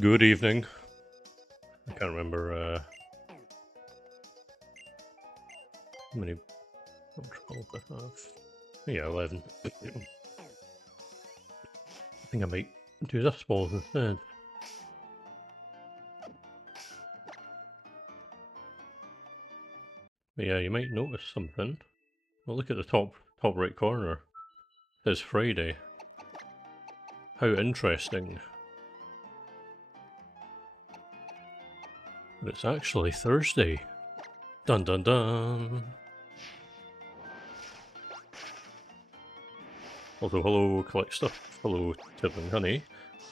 Good evening. I can't remember how many controls I have. Yeah, 11. I think I might do this ball instead. But yeah, you might notice something. Well, look at the top right corner. It's Friday. How interesting. But it's actually Thursday. Dun dun dun. Also, hello Collect Stuff, hello Tibbling Honey,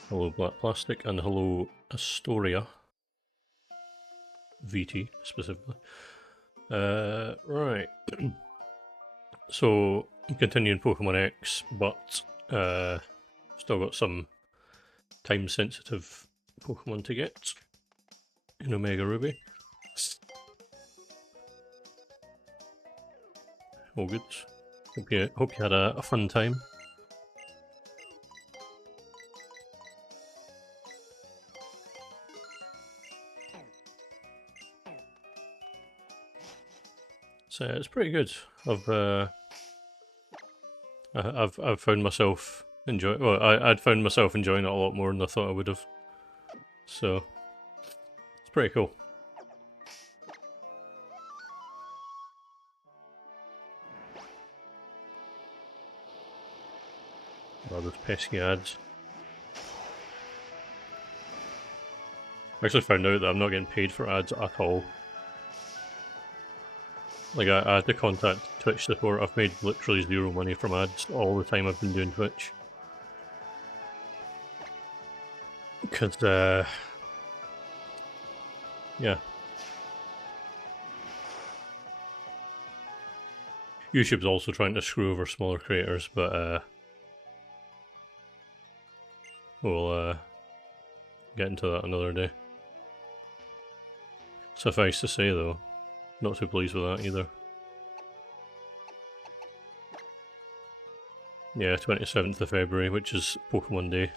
hello Black Plastic, and hello Astoria. VT, specifically. Right. So, continuing Pokemon X, but still got some time-sensitive Pokemon to get in Omega Ruby. All good. Hope you had a fun time. So it's pretty good. I've found myself enjoying. Well, I'd found myself enjoying it a lot more than I thought I would have. So it's pretty cool. Oh, those pesky ads. I actually found out that I'm not getting paid for ads at all. Like, I had to contact Twitch support. I've made literally zero money from ads all the time I've been doing Twitch. Because, yeah. YouTube's also trying to screw over smaller creators, but, we'll, get into that another day. Suffice to say, though, not too pleased with that either. Yeah, 27th of February, which is Pokemon Day.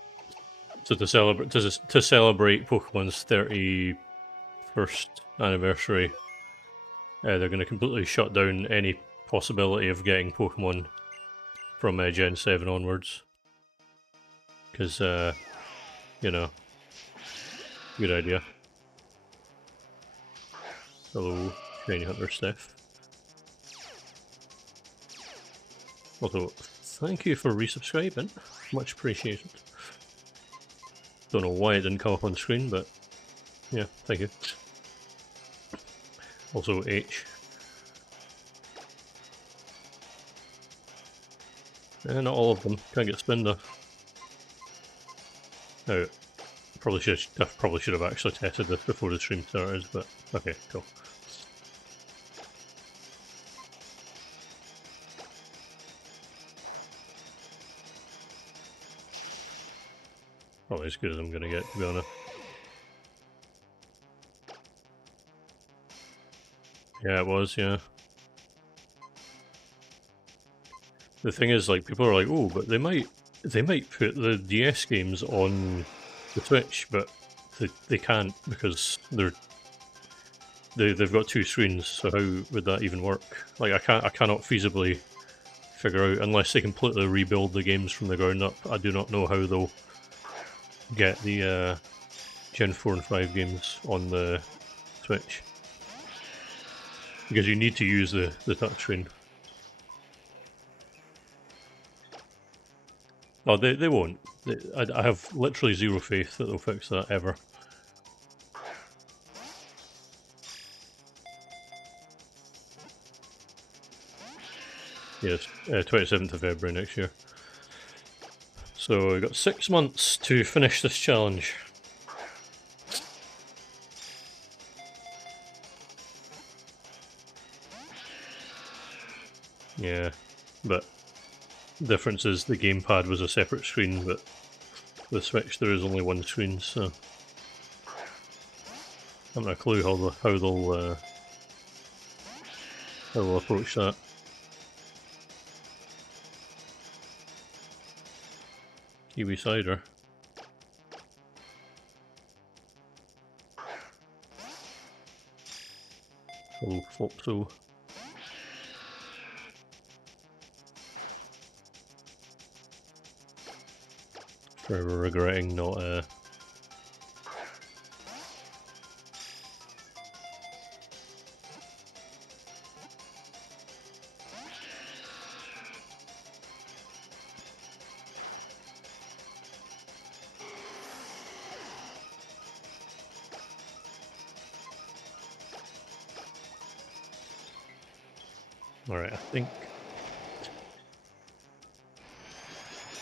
So to celebrate Pokemon's 31st anniversary, they're going to completely shut down any possibility of getting Pokemon from Gen 7 onwards. Because, you know, good idea. Hello, Shiny Hunter Steph. Also, thank you for resubscribing. Much appreciated. Don't know why it didn't come up on screen, but yeah, thank you. Also, H. Not all of them. Can't get Spinda. Now, I probably should have actually tested this before the stream started, but okay, cool. Probably as good as I'm gonna get, to be honest. Yeah, it was, yeah. The thing is, like, people are like, oh, but they might put the DS games on the Twitch, but they can't because they've got two screens. So how would that even work? Like, I cannot feasibly figure out unless they completely rebuild the games from the ground up. I do not know how they'll get the Gen 4 and 5 games on the Twitch because you need to use the touchscreen. Oh, they won't. I have literally zero faith that they'll fix that ever. Yes, 27th of February next year. So we've got 6 months to finish this challenge. Yeah, but the difference is the gamepad was a separate screen, but the Switch there is only one screen, so I haven't a clue how they'll approach that. Kiwi cider. Flopso. Forever regretting not Alright, I think...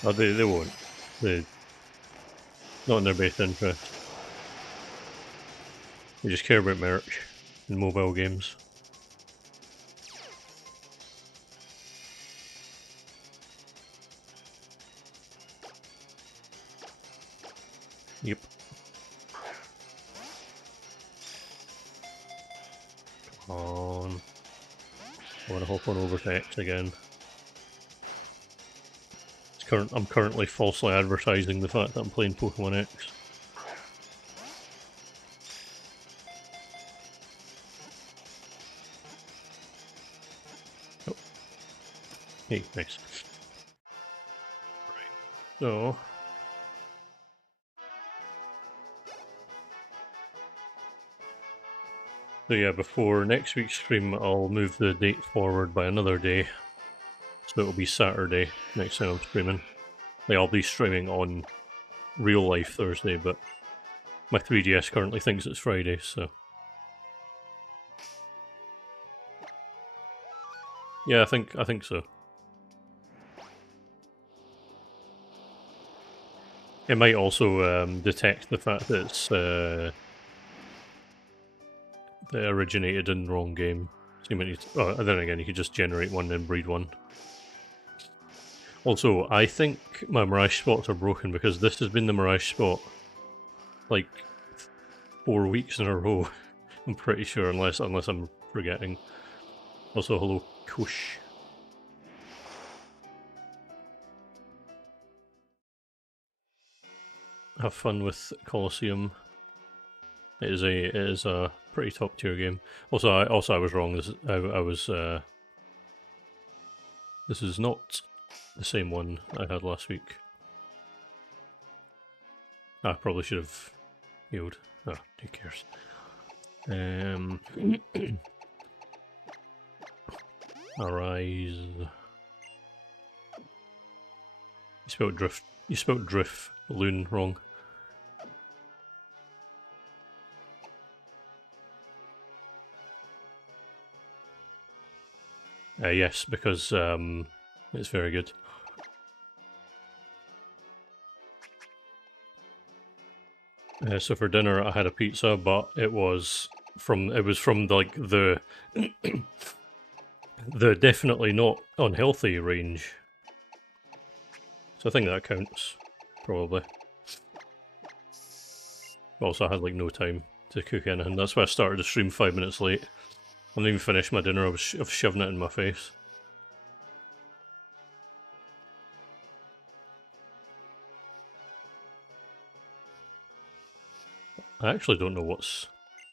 Oh, they won't. Not in their best interest. They just care about merch and mobile games. Yep. Come on. I want to hop on over to X again. I'm currently falsely advertising the fact that I'm playing Pokemon X. Oh. Hey, nice. Right. So yeah, before next week's stream, I'll move the date forward by another day. So it'll be Saturday next time I'm streaming. Like, I'll be streaming on real life Thursday, but my 3DS currently thinks it's Friday, so... Yeah, I think so. It might also detect the fact that it's that it originated in the wrong game. So you might need to, and then again, you could just generate one and breed one. Also, I think my Mirage spots are broken because this has been the Mirage spot like 4 weeks in a row. I'm pretty sure, unless I'm forgetting. Also, hello, Kush. Have fun with Colosseum. It is a pretty top tier game. Also, I was wrong. This is not the same one I had last week. I probably should have healed. Oh, who cares? Arise. You spelled drift loon wrong. Yes, because it's very good. So for dinner I had a pizza, but it was from like the the definitely not unhealthy range. So I think that counts, probably. Also, I had like no time to cook anything. That's why I started the stream 5 minutes late. I haven't even finished my dinner. I was shoving it in my face. I actually don't know what's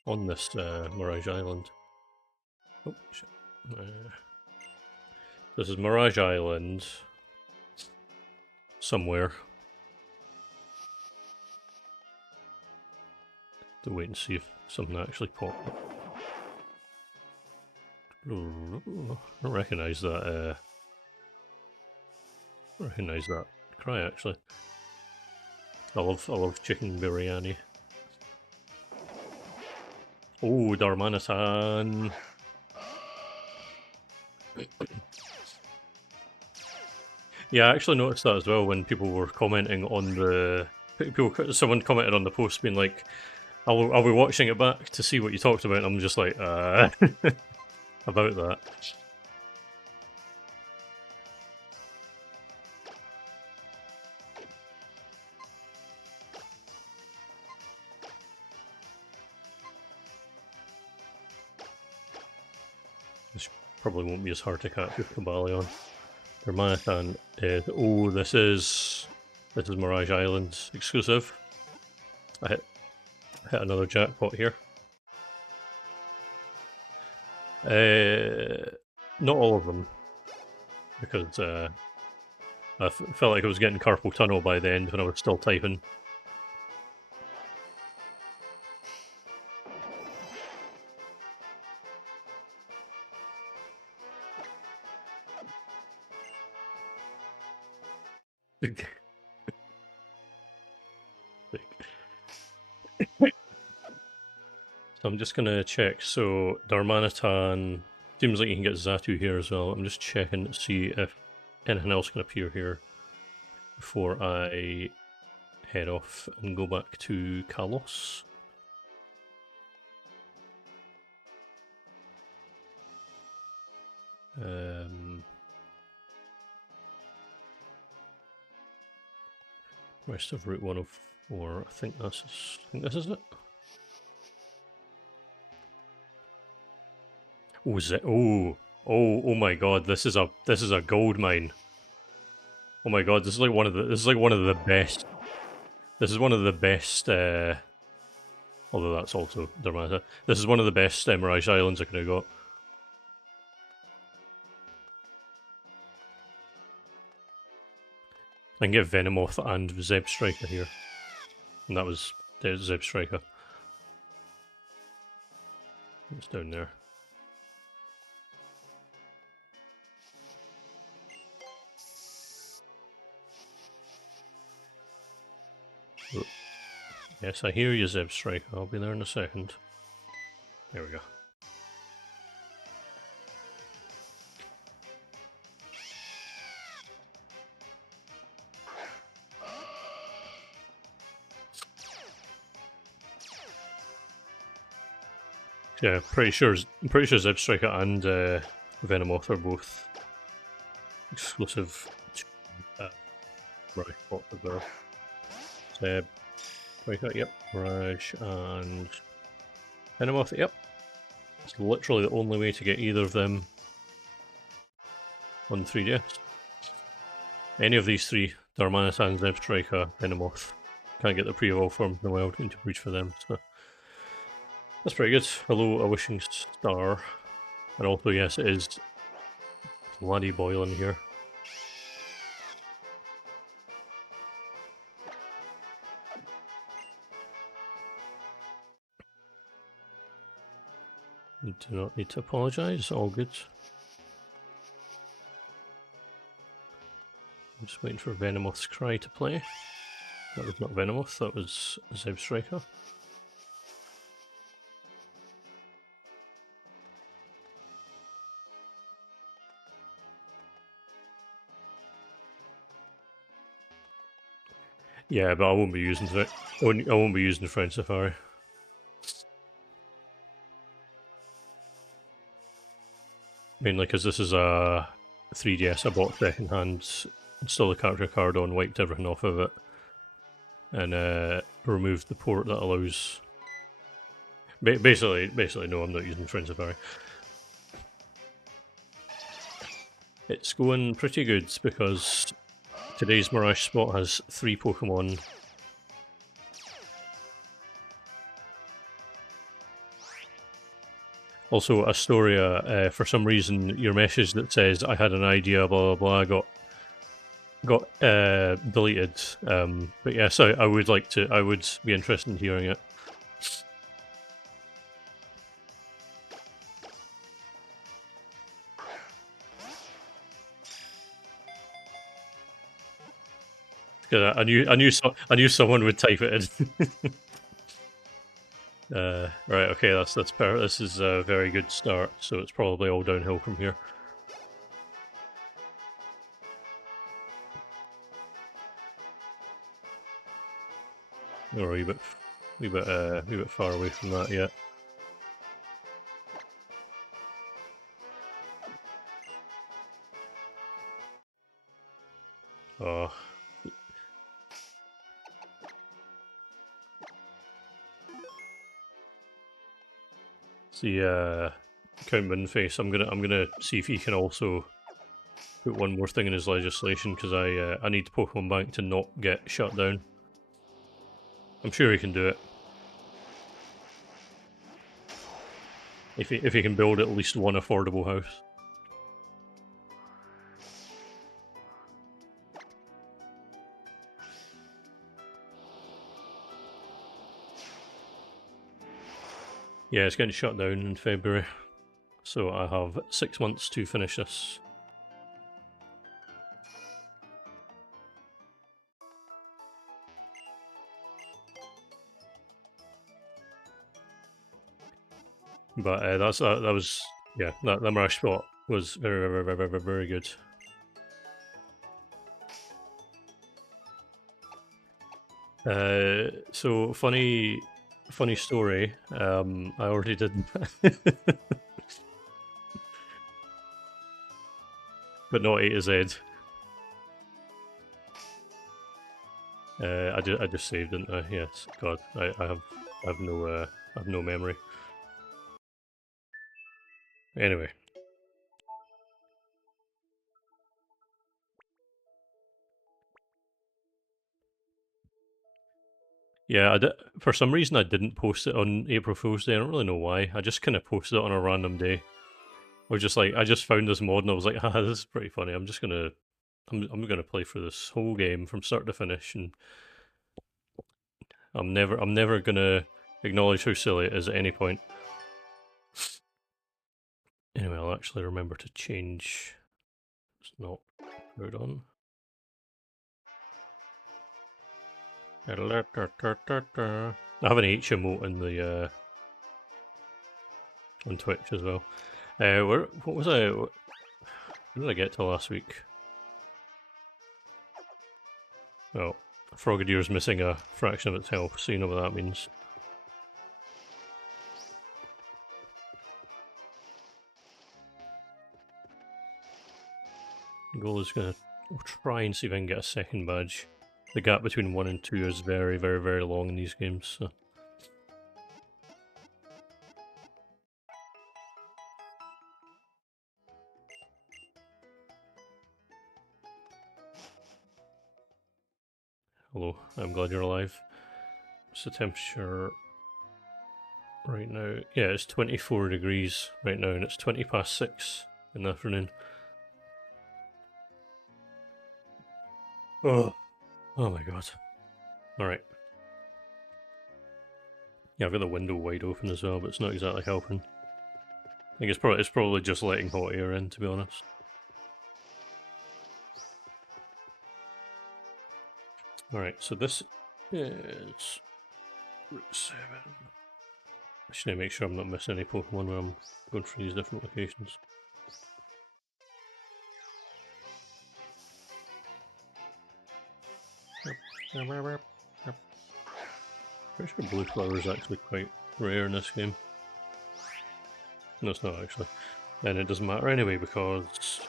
on this Mirage Island. Oh, shit. This is Mirage Island. Somewhere. To wait and see if something actually popped up. I don't recognise that. I recognise that cry actually. I love chicken biryani. Oh, Darmanitan. Yeah, I actually noticed that as well when people were commenting on the... Someone commented on the post being like, I'll be watching it back to see what you talked about, and I'm just like, about that. This probably won't be as hard to catch with Kabalion. Darmanitan is... Oh, this is Mirage Island's exclusive. I hit another jackpot here. Not all of them, because I felt like I was getting carpal tunnel by the end when I was still typing. So I'm just gonna check. So Darmanitan seems like you can get Zatu here as well. I'm just checking to see if anything else can appear here before I head off and go back to Kalos. Rest of Route 104. I think this is it. Oh, is it? Oh my God! This is a gold mine. Oh my God! This is like one of the best. This is one of the best. Although that's also Darmanitan. This is one of the best Mirage Islands I could have got. I can get Venomoth and Zeb Striker here. And that was Zeb Striker. It's down there. Oh. Yes, I hear you, Zeb Striker. I'll be there in a second. There we go. Yeah, I'm pretty sure Zeb Striker and Venomoth are both exclusive to Mirage. What was there? Zeb Striker, yep. Mirage and Venomoth, yep. It's literally the only way to get either of them on 3DS. Any of these three, Darmanitan, Zeb Striker, Venomoth, can't get the pre-evolved forms in the wild into breach for them, so that's pretty good. Hello, a wishing star. And also, yes, it is bloody boiling here. You do not need to apologise, all good. I'm just waiting for Venomoth's cry to play. That was not Venomoth, that was Zeb Striker. Yeah, but I won't be using it. I won't be using Friend Safari. Mainly because this is a 3DS I bought second hand, installed the character card on, wiped everything off of it, and removed the port that allows. Basically, no, I'm not using Friend Safari. It's going pretty good because today's Mirage spot has 3 Pokemon. Also, Astoria, for some reason, your message that says I had an idea, blah blah blah, got deleted. But yes, I would like to. I would be interested in hearing it. I knew someone would type it in. Right, okay, that's perfect. This is a very good start, so it's probably all downhill from here. We're a wee bit far away from that yet. Oh. See, Count Moonface. I'm gonna see if he can also put one more thing in his legislation because I need Pokemon Bank to not get shut down. I'm sure he can do it. if you can build at least one affordable house. Yeah, it's getting shut down in February, so I have 6 months to finish this. But that was, yeah, that Mirage spot was very good. So funny story. I already did, but not A to Z. I just saved, didn't I? Yes. God, I have no memory. Anyway, yeah, for some reason I didn't post it on April Fool's Day. I don't really know why. I just kind of posted it on a random day. Or just like I just found this mod and I was like, ah, this is pretty funny. I'm gonna play through this whole game from start to finish, and I'm never gonna acknowledge how silly it is at any point. Anyway, I'll actually remember to change. It's not put on. I have an H emote in the on Twitch as well. What was I? Where did I get to last week? Oh, Frogadeer's missing a fraction of its health, so you know what that means. The goal is gonna try and see if I can get a second badge. The gap between 1 and 2 is very long in these games, so. Hello, I'm glad you're alive. What's the temperature right now? Yeah, it's 24 degrees right now, and it's 20 past 6 in the afternoon. Oh my god. Alright. Yeah, I've got the window wide open as well, but it's not exactly helping. I think it's probably just letting hot air in, to be honest. Alright, so this is Route 7. I should make sure I'm not missing any Pokemon when I'm going through these different locations. Pretty sure blue flower is actually quite rare in this game. No, it's not actually. And it doesn't matter anyway because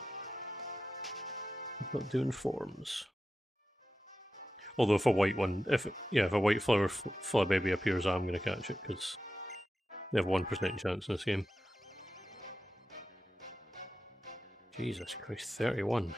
I'm not doing forms. Although if a white one, if a white flower Flababy appears, I'm going to catch it because they have 1% chance in this game. Jesus Christ, 31.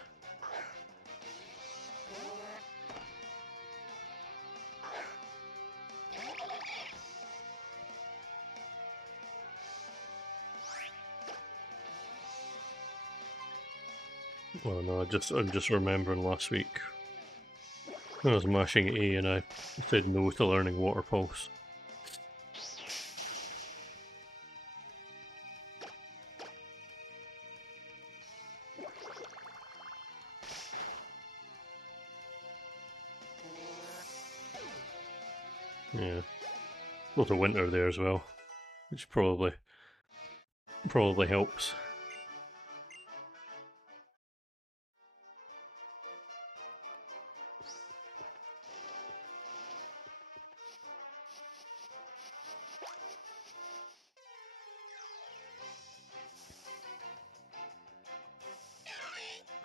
Oh no, I'm just remembering last week when I was mashing A and I said no to learning Water Pulse. Yeah. A lot of winter there as well, which probably helps.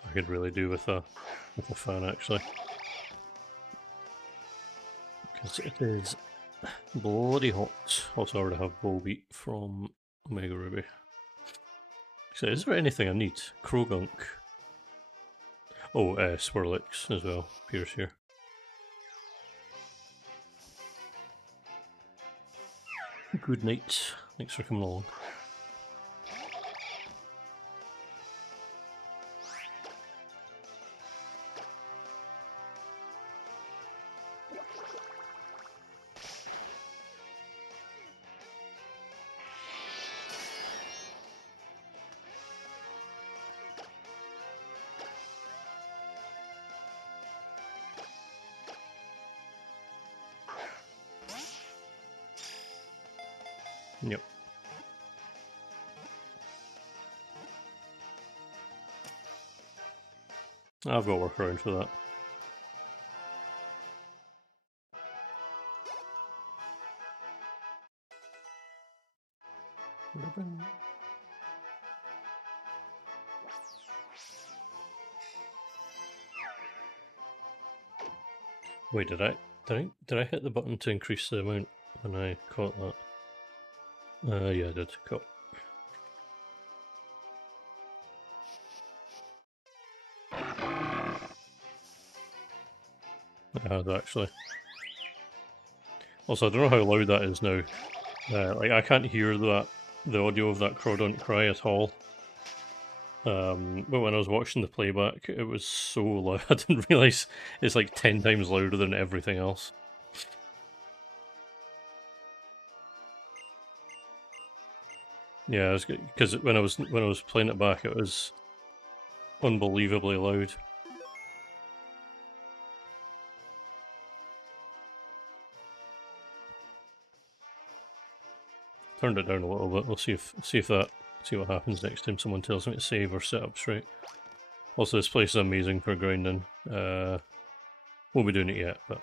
I could really do with a fan actually, because it is bloody hot. Also, I already have Volbeat from Omega Ruby. So, is there anything I need? Krogunk. Oh, Swirlix as well appears here. Good night. Thanks for coming along. Yep. I've got to work around for that. Wait, did I hit the button to increase the amount when I caught that? Yeah, I did. Cool. I had actually. Also, I don't know how loud that is now. Like, I can't hear the audio of that Crawdont cry at all. But when I was watching the playback, it was so loud. I didn't realize it's like 10 times louder than everything else. Yeah, because when I was playing it back, it was unbelievably loud. Turned it down a little bit. We'll see what happens next time someone tells me to save or set up straight. Also, this place is amazing for grinding. Won't be doing it yet, but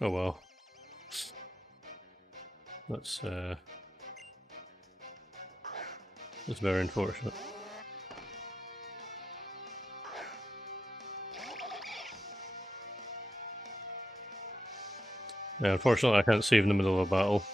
oh well. That's very unfortunate. Yeah, unfortunately, I can't save in the middle of a battle.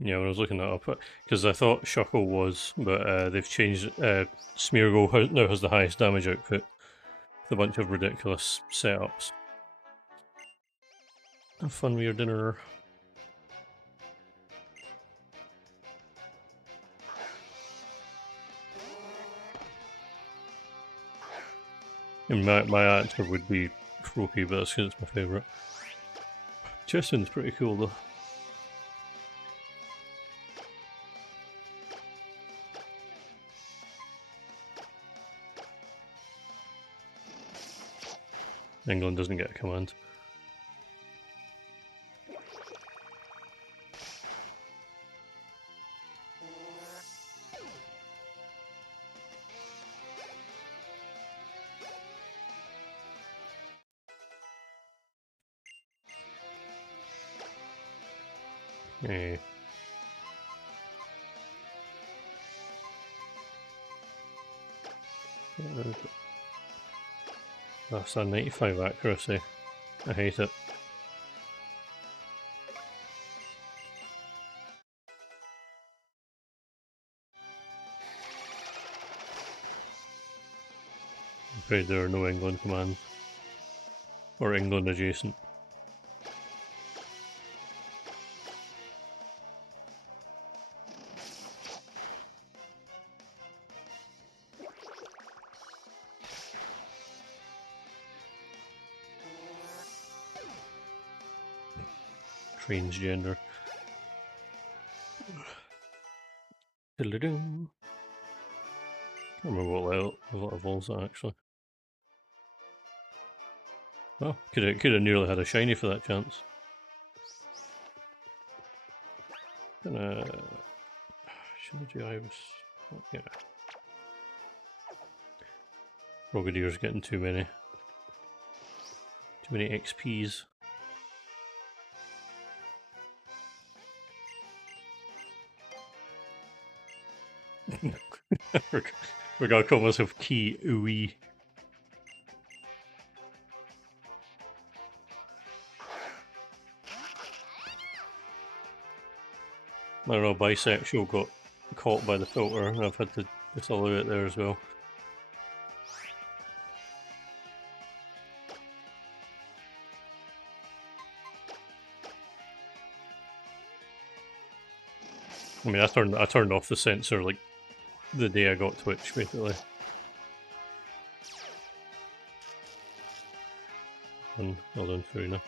Yeah, when I was looking that up, because I thought Shuckle was, but they've changed. Smeargle now has the highest damage output with a bunch of ridiculous setups. Have fun with your dinner. And my answer would be Croaky, but that's because it's my favourite. Cheston's pretty cool though. England doesn't get a command. Eh. That's a 95 accuracy. I hate it. I'm afraid there are no England commands. Or England adjacent. Transgender. Diddle-doo. I can't remember what evolves that actually. Oh, could have nearly had a shiny for that chance. Gonna should I was yeah. Rogadier's getting too many XPs. We're gonna call myself Kiwi. I don't know, bisexual got caught by the filter and I've had to disallow it there as well. I mean, I turned off the sensor like the day I got Twitch, basically. And well done, Farina.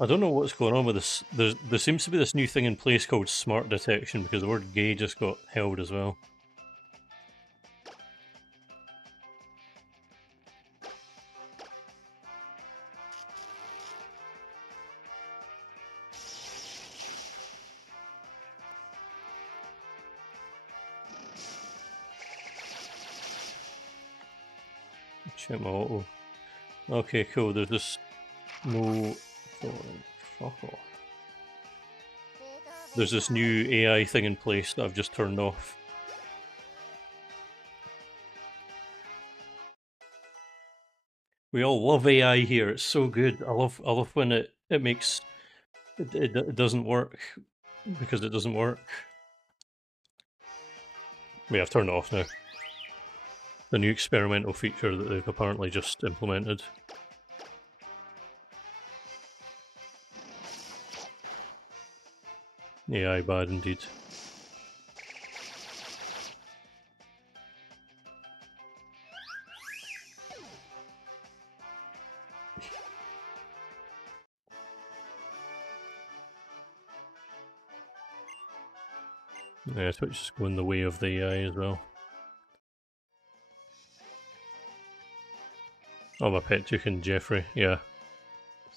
I don't know what's going on with this. There seems to be this new thing in place called smart detection because the word gay just got held as well. Check my auto. Okay, cool. There's this no. Oh, fuck off. There's this new AI thing in place that I've just turned off. We all love AI here. It's so good. I love when it makes it doesn't work because it doesn't work. Wait, I've turned it off now. The new experimental feature that they've apparently just implemented. AI bad indeed. Yeah, Twitch is going the way of the AI as well. Oh, my pet toucan Jeffrey, yeah.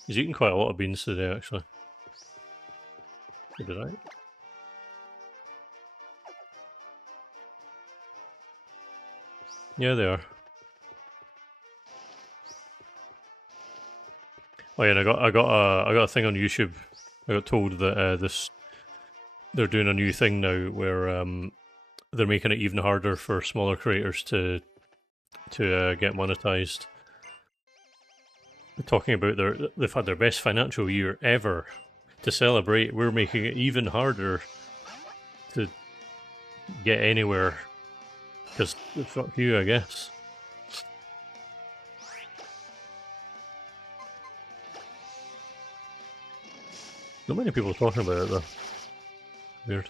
He's eating quite a lot of beans today, actually. Did I? Yeah, they are. Oh yeah, and I got a thing on YouTube. I got told that they're doing a new thing now where they're making it even harder for smaller creators to get monetized. They're talking about they've had their best financial year ever. To celebrate, we're making it even harder to get anywhere. Because fuck you, I guess. Not many people talking about it though. Weird.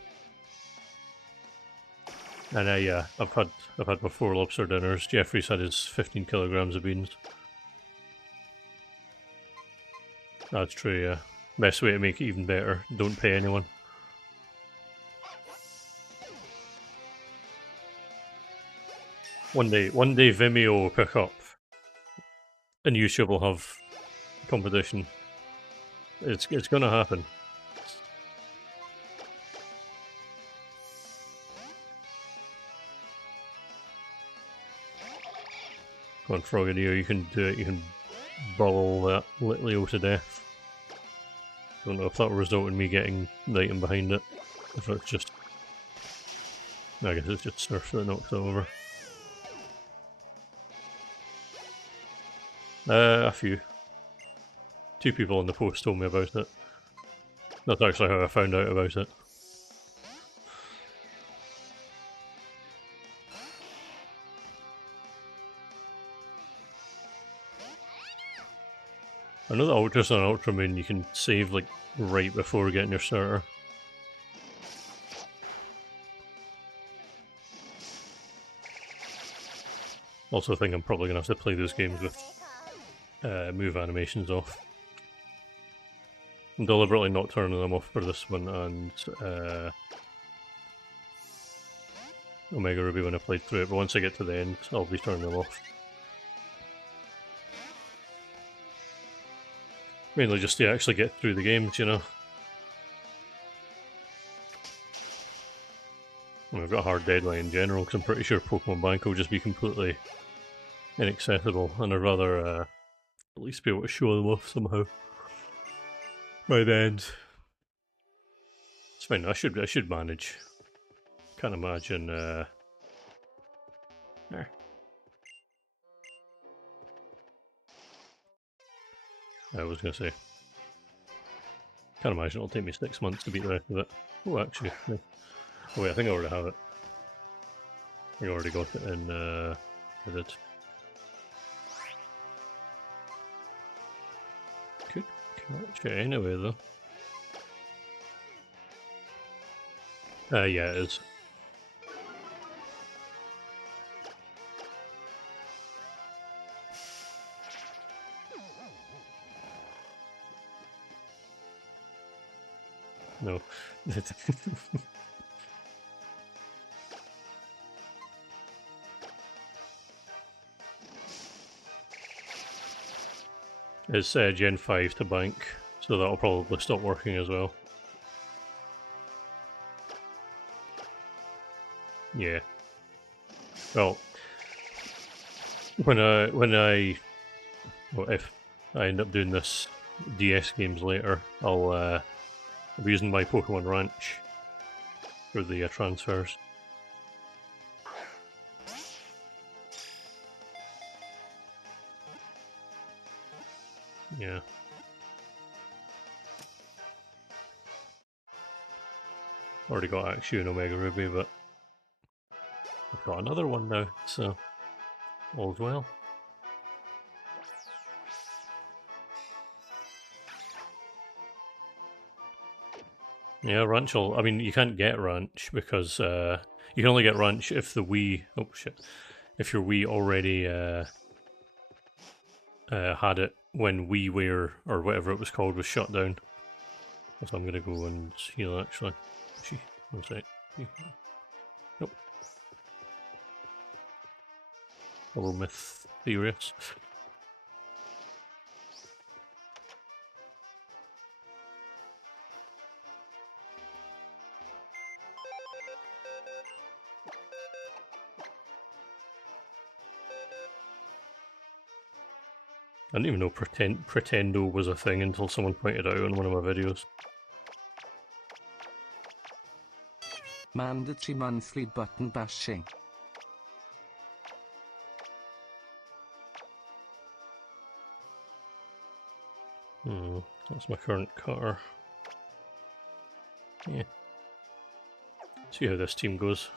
And yeah, I've had my 4 lobster dinners. Jeffrey's had his 15 kilograms of beans. That's true, yeah. Best way to make it even better, don't pay anyone. One day Vimeo will pick up and YouTube will have competition. It's gonna happen. Come on, Frogadier, you can do it. You can bubble that Litleo to death. Don't know if that will result in me getting the item behind it. If it's just... I guess it's just Surf that knocks it over. A few. 2 people on the post told me about it. That's actually how I found out about it. I know that Ultras and Ultramoon you can save like right before getting your starter. Also think I'm probably going to have to play those games with move animations off. I'm deliberately not turning them off for this one and Omega Ruby when I played through it, but once I get to the end I'll be turning them off. Mainly just to actually get through the games, you know. I mean, I've got a hard deadline in general because I'm pretty sure Pokémon Bank will just be completely inaccessible, and I'd rather at least be able to show them off somehow by the end. It's fine. I should manage. Can't imagine. I was gonna say. Can't imagine it'll take me 6 months to beat the rest of it. Oh, actually, no. Oh wait, I think I already have it. I already got it in. I did. catch it anyway, though. Yeah, it is. No. It's Gen 5 to bank, so that'll probably stop working as well. Yeah. Well, if I end up doing this DS games later, I'll be using my Pokemon Ranch for the transfers. Yeah. Already got Axew and Omega Ruby, but I've got another one now, so all's well. Yeah, Ranch I mean, you can't get Ranch because you can only get Ranch if the Wii... Oh, shit. If your Wii already had it when WiiWare, or whatever it was called, was shut down. So I'm going to go and heal, actually. One sec. Nope. Hello, Mysterious. I didn't even know Pretendo was a thing until someone pointed it out on one of my videos. Mandatory monthly button bashing. That's my current cutter. Yeah. See how this team goes.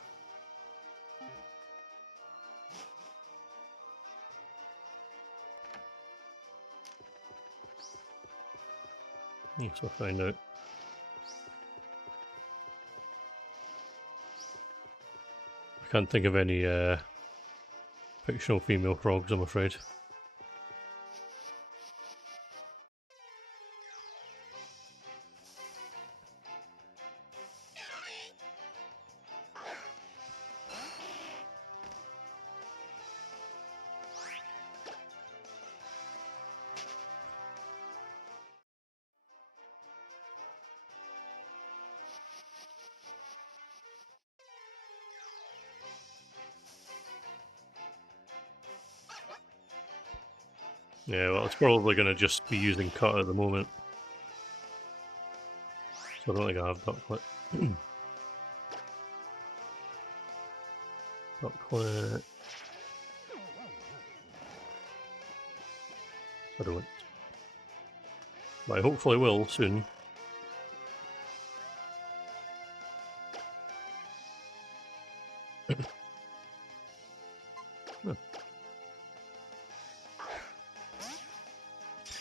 Yes, I'll find out. I can't think of any fictional female frogs, I'm afraid. Yeah, well, it's probably going to just be using cut at the moment. So I don't think I have ducklet. Ducklet. I don't. But I hopefully will soon.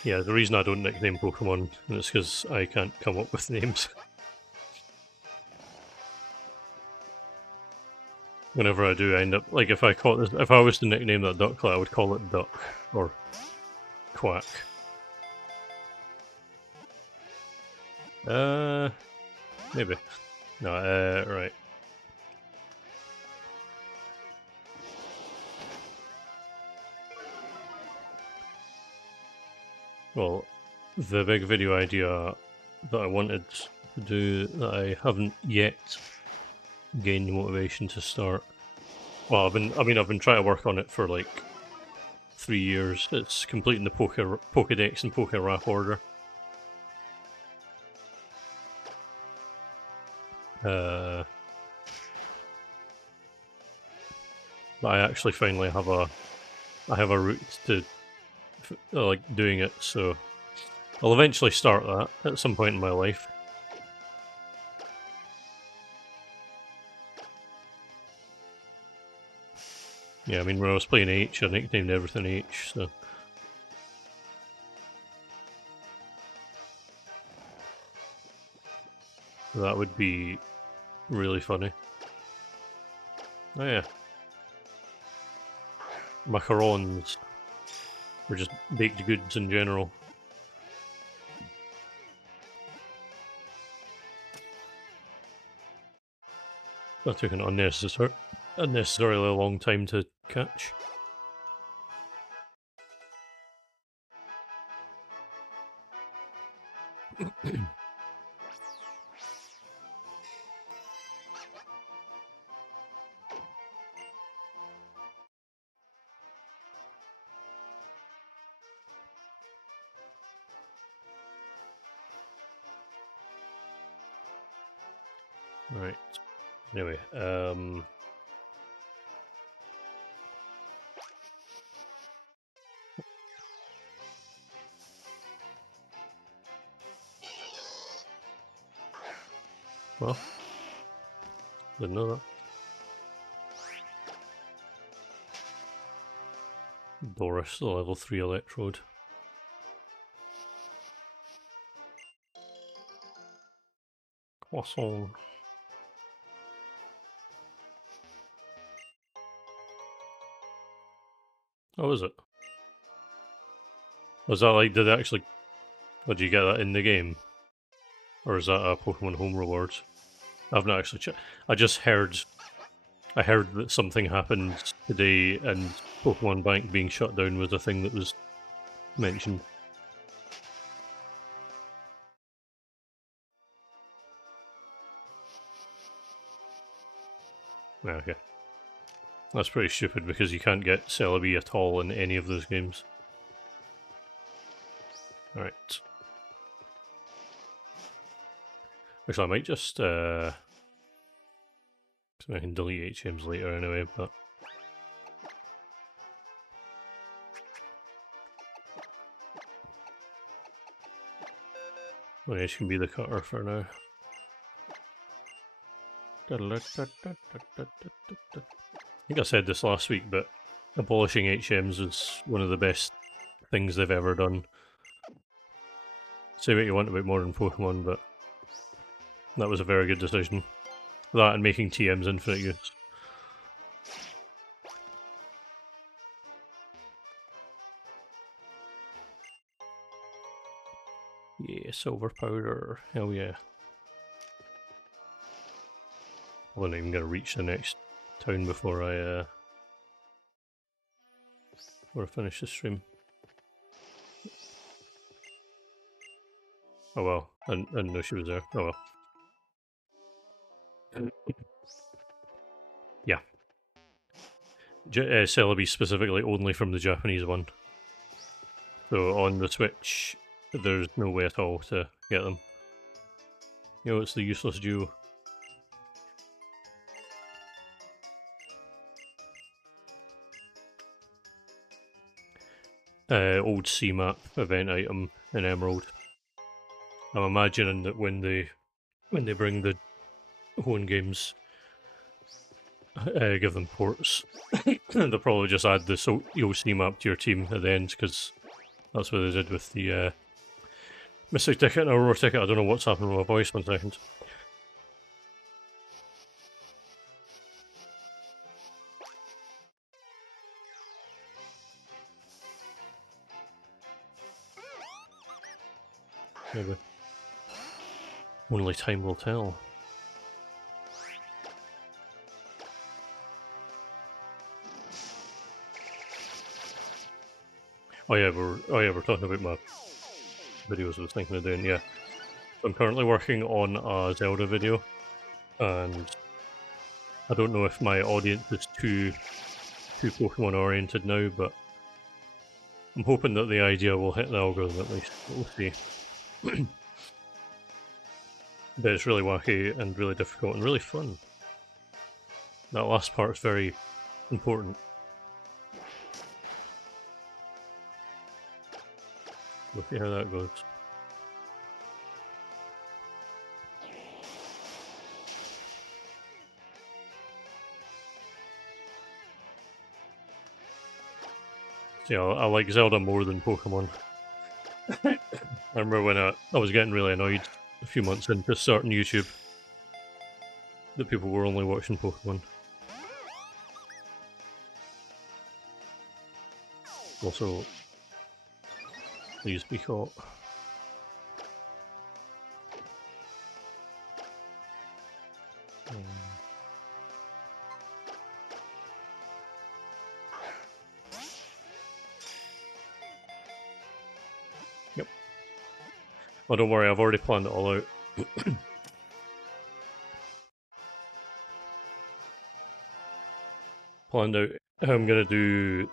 Yeah, the reason I don't nickname Pokemon is because I can't come up with names. Whenever I do, I end up like if I was to nickname that ducklet, I would call it Duck or Quack. Maybe. No, right. Well, the big video idea that I wanted to do that I haven't yet gained the motivation to start. Well, I've been trying to work on it for like 3 years. It's completing the Pokédex and Poké-Rap order. But I actually finally have a route to like doing it, so I'll eventually start that at some point in my life. Yeah, I mean, when I was playing H, I nicknamed everything H, so... That would be really funny. Oh yeah. Macarons. Or just baked goods in general. That took an unnecessarily long time to catch. Right. Anyway, well, didn't know that. Doris, the level 3 electrode. Croissant. Oh, is it? Was that like, did it actually, did you get that in the game? Or is that a Pokemon Home rewards? I've not actually checked. I heard that something happened today and Pokemon Bank being shut down was a thing that was mentioned. Okay. That's pretty stupid because you can't get Celebi at all in any of those games. Alright. Actually, I might just, so I can delete HMs later anyway, but... Well, H can be the cutter for now. I think I said this last week, but abolishing HMs is one of the best things they've ever done. Say what you want about modern Pokemon, but that was a very good decision. That and making TMs infinite use. Yeah, silver powder. Hell yeah. I'm not even gonna reach the next town before I finish the stream. Oh well, I didn't know she was there. Oh well. Yeah. Celebi specifically only from the Japanese one. So on the Switch, there's no way at all to get them. You know, it's the useless duo. Old C map event item in Emerald. I'm imagining that when they bring the home games, give them ports, they'll probably just add the OC map to your team at the end because that's what they did with the Mystic Ticket and Aurora Ticket. I don't know what's happening with my voice. 1 second. Maybe. Only time will tell. Oh yeah, we're talking about my videos I was thinking of doing. Yeah, so I'm currently working on a Zelda video, and I don't know if my audience is too Pokemon oriented now, but I'm hoping that the idea will hit the algorithm at least. We'll see. But it's really wacky and really difficult and really fun. That last part is very important. We'll see how that goes. Yeah, I like Zelda more than Pokemon. I remember when I was getting really annoyed a few months into starting YouTube that people were only watching Pokemon. Also, please be caught. Yep. Well, don't worry, I've already planned it all out. Planned out how I'm going to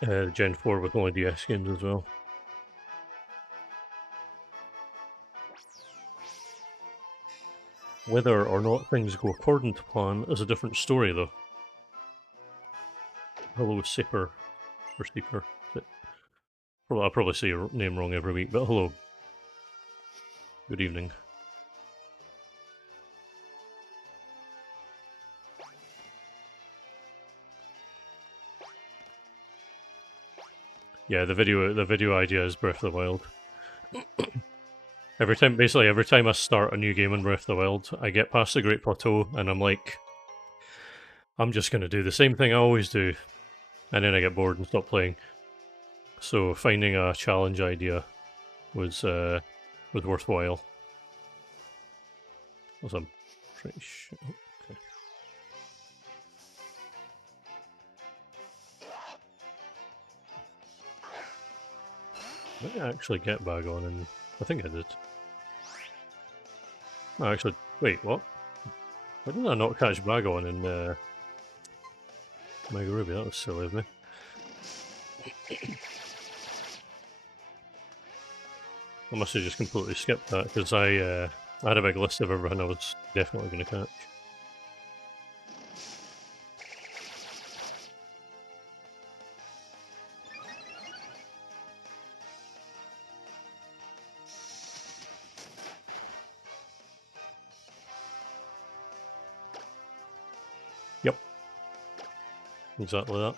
do Gen 4 with only DS games as well. Whether or not things go according to plan is a different story, though. Hello, Sipper. Or Steeper. I'll probably say your name wrong every week, but hello. Good evening. Yeah, the video idea is Breath of the Wild. Every time I start a new game in Breath of the Wild, I get past the Great Plateau and I'm like, I'm just gonna do the same thing I always do, and then I get bored and stop playing. So finding a challenge idea was worthwhile. Was I'm pretty sure. Okay. Did I actually get bag on? And I think I did. No, actually, wait, what? Why did I not catch bag on in Mega Ruby? That was silly of me. I must have just completely skipped that because I had a big list of everything I was definitely going to catch. Yep. Exactly that.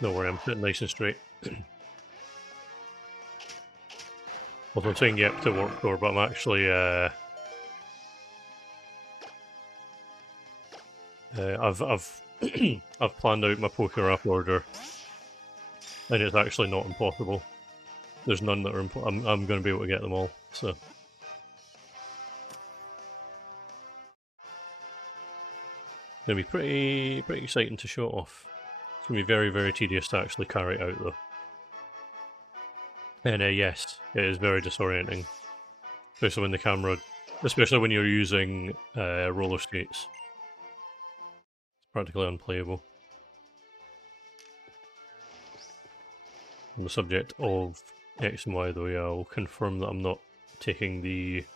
Don't worry, I'm sitting nice and straight. Well, I'm saying yep to work door, but I'm actually I've I've planned out my Pokerap order, and it's actually not impossible. There's none that are I'm going to be able to get them all. So it's going to be pretty exciting to show it off. It's going to be very, very tedious to actually carry it out though. And yes, it is very disorienting, especially when the camera, especially when you're using roller skates. It's practically unplayable. On the subject of X and Y though, yeah, I'll confirm that I'm not taking the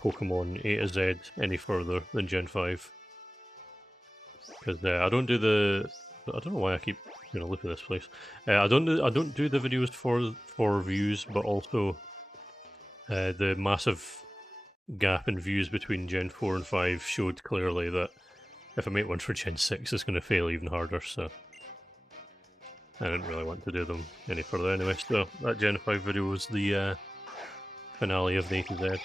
Pokemon A to Z any further than Gen 5. Because I don't do the... I don't know why I keep going to look at this place. I don't do the videos for views, but also the massive gap in views between Gen 4 and 5 showed clearly that if I make one for Gen 6, it's going to fail even harder, so I didn't really want to do them any further anyway. So that Gen 5 video was the finale of the A to Z.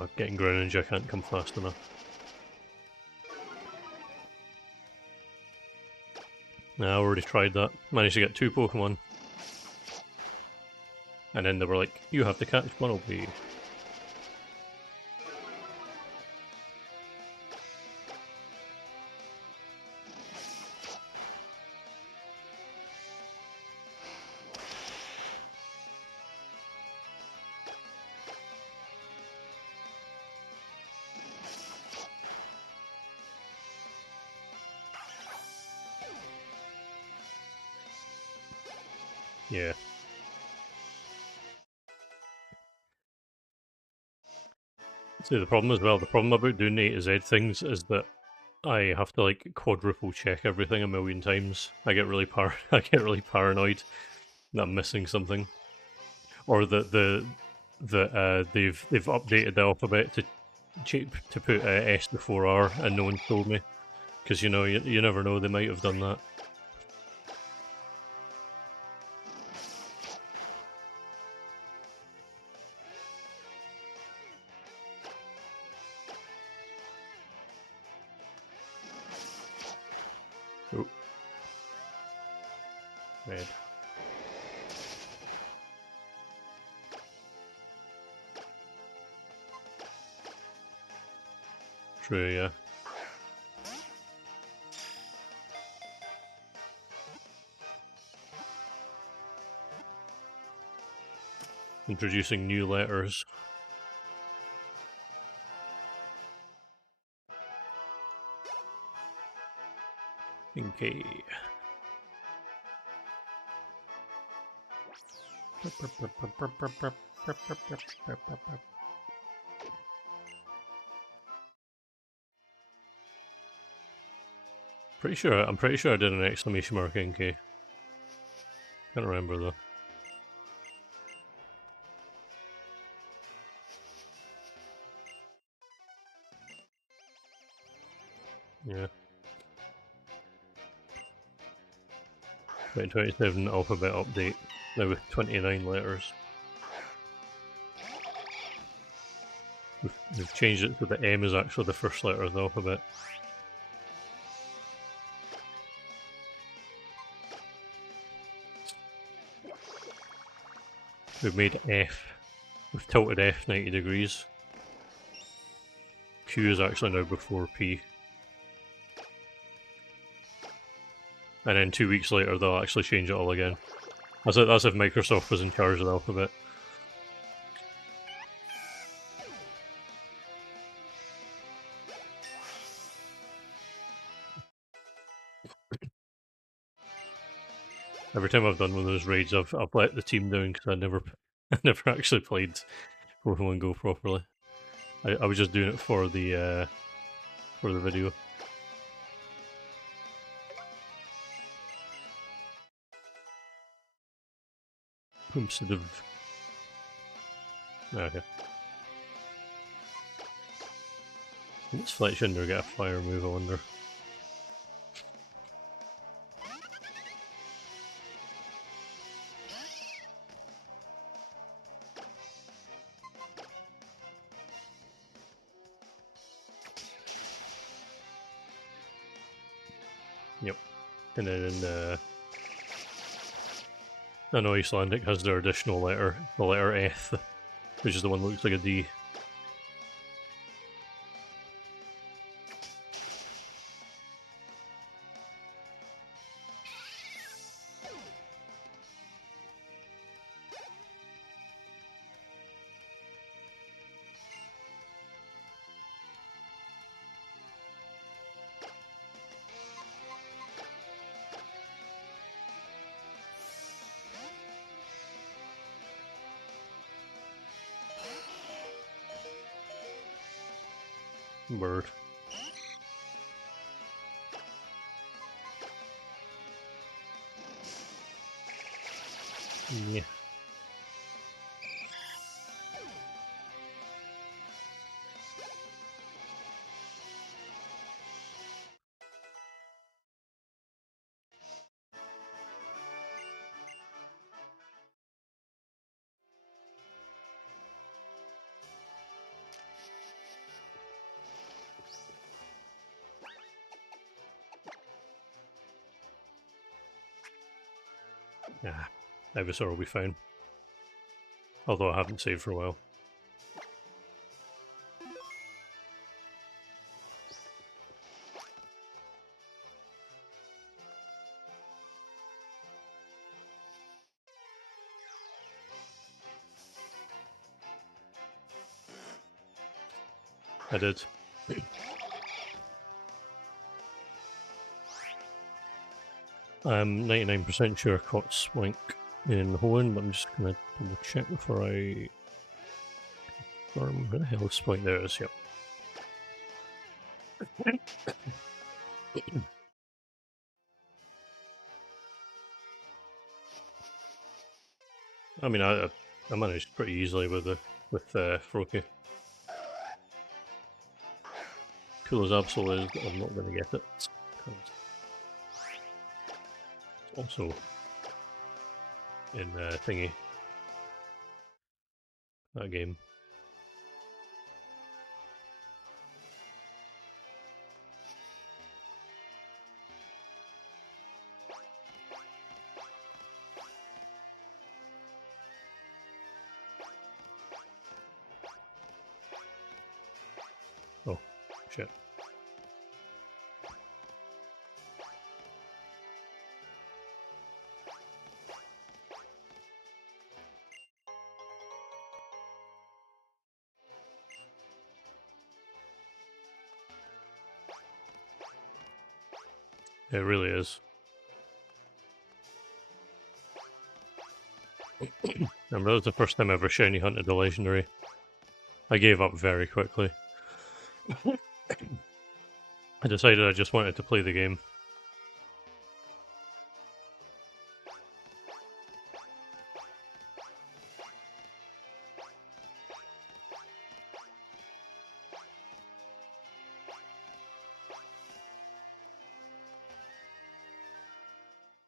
Oh, getting Greninja can't come fast enough. I already tried that. Managed to get 2 Pokemon. And then they were like, you have to catch Bunnelby. Yeah. See, the problem about doing A to Z things is that I have to like quadruple check everything a million times. I get really paranoid. that I'm missing something, or that they've updated the alphabet to put S before R, and no one told me, because you know you never know, they might have done that. Oh, red. True, yeah. Introducing new letters. Okay. I'm pretty sure I did an exclamation mark NK. Can't remember though. Yeah. 2027 alphabet update, now with 29 letters. We've changed it so the M is actually the first letter of the alphabet. We've made F. We've tilted F 90 degrees. Q is actually now before P. And then 2 weeks later they'll actually change it all again. That's if Microsoft was in charge of the alphabet. Every time I've done one of those raids, I've let the team down because I never actually played Pokemon Go properly. I was just doing it for the video. Instead of okay. Let's Fletchinder get a fire move, I wonder. Yep. And then I know Icelandic has their additional letter, the letter F, which is the one that looks like a D. Bird. Yeah. Yeah. Ivysaur will be fine. Although I haven't saved for a while. I did. I'm 99% sure I caught Swank in Hoenn, but I'm just gonna double check before I... Where the hell is Swank? There it is, yep. I mean, I managed pretty easily with Froakie. Cool as absolute is that I'm not going to get it. It's also in thingy, that game. Oh, shit. It really is. Remember, that was the first time I ever shiny hunted a legendary. I gave up very quickly. I decided I just wanted to play the game.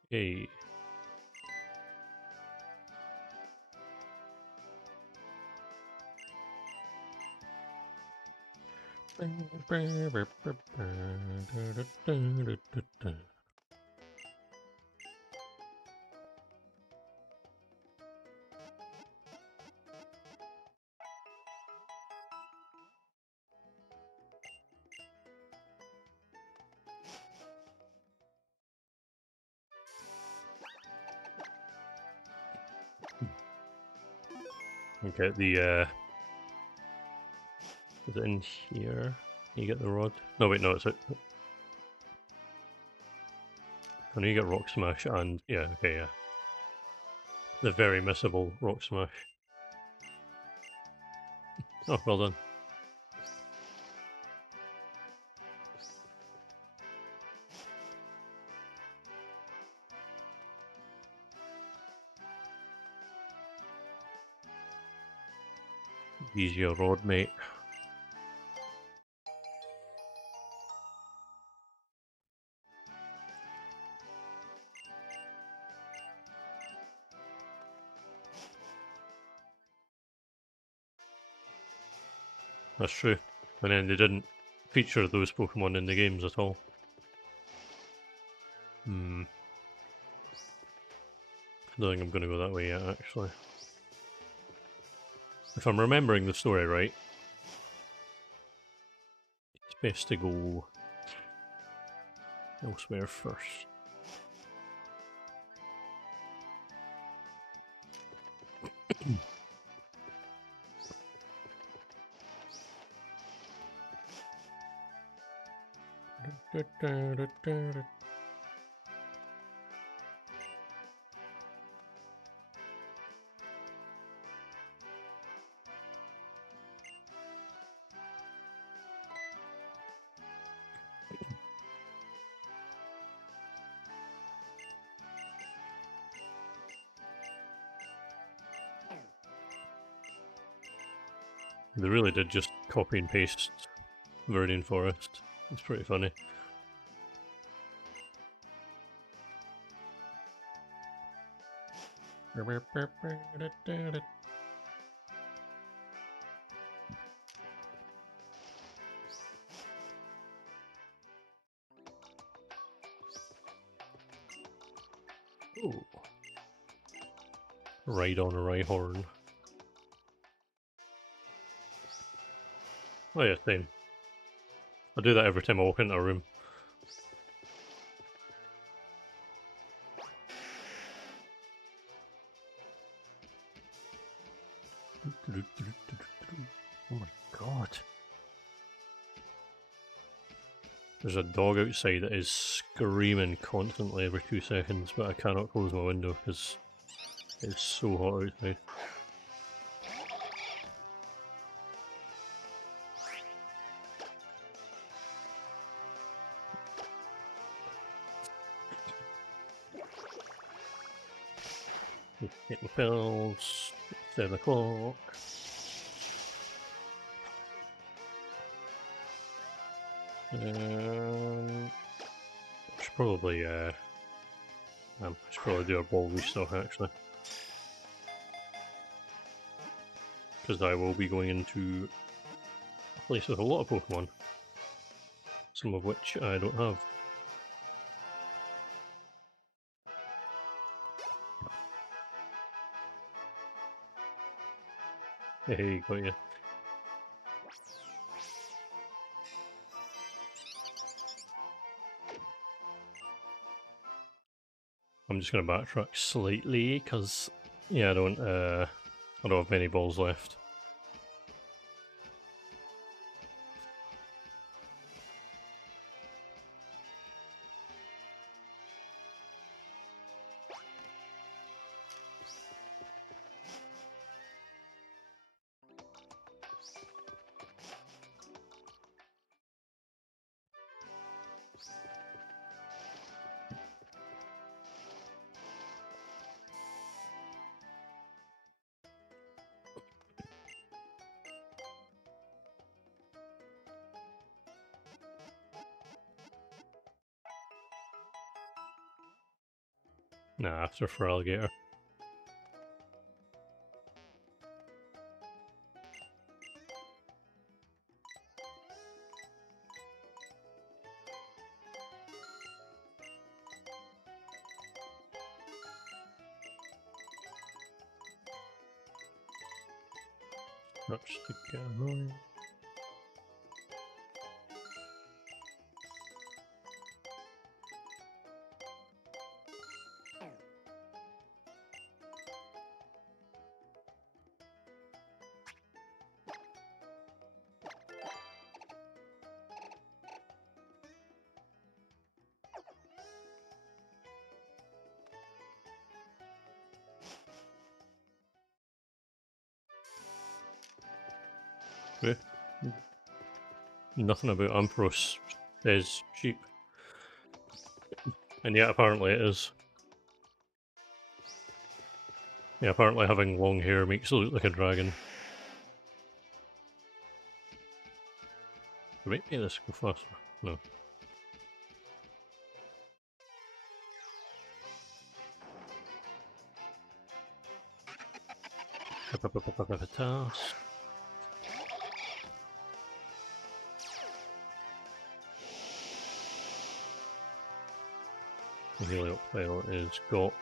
Hey. Okay, the is it in here? You get the rod? No, wait, no, it's it. I know you get Rock Smash and yeah, okay, yeah. The very missable Rock Smash. Oh, well done. Use your rod, mate. That's true. And then they didn't feature those Pokemon in the games at all. Hmm. I don't think I'm going to go that way yet, actually. If I'm remembering the story right, it's best to go elsewhere first. They really did just copy and paste Viridian Forest. It's pretty funny. Ooh. Ride on a Rhyhorn. Oh yeah, same. I do that every time I walk into a room. Oh my god. There's a dog outside that is screaming constantly every 2 seconds, but I cannot close my window because it's so hot outside. Take my pills. 7 o'clock. I should probably do a ball restock actually, because I will be going into a place with a lot of Pokemon, some of which I don't have. Hey, got you. I'm just going to backtrack slightly because, yeah, I don't have many balls left. Nah, after for alligator. Touch the camera. Okay. Nothing about Ampros is cheap. And yet apparently it is. Yeah, apparently having long hair makes you look like a dragon. Maybe this go faster. No. Task. The Helioptile is got,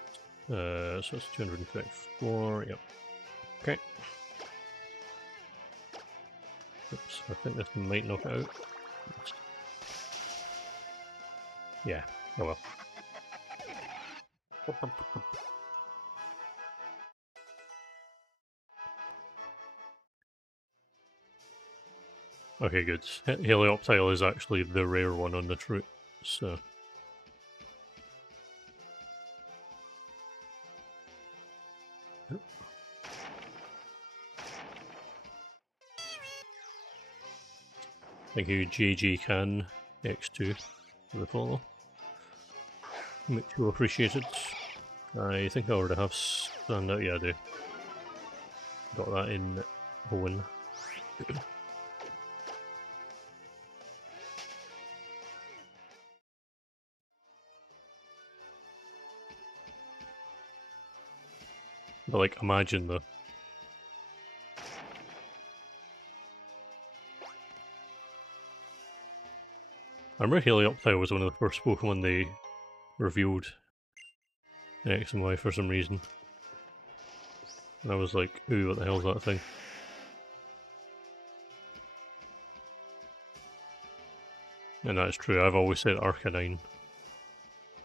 so it's 224, yep. Okay. Oops, I think this might knock it out. Yeah, oh well. Okay, good. Helioptile is actually the rare one on this route, so... Thank you, JG Can X2 for the follow. Much appreciated. I think I already have stand out. Yeah, I do. Got that in Owen. But like, imagine though. I remember Helioptile was one of the first Pokemon they revealed in X and Y for some reason. And I was like, ooh, what the hell's that thing? And that's true, I've always said Arcanine.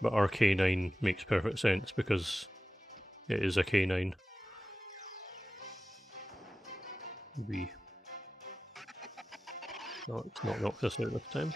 But Arcanine makes perfect sense because it is a canine. B. No, it's not knocked us out this time.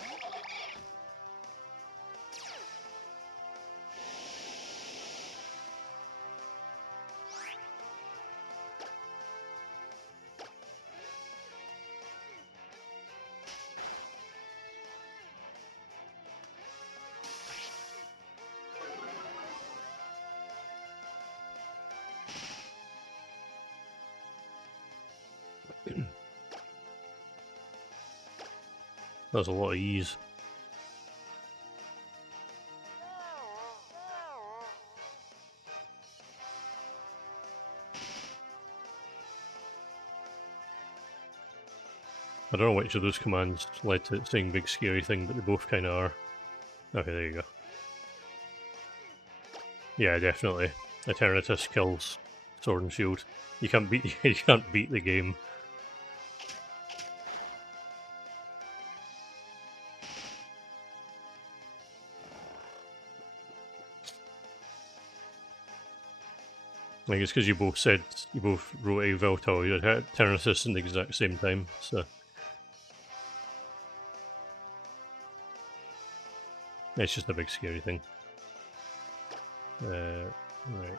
That's a lot of ease. I don't know which of those commands led to it saying big scary thing, but they both kind of are. Okay, there you go. Yeah, definitely. Eternatus kills Sword and Shield. You can't beat you can't beat the game. I think it's because you both wrote a Veltal, you had Eternatus in the exact same time, so it's just a big scary thing. Right.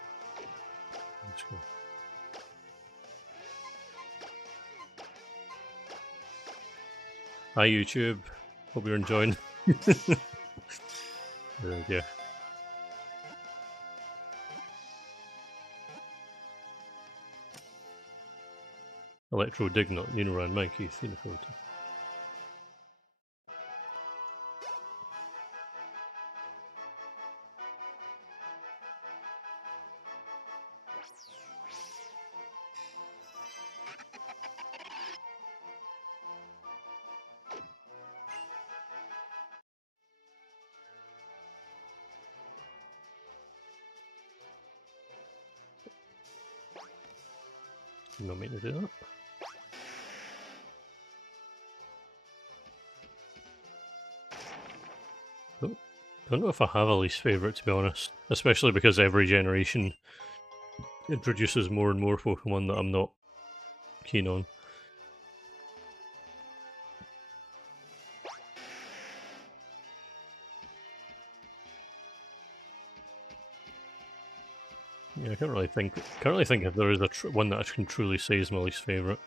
Let's go. Hi YouTube. Hope you're enjoying. Yeah. Electro Dignot, Nunaran, Mikey, Thinafold. You not mean to do that? Don't know if I have a least favourite, to be honest. Especially because every generation introduces more and more Pokemon that I'm not keen on. Yeah, I can't really think if there is one that I can truly say is my least favourite.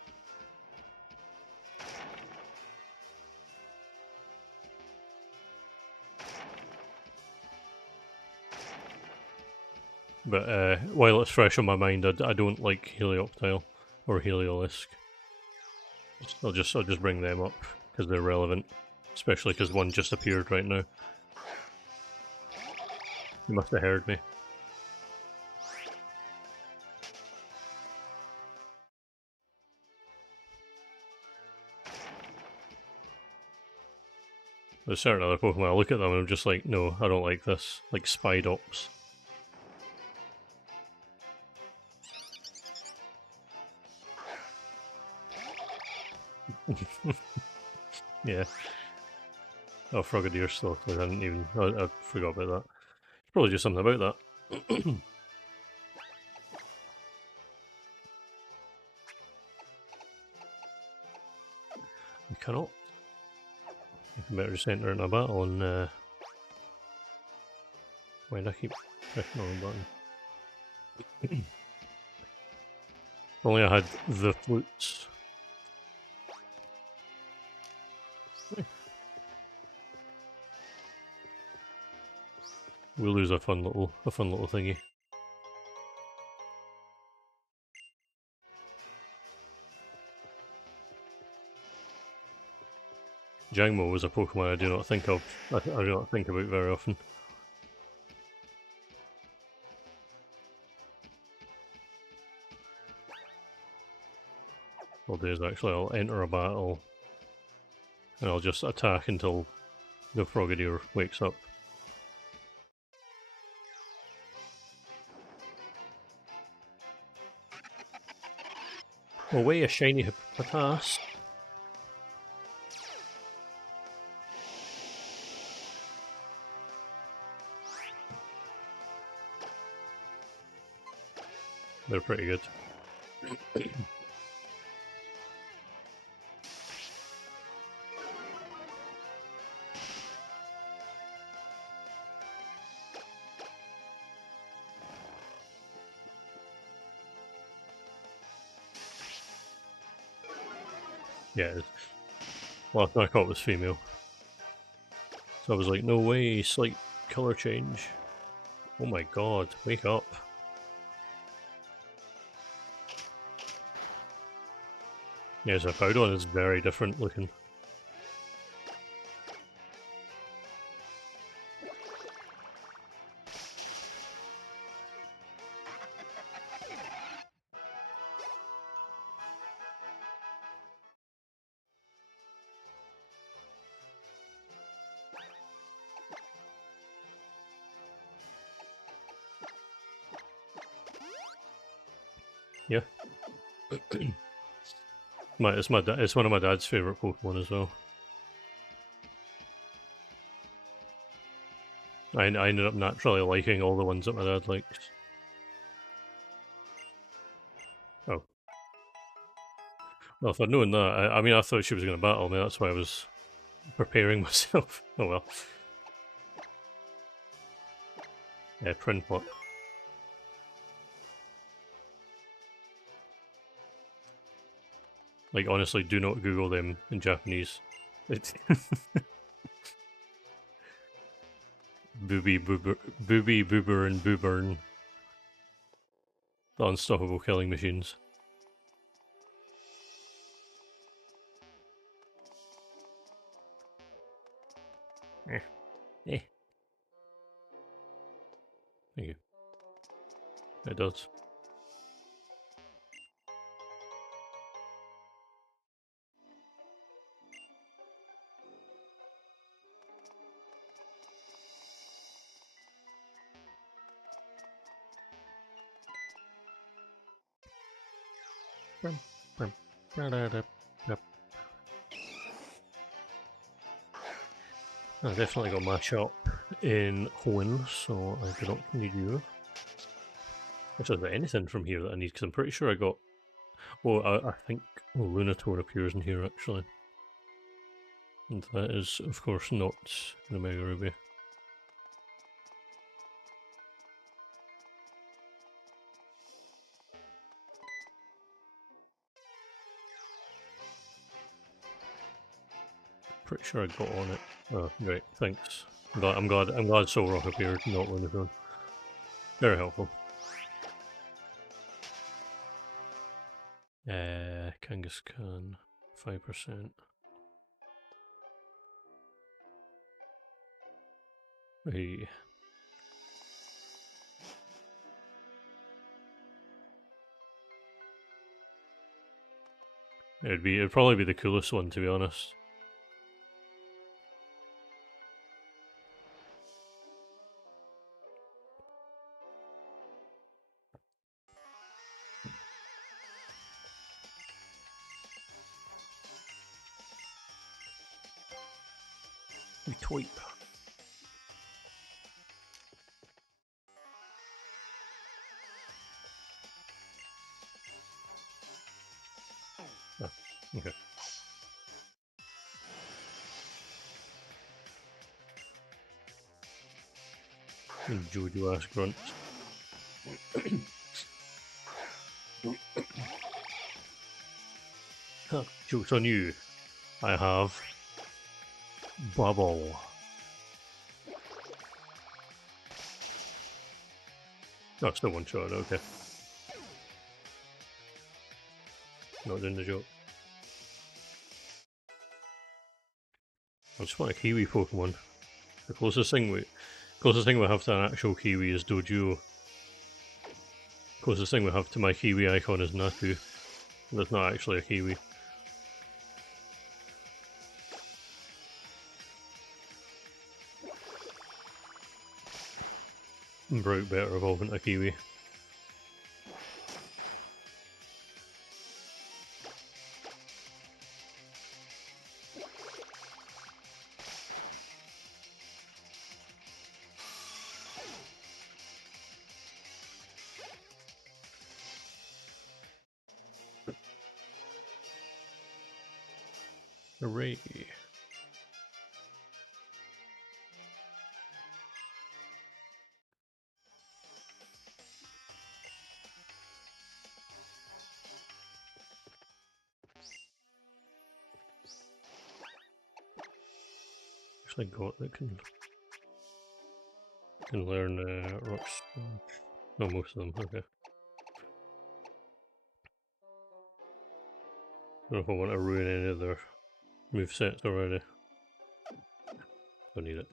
But while it's fresh on my mind, I don't like Helioptile or Heliolisk. I'll just bring them up because they're relevant, especially because one just appeared right now. You must have heard me. There's certain other Pokemon I look at them and I'm just like, no, I don't like this. Like Spidops. Yeah. Oh, Frogadier still. I didn't even. I forgot about that. Probably just something about that. You cannot. You better just enter in a battle and. Why do I keep pressing on the button? If only I had the flutes. We'll lose a fun little thingy. Jangmo was a Pokemon I do not think of. I do not think about very often. What I'll do is actually I'll enter a battle and I'll just attack until the Frogadier wakes up. Away, a shiny Hippopotas. They're pretty good. Yeah, last one I caught was female. So I was like, no way, slight colour change. Oh my god, wake up. Yeah, so Powdon is very different looking. It's one of my dad's favorite Pokemon as well. I ended up naturally liking all the ones that my dad likes. Oh. Well, if I'd known that, I mean, I thought she was going to battle me, that's why I was preparing myself. Oh well. Yeah, Prinpluck. Like, honestly, do not Google them in Japanese. Booby Boober and Boobern. The unstoppable killing machines. Eh. Eh. Thank you. It does. I definitely got my shop in Hoenn, so I do not need you. If there's anything from here that I need, because I'm pretty sure I got... Well, I think Lunator appears in here, actually. And that is, of course, not an Omega Ruby. Pretty sure I got on it. Oh, great, thanks. I'm glad Solrock appeared, not Lunator. Very helpful. Kangaskhan, 5%. Hey. It'd probably be the coolest one, to be honest. Tweet. Oh, okay. Jojo ass grunts. Huh, joke's on you. I have Bubble. No, still one shot, okay. Not doing the joke. I just want a Kiwi Pokemon. The closest thing we have to an actual Kiwi is Dojo. Closest thing we have to my Kiwi icon is Natu. That's not actually a Kiwi. Brook better evolve into a Kiwi. Hooray. Actually got that can learn rocks. No, most of them, okay. I don't know if I want to ruin any of their movesets already. Don't need it.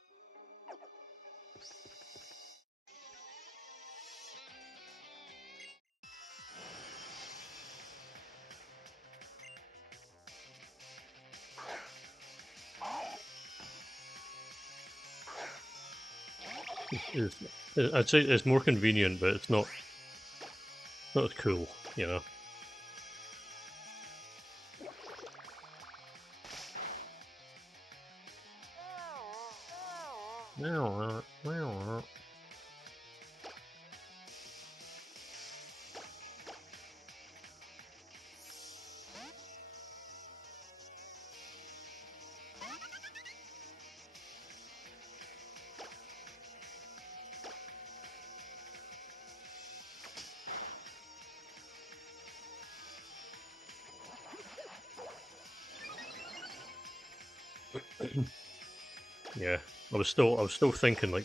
I'd say it's more convenient, but it's not as cool, you know. Yeah, I was still thinking like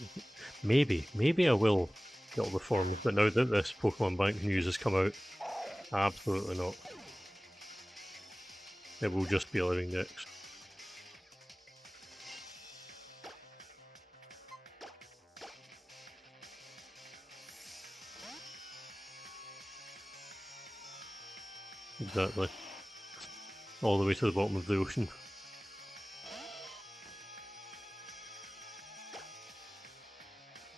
maybe I will get all the forms, but now that this Pokemon Bank news has come out, absolutely not. It will just be a Living Dex. Exactly. All the way to the bottom of the ocean.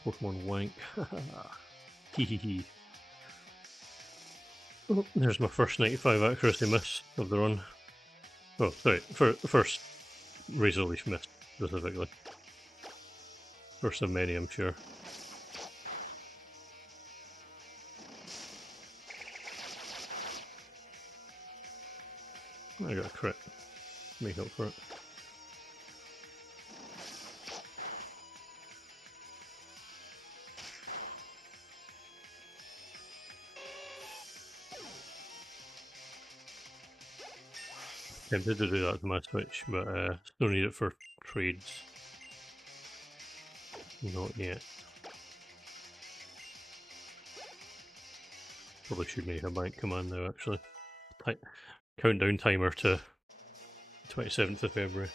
Pokemon Wank. Hehehe. Oh, there's my first 95 accuracy miss of the run. Oh, sorry, first Razor Leaf miss, specifically. First of many, I'm sure. I got a crit. Make up for it. Tempted to do that to my Switch, but still need it for trades. Not yet. Probably should make a bank command now, actually. Countdown timer to 27th of February.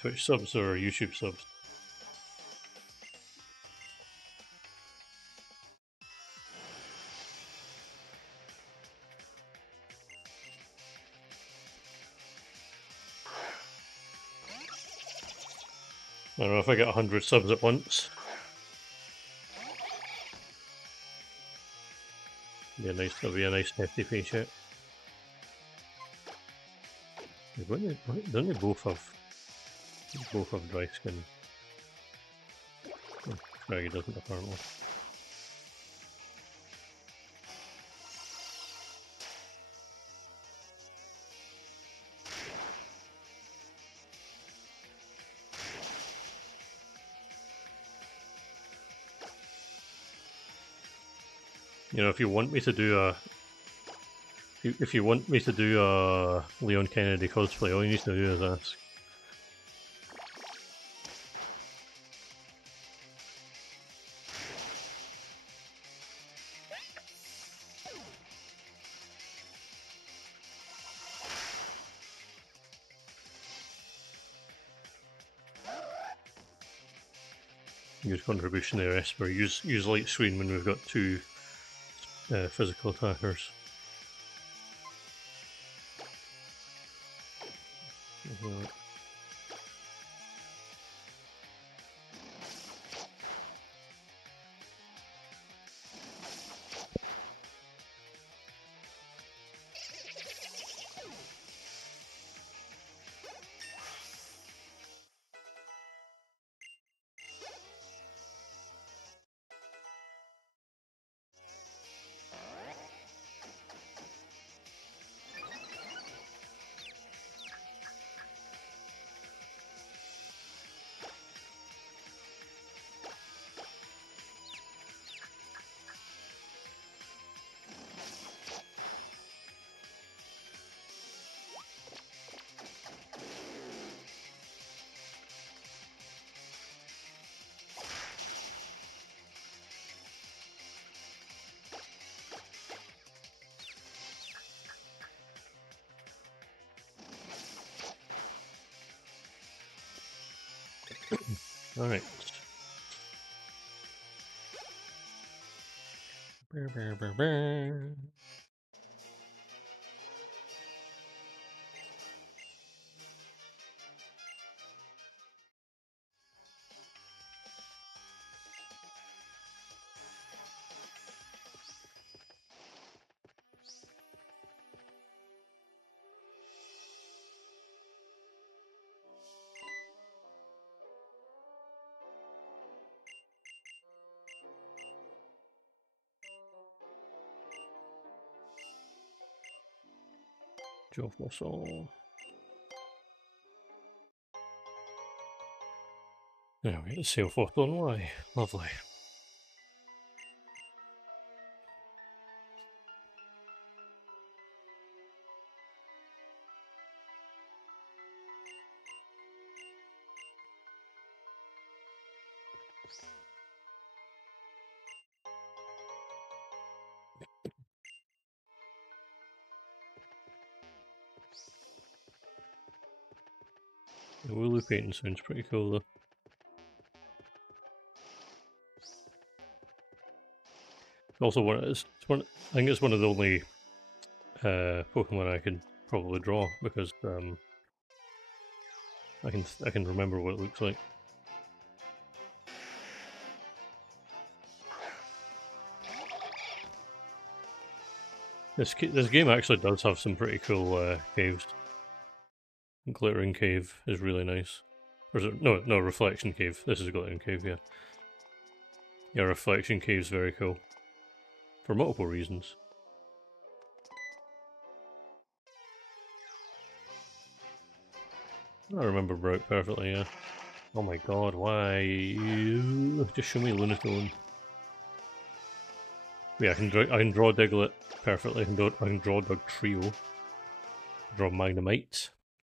Twitch subs or YouTube subs? I don't know if I get 100 subs at once. That'll be a nice hefty paycheck. Don't they both have dry skin? Oh, Shaggy doesn't apparently. You know, if you want me to do a Leon Kennedy cosplay, all you need to do is ask. Good contribution there, Esper. Use light screen when we've got two physical attackers. Alright. Brr, brr, brr, brr. Joe Fossil. There we get the sail forth on Y. Lovely. The woolly painting sounds pretty cool though. Also, I think it's one of the only Pokemon I could probably draw because I can remember what it looks like. This game actually does have some pretty cool caves. Glittering Cave is really nice. Or is it no Reflection Cave? This is Glittering Cave, yeah. Yeah, Reflection Cave's very cool. For multiple reasons. I remember Brock perfectly, yeah. Oh my god, why? Just show me Lunatone. Yeah, I can draw Diglett perfectly. I can draw Dugtrio. Draw Magnemite.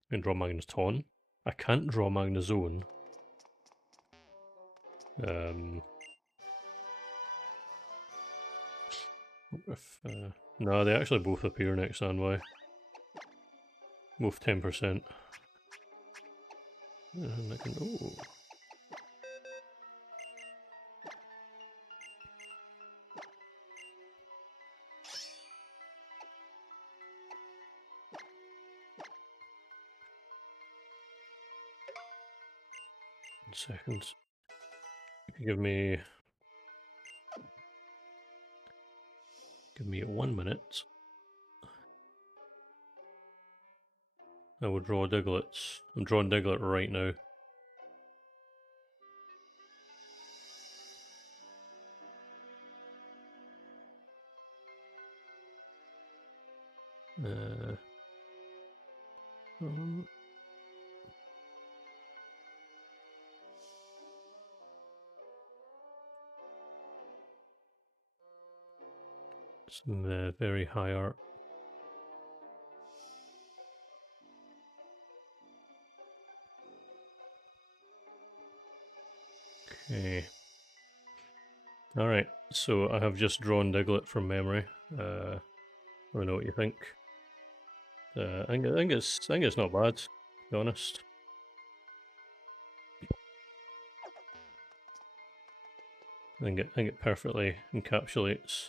I can draw Magneton. I can't draw Magnezone. If, no, they actually both appear next on Y. Both 10%. And I can, oh. Seconds. Give me 1 minute. I will draw Diglett. I'm drawing Diglett right now. Um, some very high art. Okay. Alright, so I have just drawn Diglett from memory. Let me know what you think. I think it's not bad, to be honest. I think it perfectly encapsulates.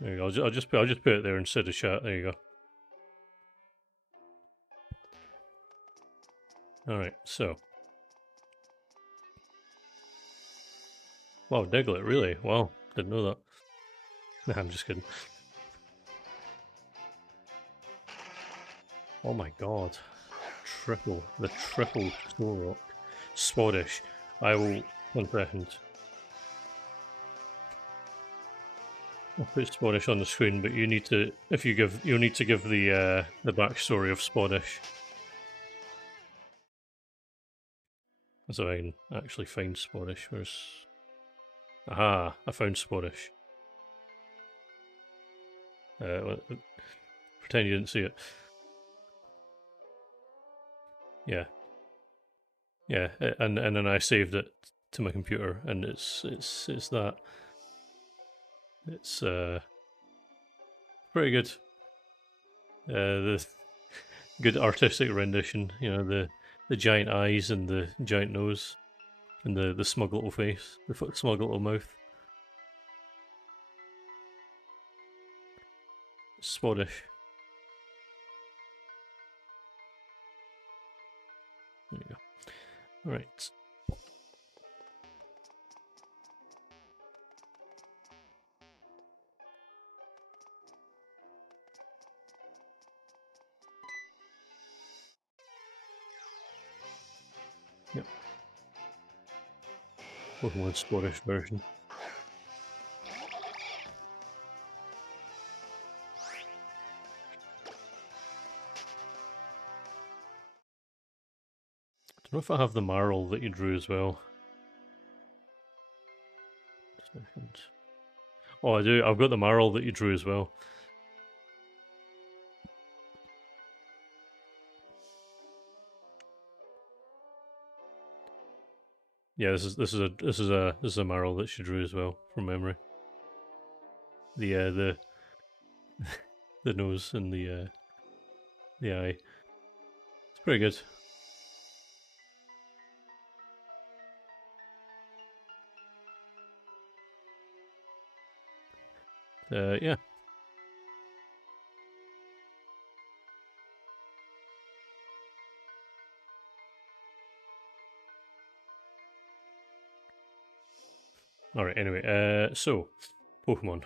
There you go. I'll just put it there instead of chat. There you go. Alright, so. Wow, Diglett, really? Wow, didn't know that. Nah, I'm just kidding. Oh my god. The triple Snow Rock. Swadish. I will, 1 second. I'll put Spanish on the screen, but you need to, you'll need to give the backstory of Spanish. So I can actually find Spanish. Where's... Aha, I found Spanish. Pretend you didn't see it. Yeah. Yeah, and then I saved it to my computer, and it's that. It's pretty good. The good artistic rendition, you know, the giant eyes and the giant nose. And the smug little face, the smug little mouth. Spottish. There you go. Alright. Yep. Pokemon Spottish version. I don't know if I have the Marl that you drew as well. Second. Oh, I do. I've got the Marl that you drew as well. Yeah, this is a Marl that she drew as well from memory. The the nose and the eye. It's pretty good. Yeah. Alright, anyway, so, Pokemon.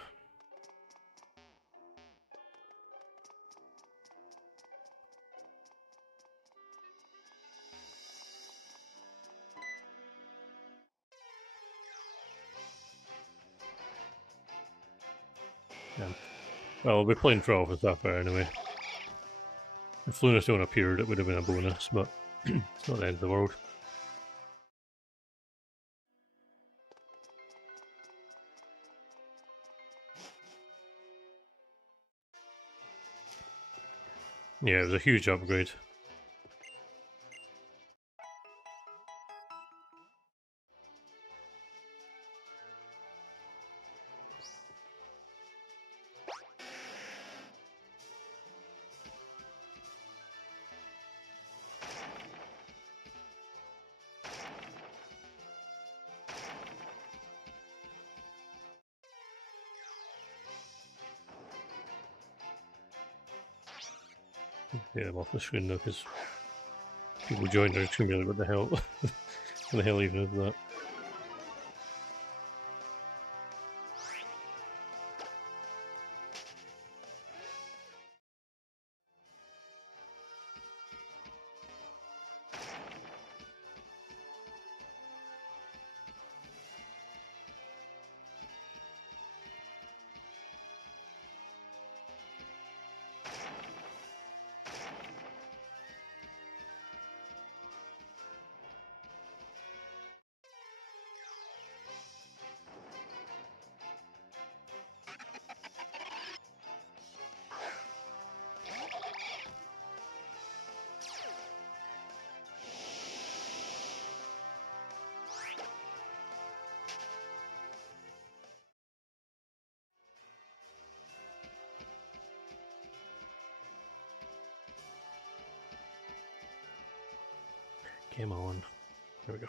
Yeah. Well, we'll be playing 12 with Sapphire anyway. If Lunastone appeared, it would have been a bonus, but it's not the end of the world. Yeah, it was a huge upgrade. Yeah, I'm off the screen now because people joined are just gonna be like, what the hell? What the hell even is that? Come on. There we go.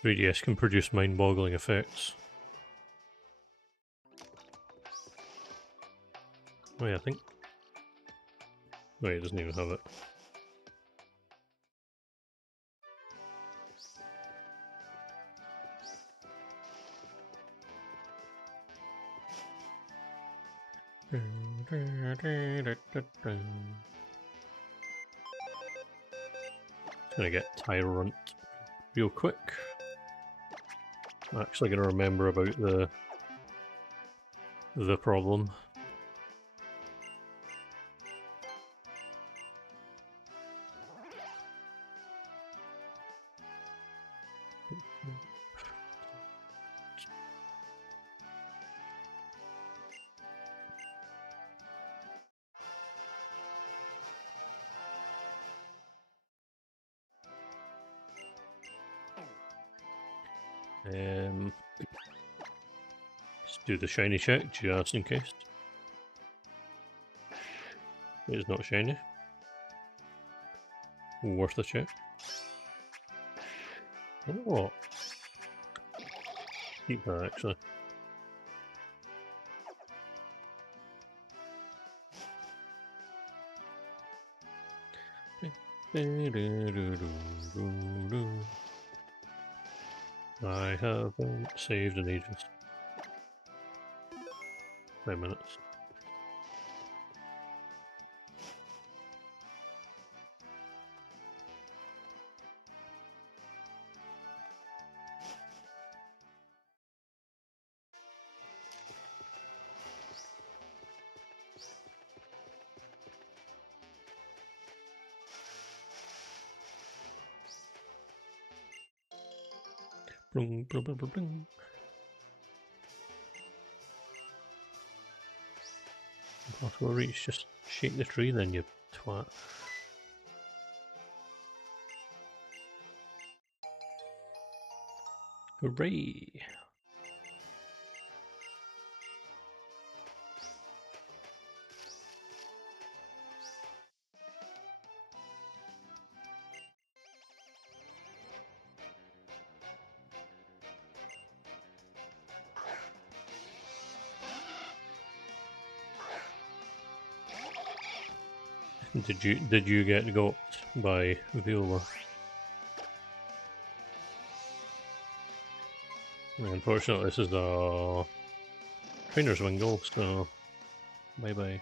3DS can produce mind-boggling effects. Oh yeah, I think... Oh yeah, it doesn't even have it. Gonna get Tyrant real quick. I'm actually gonna remember about the problem. Let's do the shiny check just in case. It is not shiny. Worth a check. You know what? Keep that actually. I haven't saved in ages. 5 minutes. Bling, bling, bling, bling, bling. Impossible reach, just shake the tree then, you twat. Hooray! Did you get got by Viola? Unfortunately, this is a trainer's wingle, so bye bye.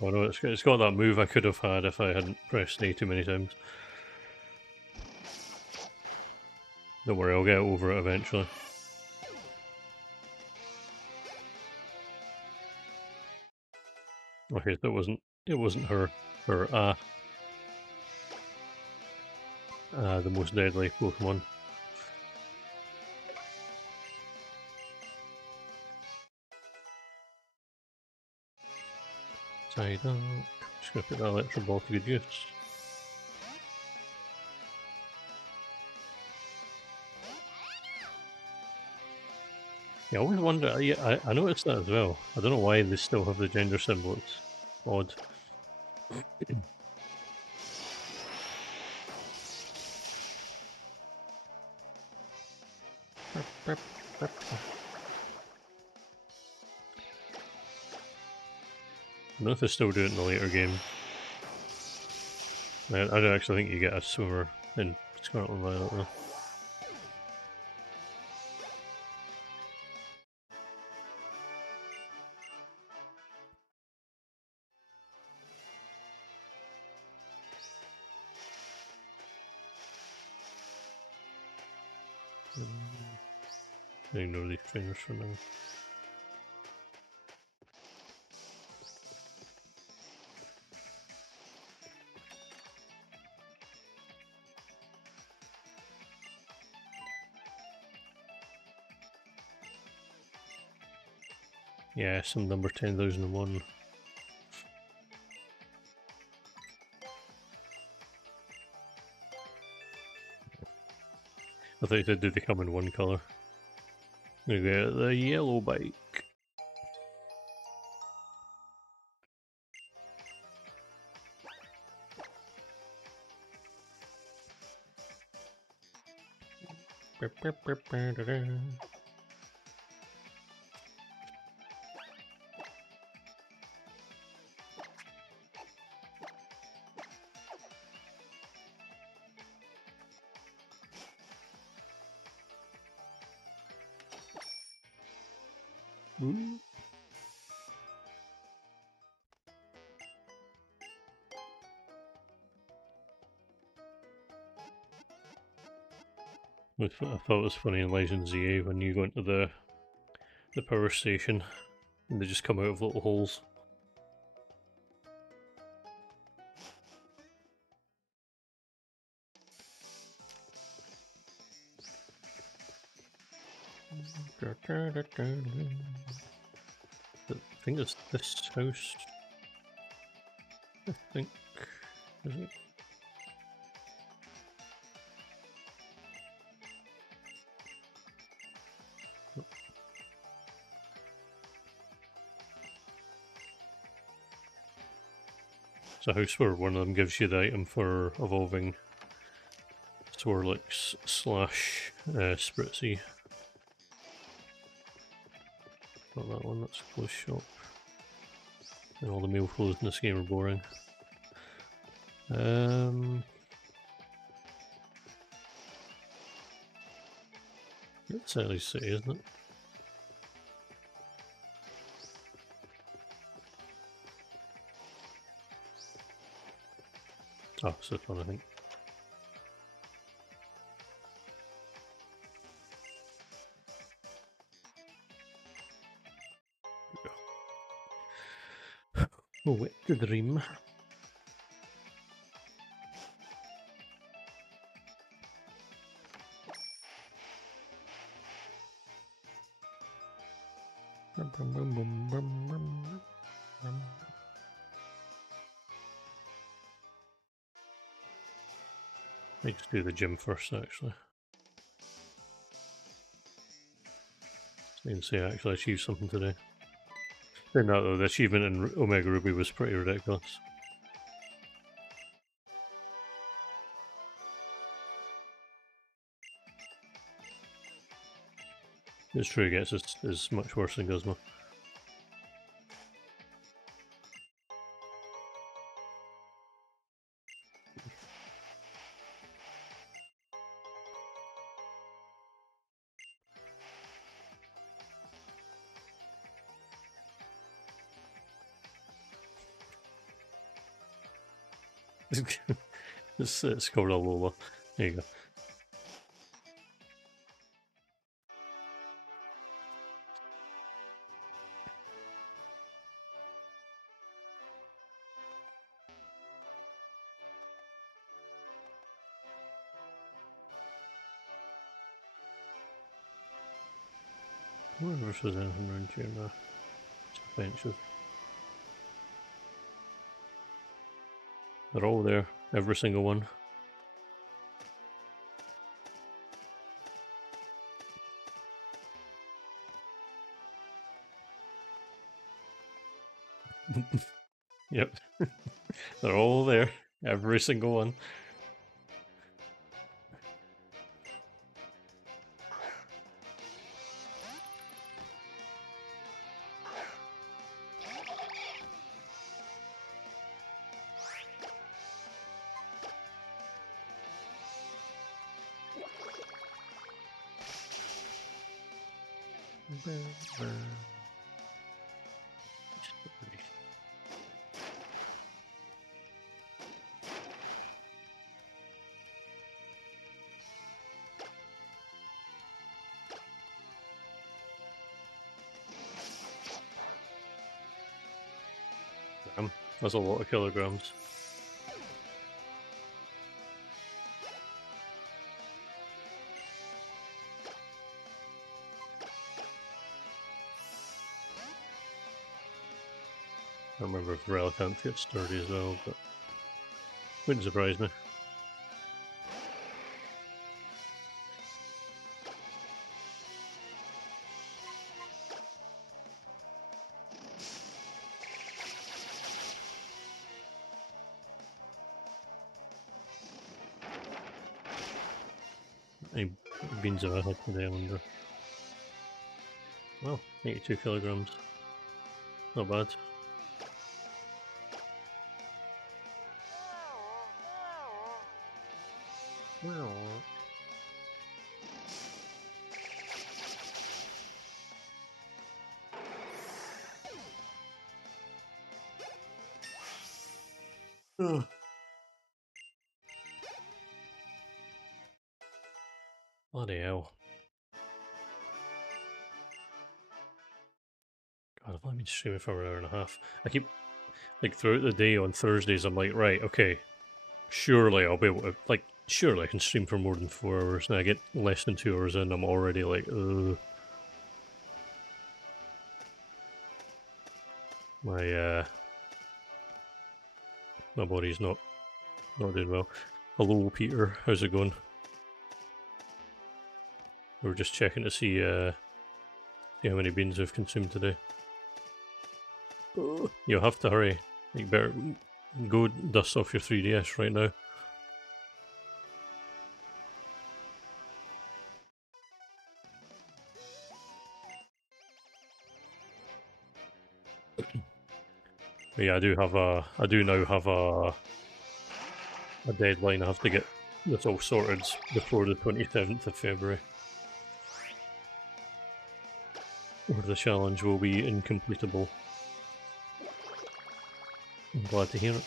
Oh no, it's got that move I could have had if I hadn't pressed A too many times. Don't worry, I'll get over it eventually. Okay, that wasn't her the most deadly Pokemon. Side up. Just gonna put that electro ball to good use. Yeah, I always wonder. Yeah, I noticed that as well. I don't know why they still have the gender symbol. It's odd. I don't know if they still do it in the later game. I don't actually think you get a swimmer in Scarlet and Violet though. Ignore these trainers for now. Yeah, some number 10,001. I thought they did they come in one colour. I'm gonna get the yellow bike. I thought it was funny in Legends EA when you go into the power station and they just come out of little holes. I think it's this house. I think. Is it? It's a house where one of them gives you the item for evolving Swirlix slash Spritzy. Not that one, that's a close shop. And all the meal flows in this game are boring. It's Ellie City, isn't it? Oh, it's this one, I think. Oh, wet the dream. Might just do the gym first, actually. And see I actually achieved something today. Turned out though, the achievement in Omega Ruby was pretty ridiculous. It's true, it gets is much worse than Guzma. It's called a Lola. There you go. I wonder if there's anything around here now. Just benches. They're all there, every single one. Yep. They're all there, every single one. Damn, that's a lot of kilograms. I remember if Relicanth gets sturdy as well, but wouldn't surprise me. Any beans have I had today, I wonder? Well, 82 kilograms. Not bad. Well. Ugh. Bloody hell. God, I've only been streaming for an hour and a half. I keep, like, throughout the day on Thursdays, I'm like, right, okay, surely I'll be able to, like, surely I can stream for more than 4 hours. And I get less than 2 hours in, I'm already like, ugh. My body's not doing well. Hello, Peter. How's it going? We were just checking to see how many beans we've consumed today. You'll have to hurry. You better go dust off your 3DS right now. But yeah, I do now have a deadline. I have to get this all sorted before the 27th of February. Or the challenge will be incompletable. I'm glad to hear it.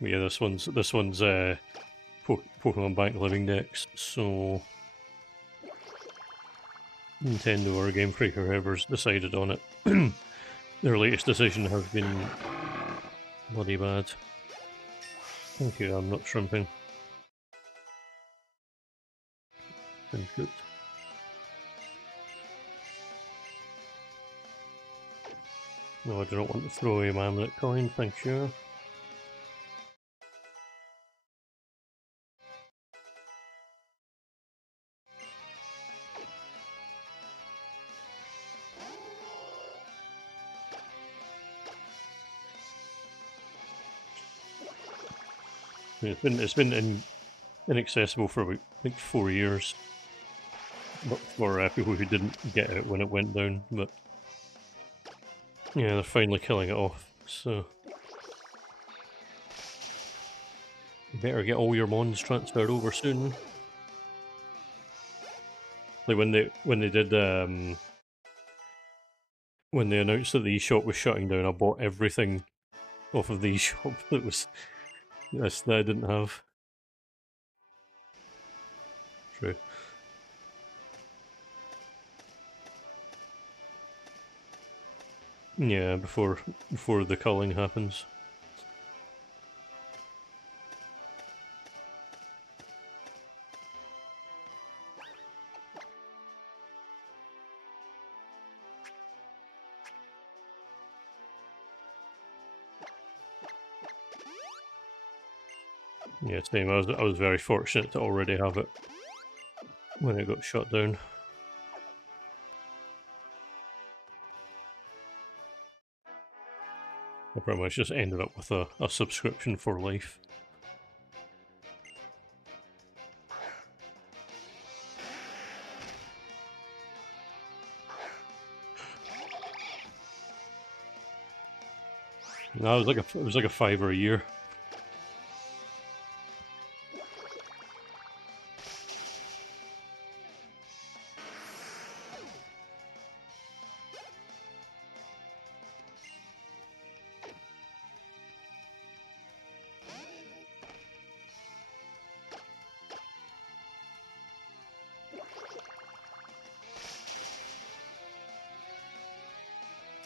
But yeah, this one's Pokémon Bank Living Dex, so Nintendo or Game Freak or whoever's decided on it. Their latest decision has been bloody bad. Thank you, I'm not shrimping. Been good. No, I do not want to throw away my amulet coin, thank you. It's been inaccessible for about like 4 years. But for people who didn't get it when it went down, but yeah, they're finally killing it off, so you better get all your mons transferred over soon. Like when they did when they announced that the eShop was shutting down, I bought everything off of the eShop that I didn't have. True. Yeah, before the culling happens. Yeah, same. I was very fortunate to already have it when it got shut down. I pretty much just ended up with a subscription for life. No, it was like a $5 a year.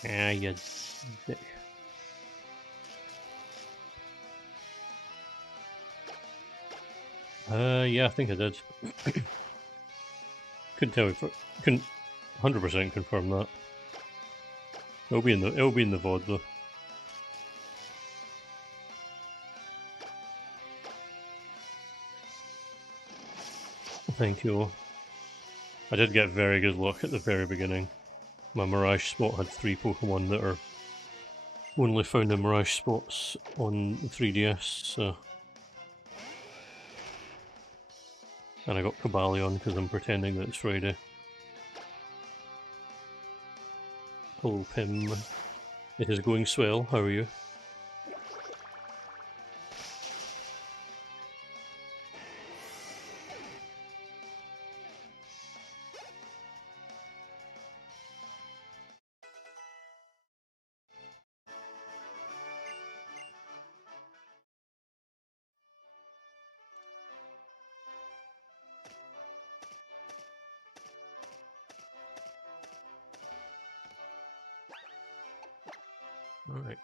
Ah, you dick. Yeah, I think I did. Couldn't tell if couldn't 100% confirm that. It'll be in the VOD though. Thank you. I did get very good luck at the very beginning. My Mirage spot had 3 Pokemon that are only found in Mirage spots on 3DS, so... And I got Cobalion because I'm pretending that it's Friday. Hello, Pim. It is going swell, how are you? Alright.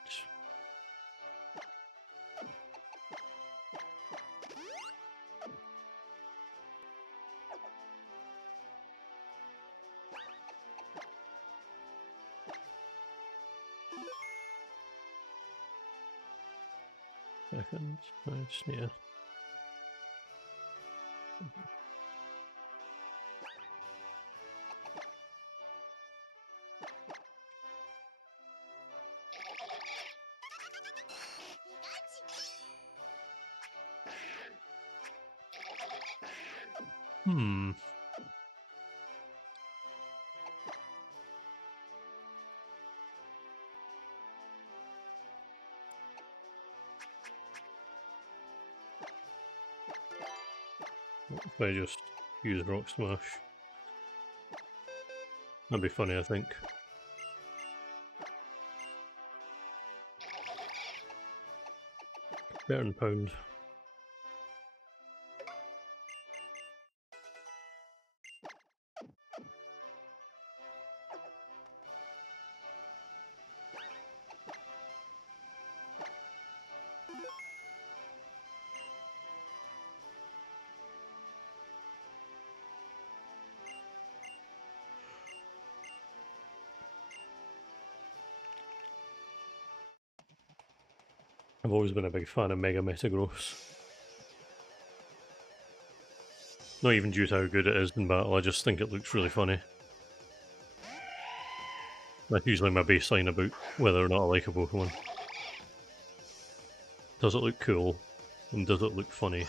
Second. Nice, yeah. Hmm. What if I just use Rock Smash? That'd be funny, I think. Better than Pound. I've always been a big fan of Mega Metagross. Not even due to how good it is in battle, I just think it looks really funny. That's usually my baseline about whether or not I like a Pokemon. Does it look cool? And does it look funny?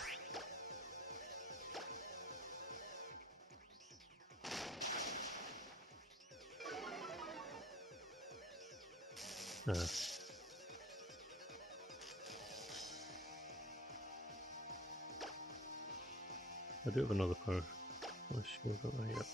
I do have another power. Let's see about that, yep.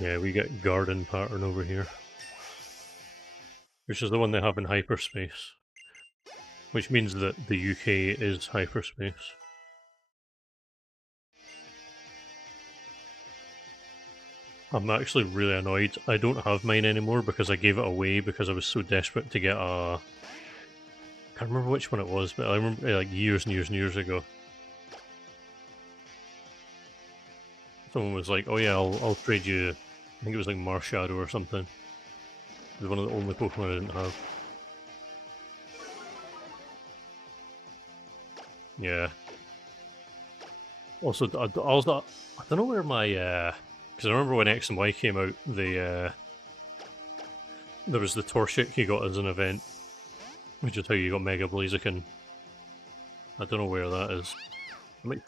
Yeah, we get garden pattern over here. Which is the one they have in hyperspace. Which means that the UK is hyperspace. I'm actually really annoyed. I don't have mine anymore because I gave it away because I was so desperate to get a... I can't remember which one it was, but I remember like years and years and years ago. Someone was like, oh yeah, I'll trade you... I think it was like Marshadow or something. It was one of the only Pokemon I didn't have. Yeah. Also, I don't know where my... because I remember when X and Y came out, there was the Torchic you got as an event, which is how you got Mega Blaziken. I don't know where that is.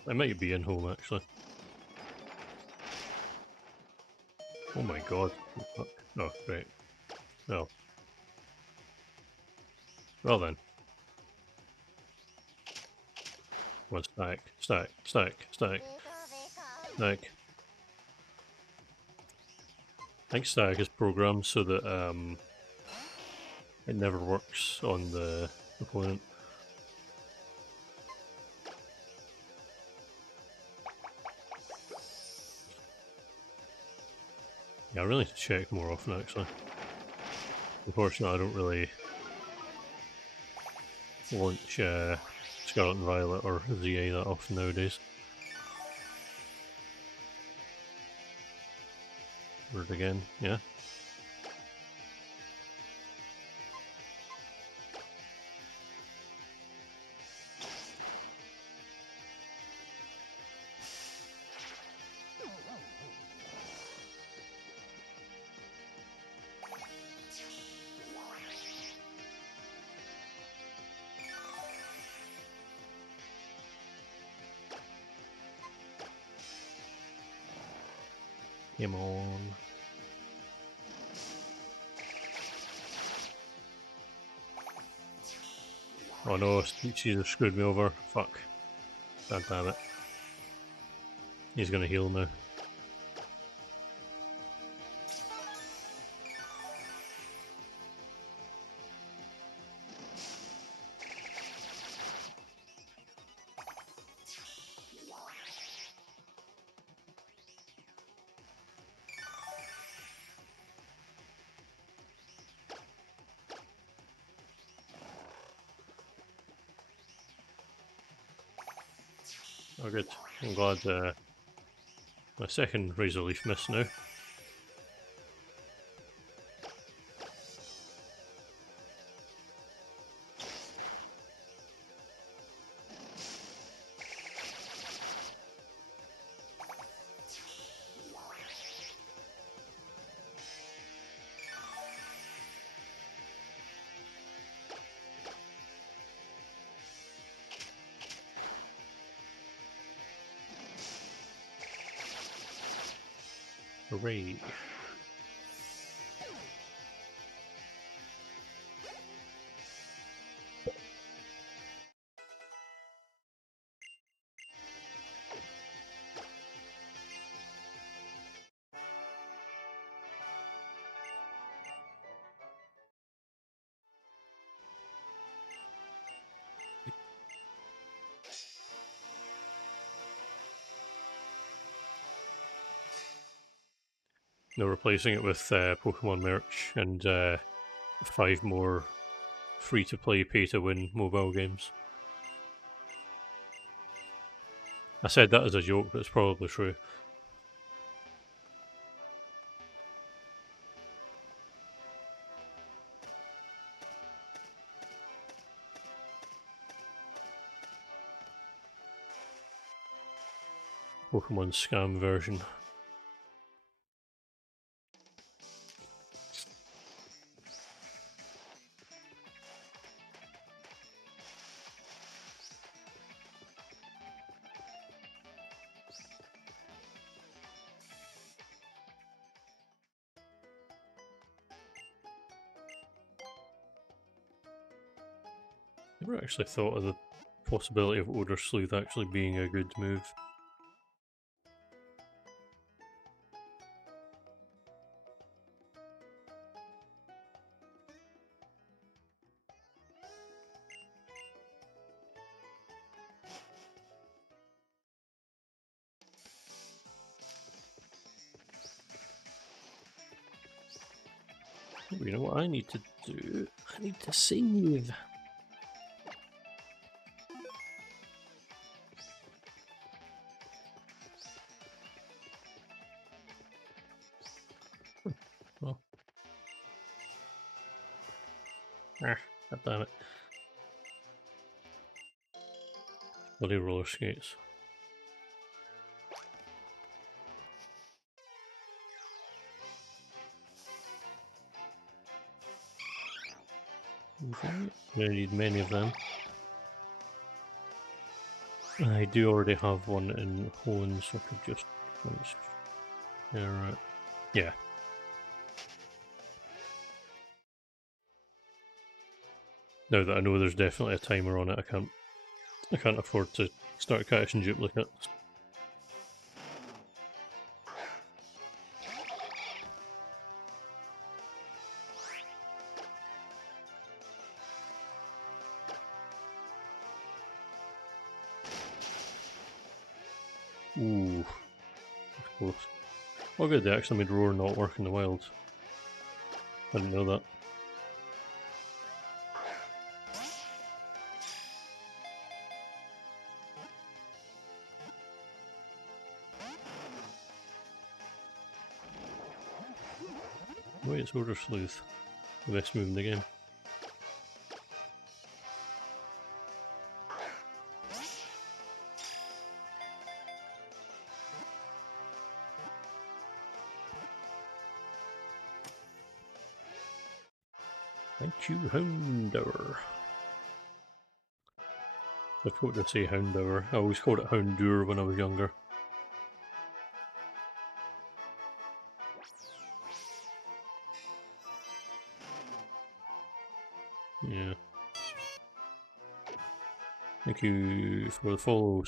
I might be in home, actually. Oh my god. Fuck. Oh, great. Oh. Well then. One stack. Stack. Stack. Stack. Stack. I think stack is programmed so that it never works on the opponent. Yeah, I really need to check more often, actually. Unfortunately, I don't really launch Scarlet and Violet or ZA that often nowadays. Word again, yeah. Game on. Oh no, she's screwed me over. Fuck. God damn it. He's gonna heal now. Oh good. I'm glad my second Razor Leaf miss now. Hooray. No, replacing it with Pokemon merch and 5 more free-to-play, pay-to-win mobile games. I said that as a joke, but it's probably true. Pokemon scam version. Never actually thought of the possibility of Odor Sleuth actually being a good move. You know what I need to do? I need to save. Well. God damn it. Bloody roller skates. Okay. I need many of them. I do already have one in Hoenn, so I could just... Yeah, right. Yeah. Now that I know there's definitely a timer on it, I can't afford to start catching duplicates. Ooh, that's close. Oh good, they actually made Roar not work in the wild. I didn't know that. Wait, it's Odor Sleuth. The best move in the game. Thank you, Houndour. Difficult to say Houndour. I always called it Houndour when I was younger. Yeah. Thank you for the follow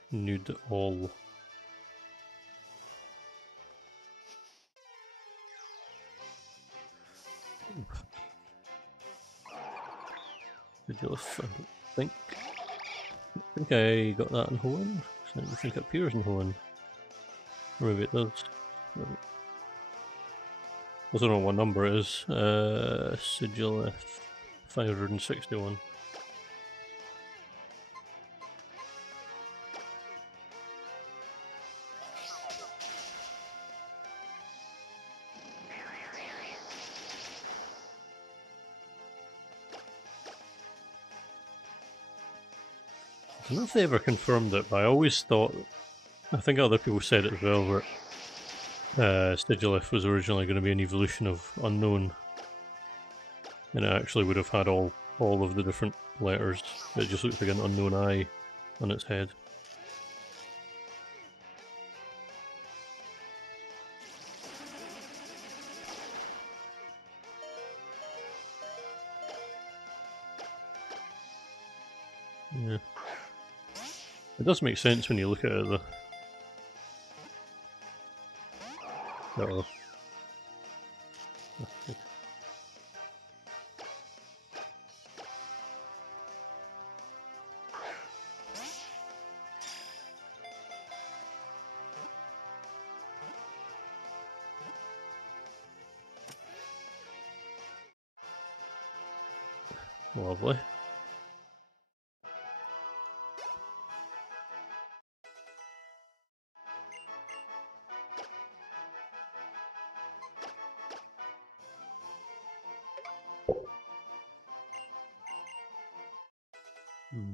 / nude all. Ridiculous, I think I got that in Hoenn. I don't think it appears in Hoenn. Or maybe it does. I don't know what number it is. Sigil 561. I don't know if they ever confirmed it, but I always thought, I think other people said it as well, where Sigilith was originally going to be an evolution of Unknown, and it actually would have had all of the different letters. It just looks like an unknown eye on its head. Yeah. It does make sense when you look at it though. Uh-oh. That's good. Lovely.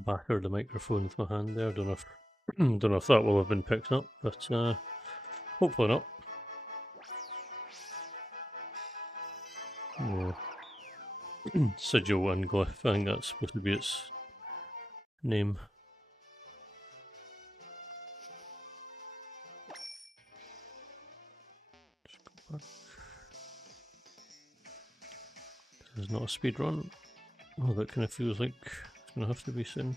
Battered the microphone with my hand there. Don't know if don't know if that will have been picked up, but hopefully not. No. Sigil and glyph. I think that's supposed to be its name. This is not a speed run. Oh, that kind of feels like it's gonna have to be soon.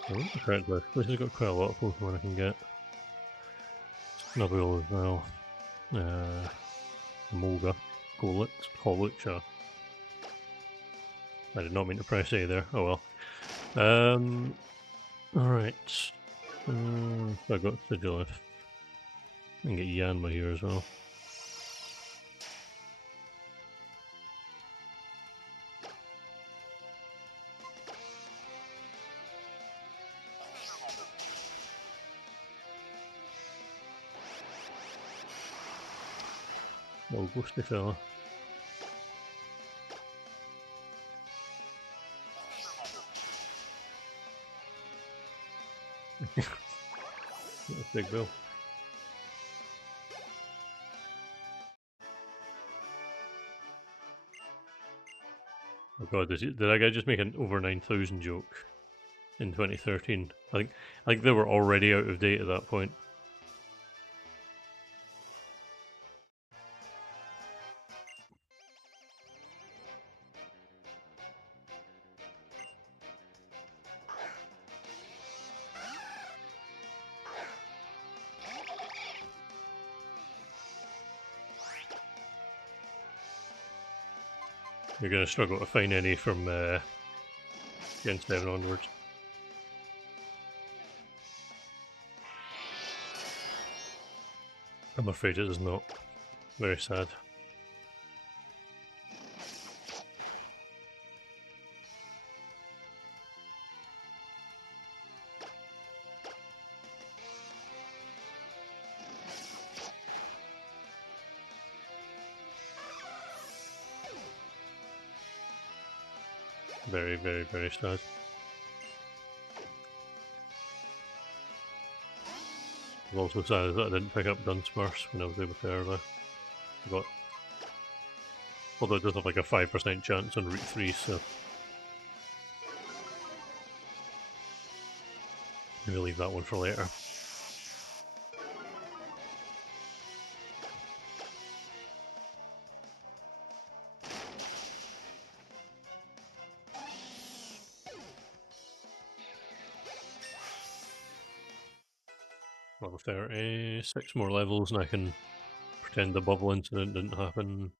I remember correctly. This has got quite a lot of Pokemon I can get. Snubbull as well. Molga. Holucha. I did not mean to press A there. Oh well. Alright. I got Sigilif. I can get Yanma here as well. Oh, ghosty fella. That's a big bill. Oh god, did that guy just make an over 9,000 joke in 2013? I think they were already out of date at that point. You're gonna struggle to find any from Gen 7 onwards. I'm afraid it is not. Very sad. Very, very, very sad. I'm also sad that I didn't pick up Dunsparce when I was able to earlier. I got, although it does have like a 5% chance on Route 3, so maybe leave that one for later. Well, 36 more levels and I can pretend the bubble incident didn't happen.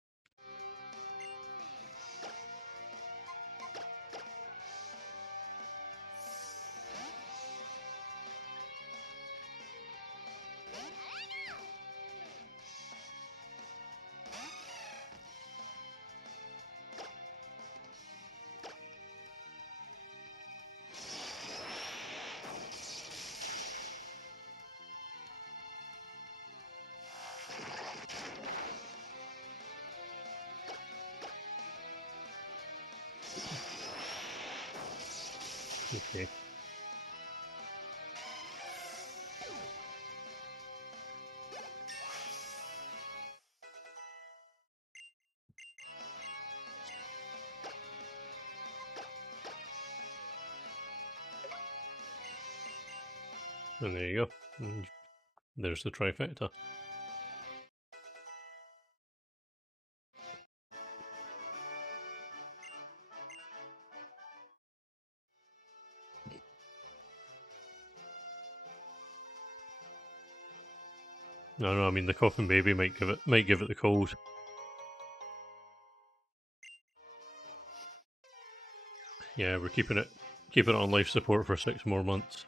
Okay. And there you go. And there's the trifecta. No, I mean the coffin baby might give it the cold. Yeah, we're keeping it on life support for 6 more months.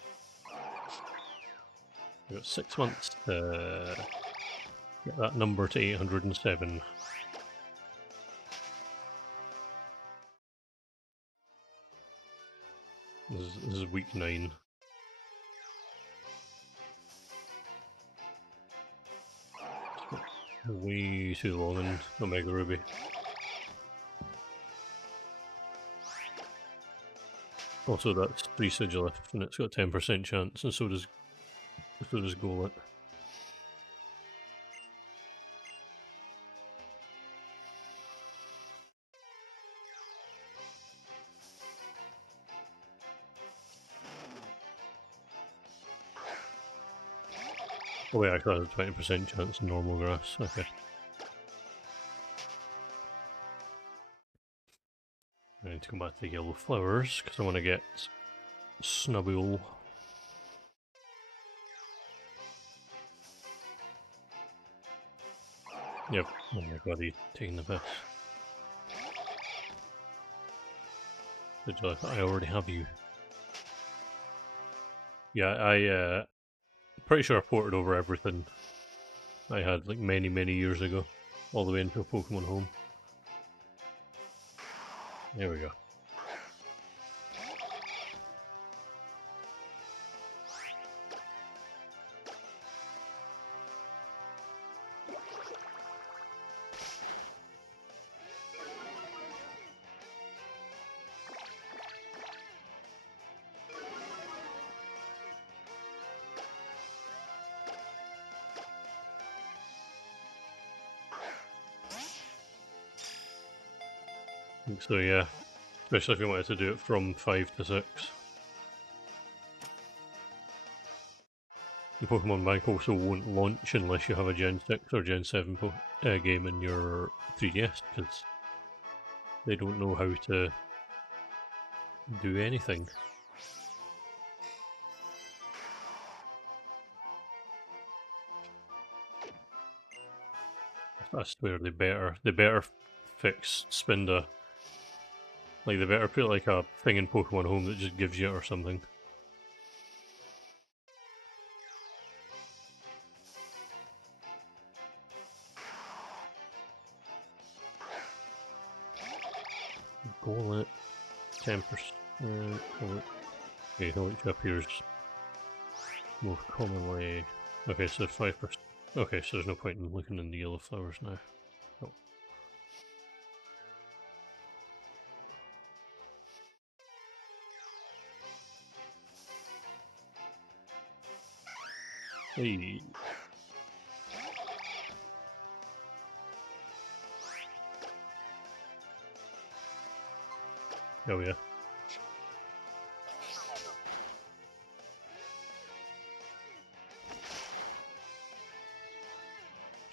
We've got 6 months to get that number to 807. This is week 9. Way too long in Omega Ruby. Also, that's 3 Sigilith, and it's got 10% chance, and so does Golett. Oh wait, actually has a 20% chance in normal grass. Okay. I need to go back to the yellow flowers, because I want to get Snubbull. Yep. Oh my god, he's taking the piss. I already have you. Yeah, pretty sure I ported over everything I had like many years ago, all the way into Pokemon Home. There we go. So yeah, especially if you wanted to do it from 5 to 6. The Pokemon Bank also won't launch unless you have a Gen 6 or Gen 7 game in your 3DS, because they don't know how to do anything. I swear they better fix Spinda. Like they better put like a thing in Pokemon Home that just gives you it or something. Golett, 10%. Okay, which appears more commonly. Okay, so 5%. Okay, so there's no point in looking in the yellow flowers now. Oh. Hey. Oh yeah.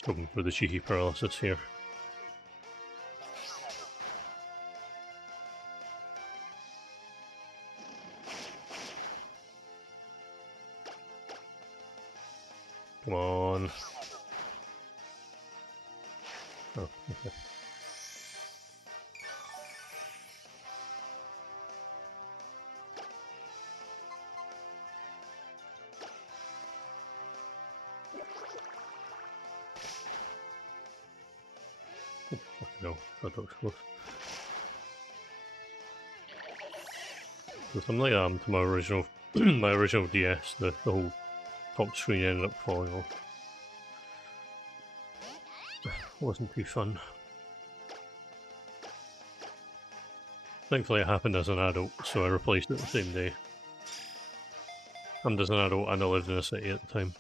Hoping for the cheeky paralysis here. Come on. Oh, okay. No, that looks close. So something like that to my original my original DS, the whole top screen ended up falling off. Wasn't too fun. Thankfully it happened as an adult, so I replaced it the same day. And as an adult, and I lived in a city at the time.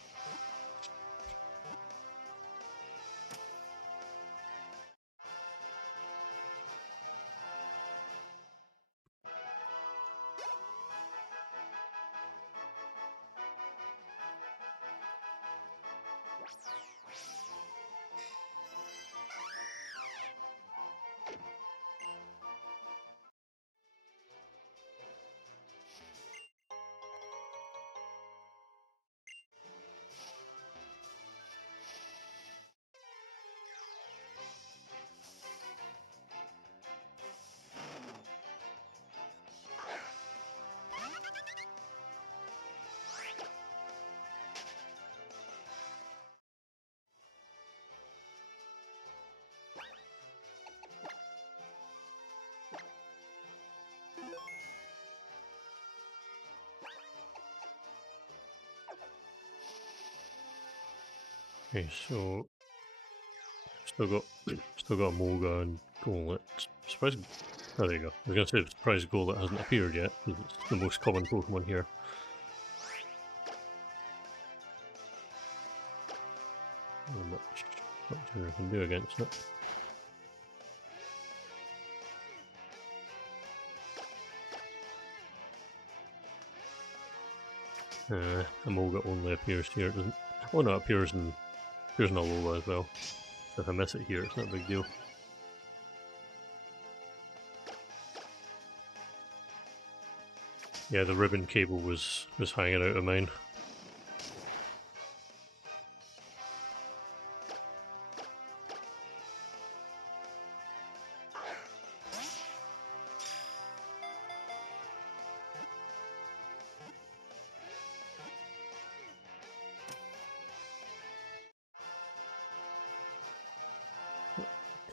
Okay, so still got a Molga and Golett. Surprised. Oh, there you go. I was gonna say surprised Golett hasn't appeared yet, because it's the most common Pokemon here. Not much I can do against it. Emolga only appears here, doesn't? Oh no, it appears in Alola as well. So if I miss it here, it's not a big deal. Yeah, the ribbon cable was hanging out of mine.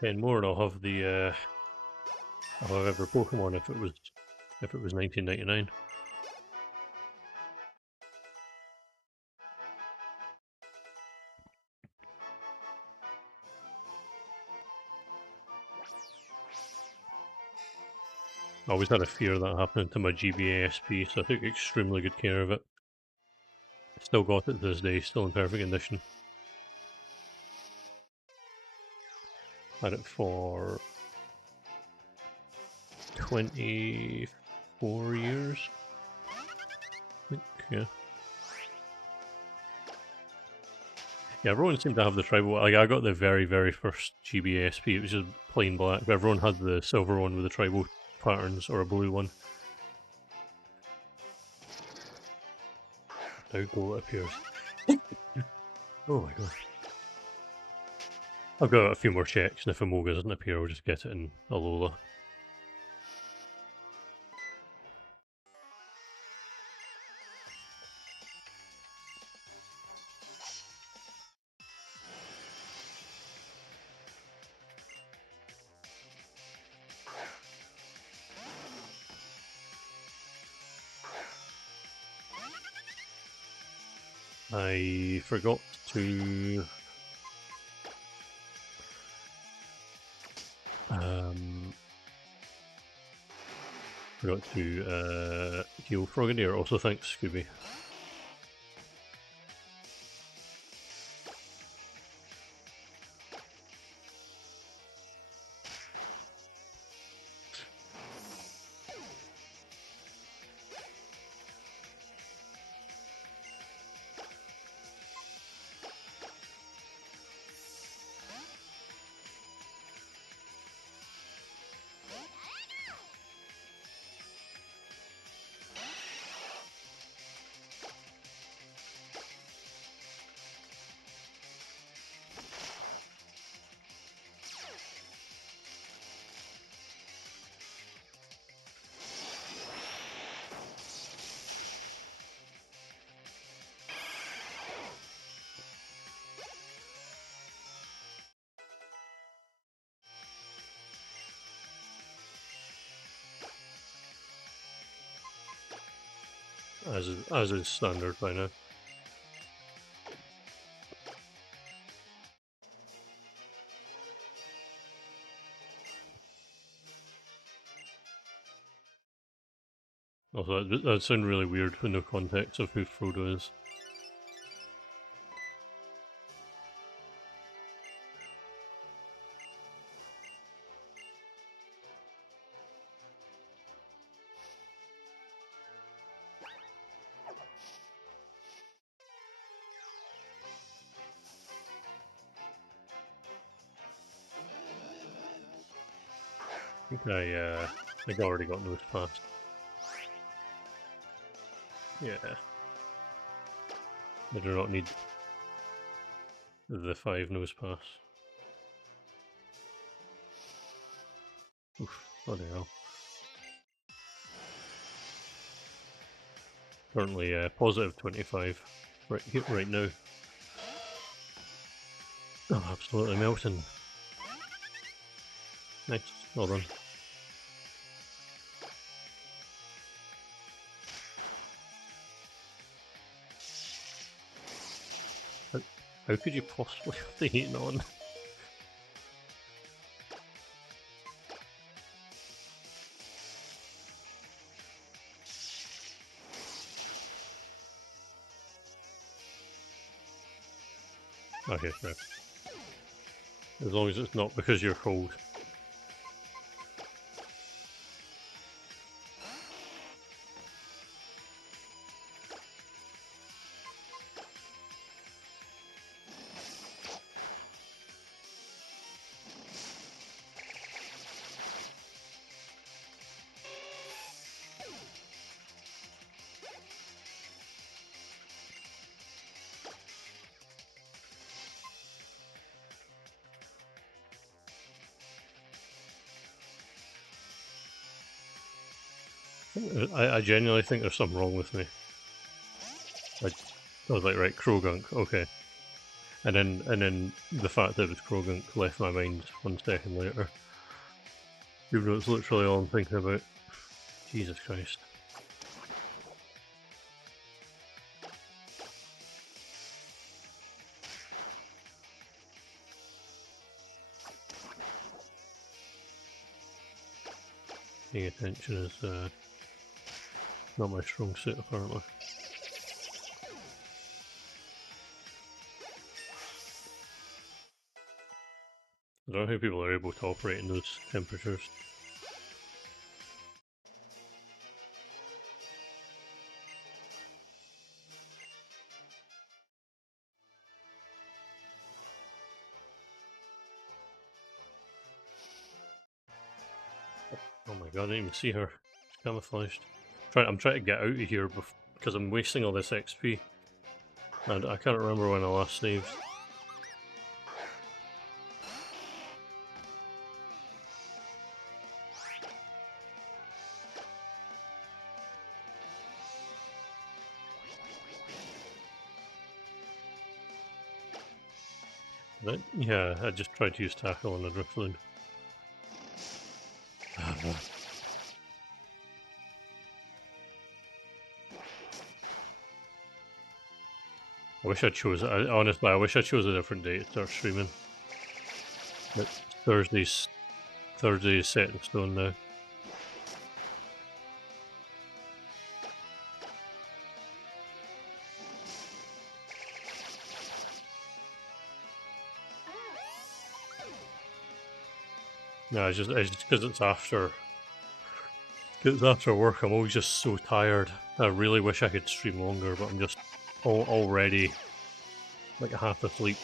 Ten more, and I'll have the I'll have every Pokemon if it was 1999. I always had a fear that happening to my GBASP, so I took extremely good care of it. Still got it to this day, still in perfect condition. Had it for 24 years, I think, yeah. Yeah, everyone seemed to have the tribal. Like, I got the very, very first GBASP, it was just plain black, but everyone had the silver one with the tribal patterns, or a blue one. Now Golett appears. Oh my god. I've got a few more checks, and if Emolga doesn't appear, I'll just get it in Alola. I forgot to heal Frogadier. Also, thanks, Scooby. As is standard by now. Also, that sounds really weird with no context of who Frodo is. I think I already got those past. Yeah. I do not need the 5 nose pass. Oof, bloody hell. Currently positive 25 right now. Oh, absolutely melting. Nice, well done. How could you possibly have the heating on? Okay, fair. As long as it's not because you're cold. I genuinely think there's something wrong with me. I was like, right, Krogunk, okay. And then the fact that it was Krogunk left my mind 1 second later. Even though it's literally all I'm thinking about. Jesus Christ. Paying attention is not my strong suit, apparently. I don't know how people are able to operate in those temperatures. Oh my god, I didn't even see her. She's camouflaged. I'm trying to get out of here because I'm wasting all this XP. And I can't remember when I last saved. Yeah, I just tried to use tackle on a driftloon. I wish I chose. Honestly, I wish I chose a different day to start streaming. But Thursday's set in stone now. No, it's just because it's after. Because after work, I'm always just so tired. I really wish I could stream longer, but I'm just already like half asleep.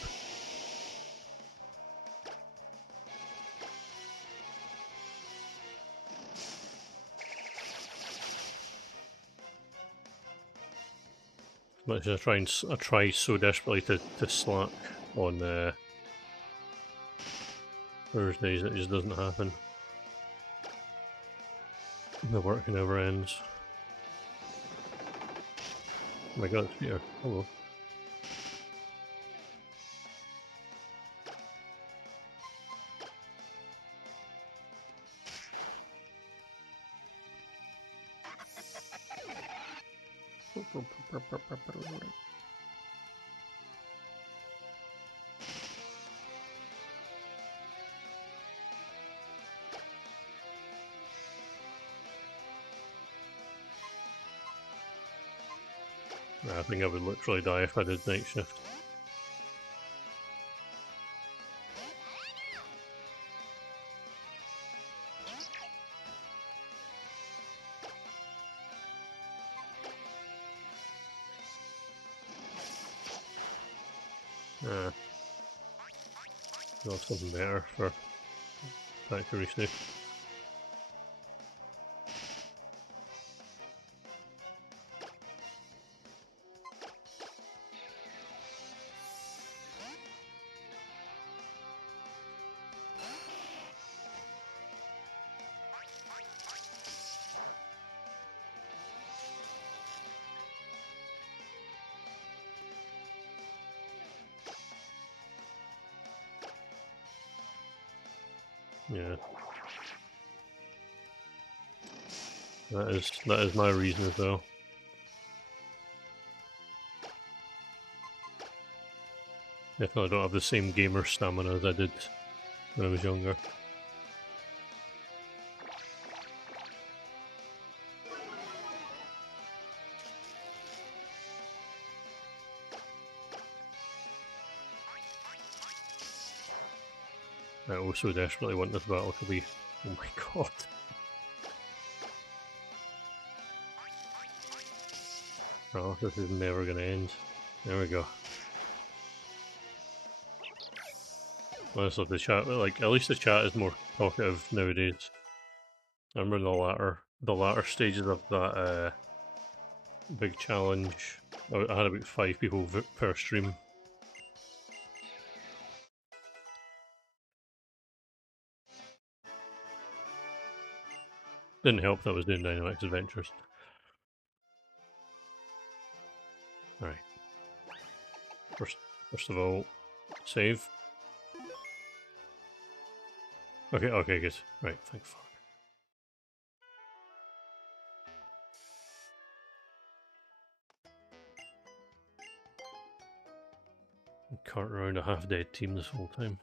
Much as I try so desperately to slack on Thursdays, it just doesn't happen. The work never ends. Oh my god, it's Peter. Hello. I think I would literally die if I did night shift. Got something better for factory safe. Yeah. That is my reason as well. Definitely don't have the same gamer stamina as I did when I was younger. I also desperately want this battle to be... Oh my god. Oh, this is never gonna end. There we go. Honestly, the chat, like, at least the chat is more talkative nowadays. I remember the latter stages of that big challenge, I had about 5 people per stream. Didn't help that I was doing Dynamax Adventures. Alright. First of all, save. Okay, good. Right, thank fuck. Cart around a half-dead team this whole time.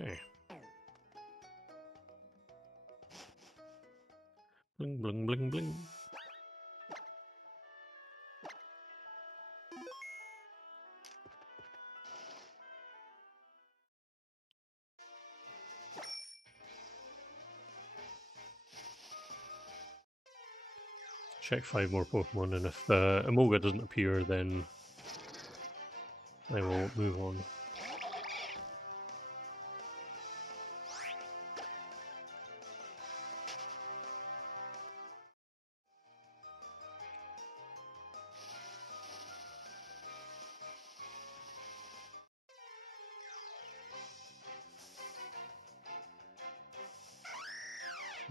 Okay. Bling, bling, bling, bling. Check 5 more Pokemon, and if Emolga doesn't appear, then I will move on.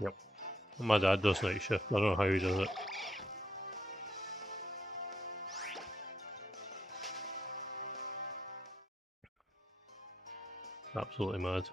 Yep. My dad does night shift. I don't know how he does it. Absolutely mad.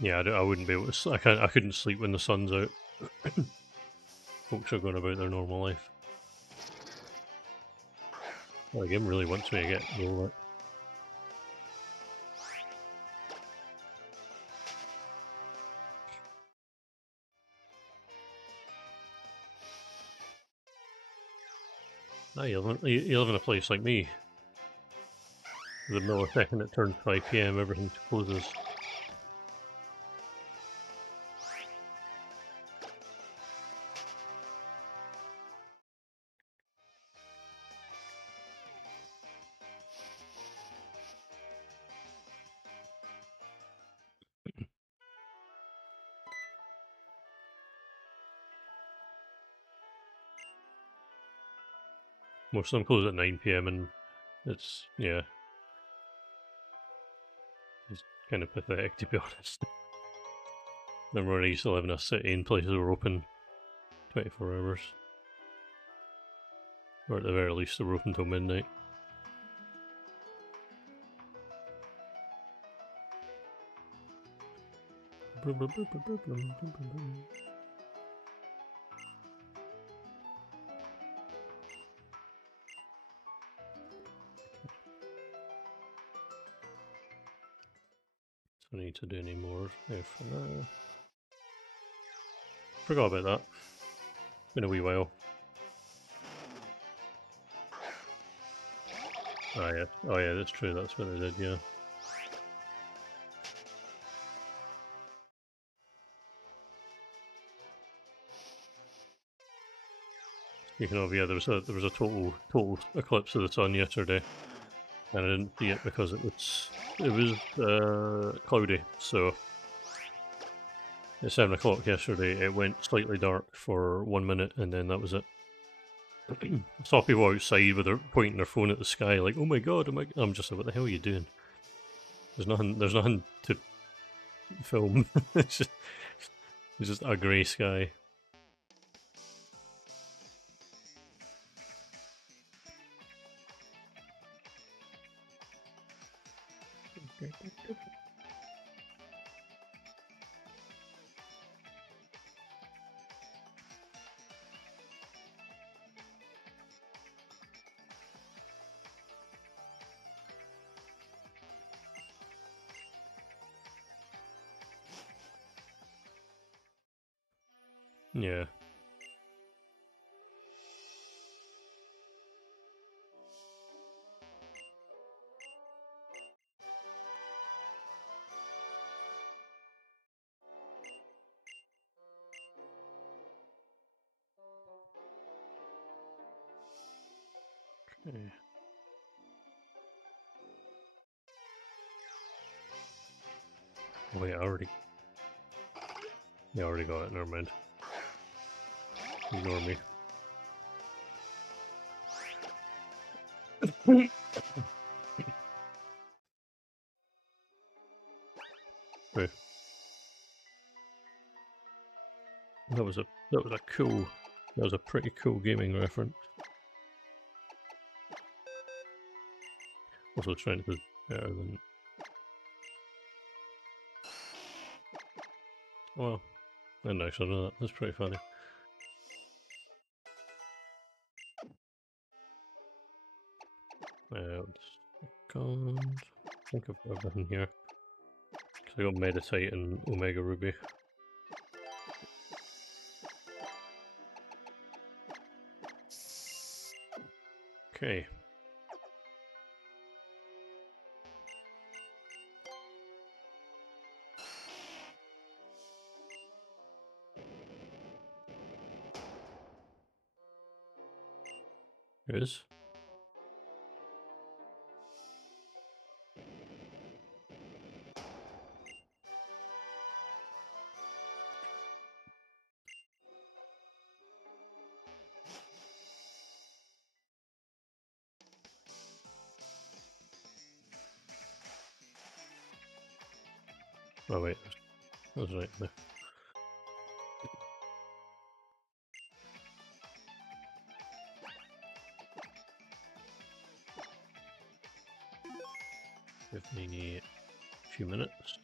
Yeah, I wouldn't be able to. I couldn't sleep when the sun's out. Folks are going about their normal life. Well, the game really wants me to get roll it. Ah, you live in a place like me. The millisecond it turns 5 PM, everything closes. Most of them close at 9 PM, and it's, yeah, it's kind of pathetic, to be honest. Remember when I used to live in a city and places were open 24 hours? Or at the very least, they were open till midnight. Don't need to do any more. Forgot about that. Been a wee while. Oh yeah, that's true. That's what they did. Yeah. Speaking of, yeah, there was a total eclipse of the sun yesterday, and I didn't see it because it was cloudy. So at 7 o'clock yesterday, it went slightly dark for 1 minute, and then that was it. I saw people outside with their pointing their phone at the sky, like, "Oh my god!" I'm just like, "What the hell are you doing?" There's nothing. There's nothing to film. It's just a grey sky. Yeah. Okay. Wait, I already got it. Never mind. Ignore me. Wait, that was a cool. That was a pretty cool gaming reference. Also, trying to do better than. Well, I didn't actually know that. That's pretty funny. Second. I think I've got everything here. Because I got Meditate and Omega Ruby. Okay. Here it is. Oh wait, that was right there. Give me a few minutes.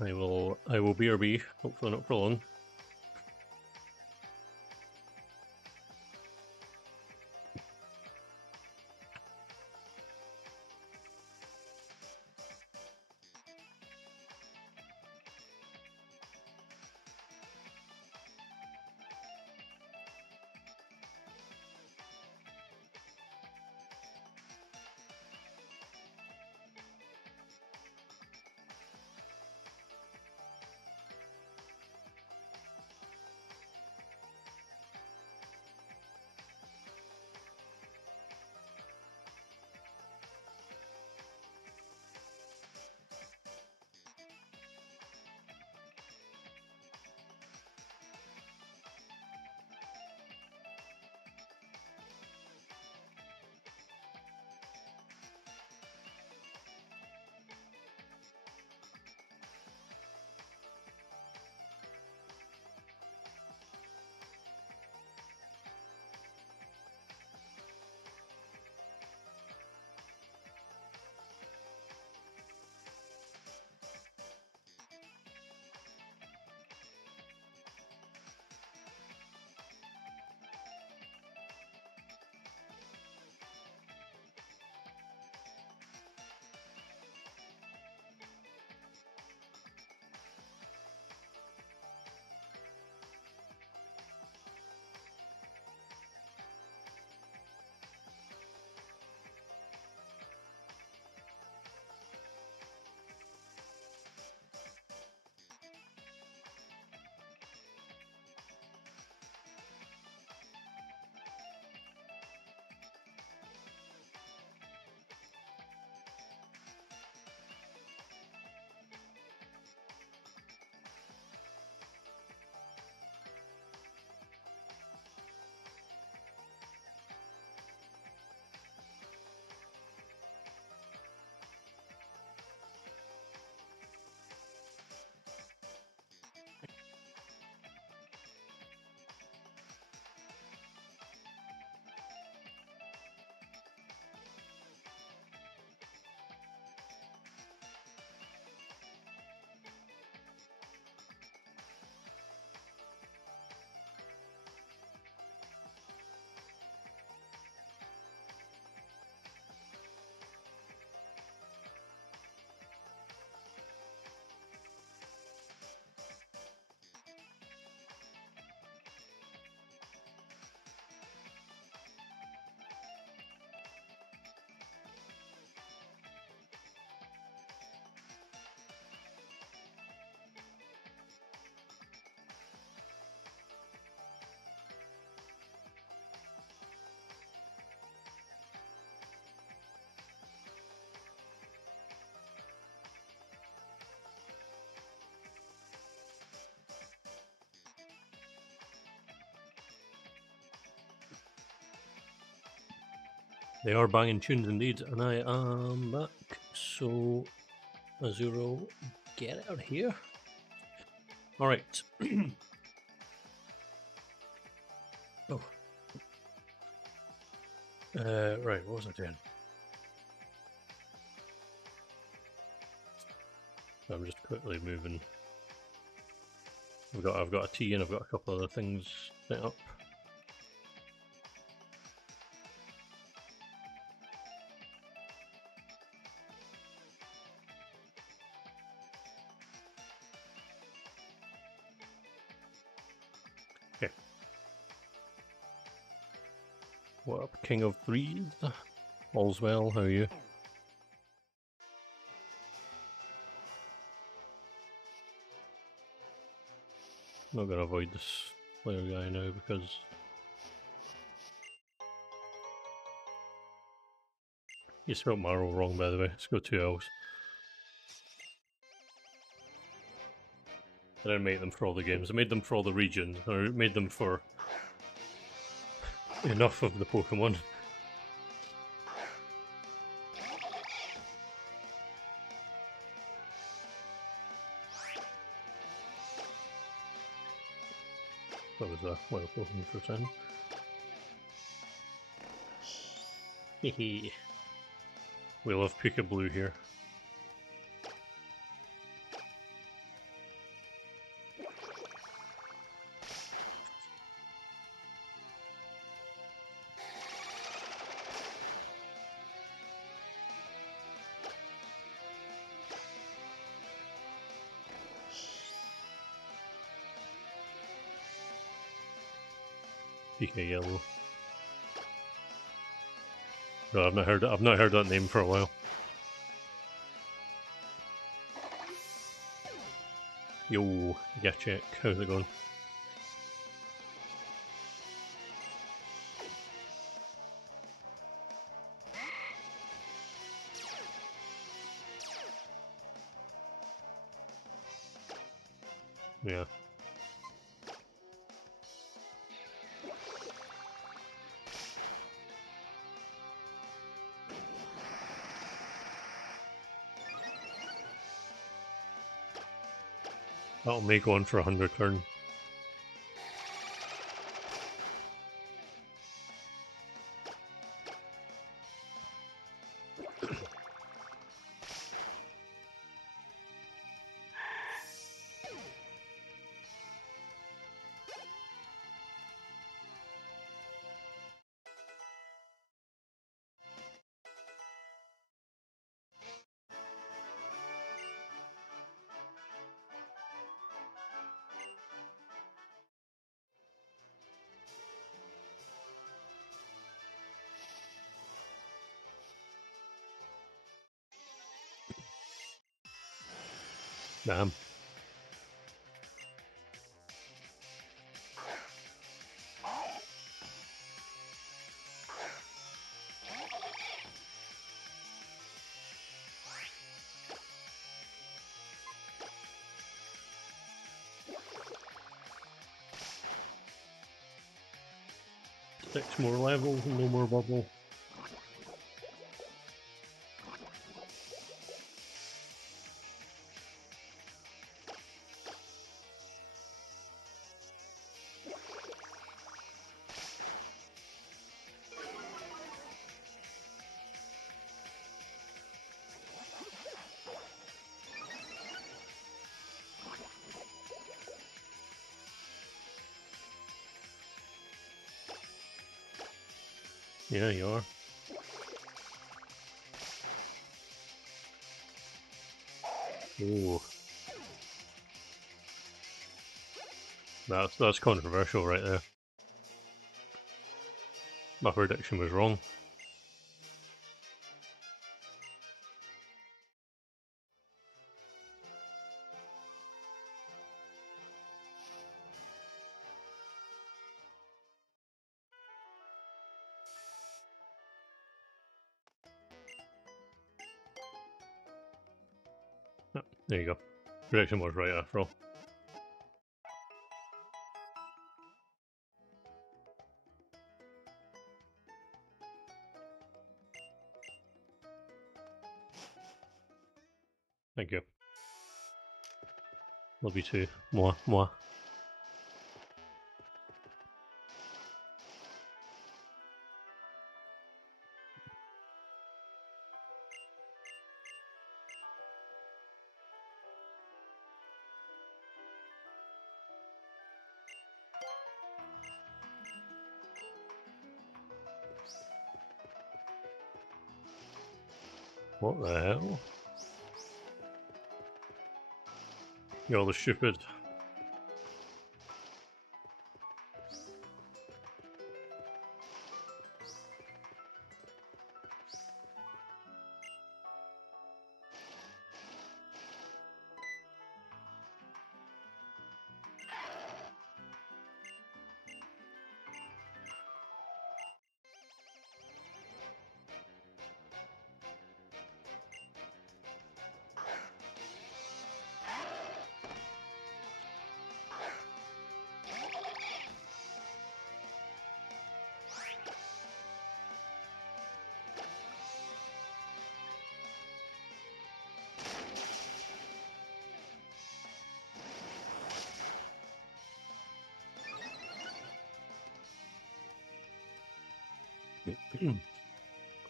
I will BRB, hopefully not for long. They are banging tunes indeed, and I am back. So, Azuro, get out of here. All right. Oh. Right. What was I doing? I'm just quickly moving. I've got a tea and I've got a couple other things set up. Okay. What up, King of Threes? All's well. How are you? Not gonna avoid this player guy now because you spelled Marrow wrong, by the way. Let's go 2 L's. I didn't make them for all the games. I made them for all the regions. I made them for enough of the Pokemon. That was a wild Pokemon for a second. Hehe. We love Pika Blue here. Pika Yellow. No, I've not heard that name for a while. Yo, Gachek, how's it going? Yeah. That'll make one for 100 turn. Damn. Six more levels and no more bubble. Yeah, you are. Ooh. That's controversial right there. My prediction was wrong. Oh, there you go. Prediction was right after all. Thank you. Love you too. Mwah, mwah. What the hell? You're the stupid.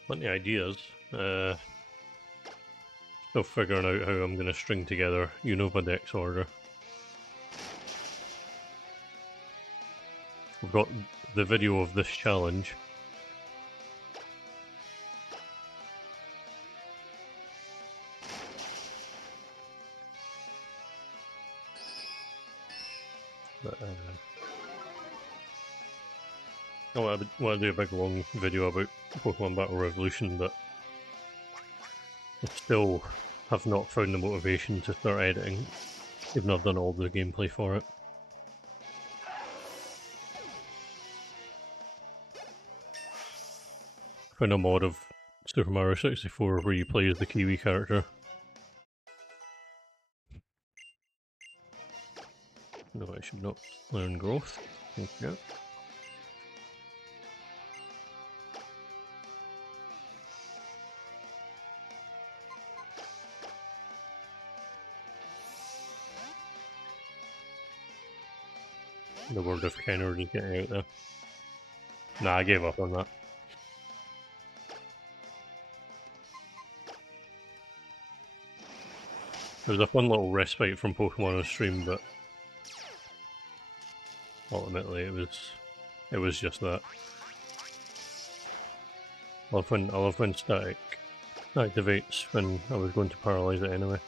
Plenty of ideas. Still figuring out how I'm going to string together Unova Dex order. We've got the video of this challenge. But, I want to do a big long video about Pokemon Battle Revolution, but I still have not found the motivation to start editing, even though I've done all the gameplay for it. I found a mod of Super Mario 64 where you play as the Kiwi character. No, I should not learn growth. Thank you. The word of Kenner is getting out there. Nah, I gave up on that. There was a fun little respite from Pokemon on stream, but ultimately it was just that. I love when static activates when I was going to paralyze it anyway.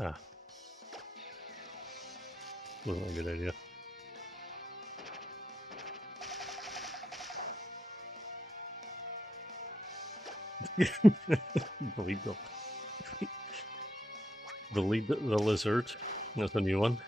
Ah, wasn't a good idea. Believe the the lizard. That's a new one.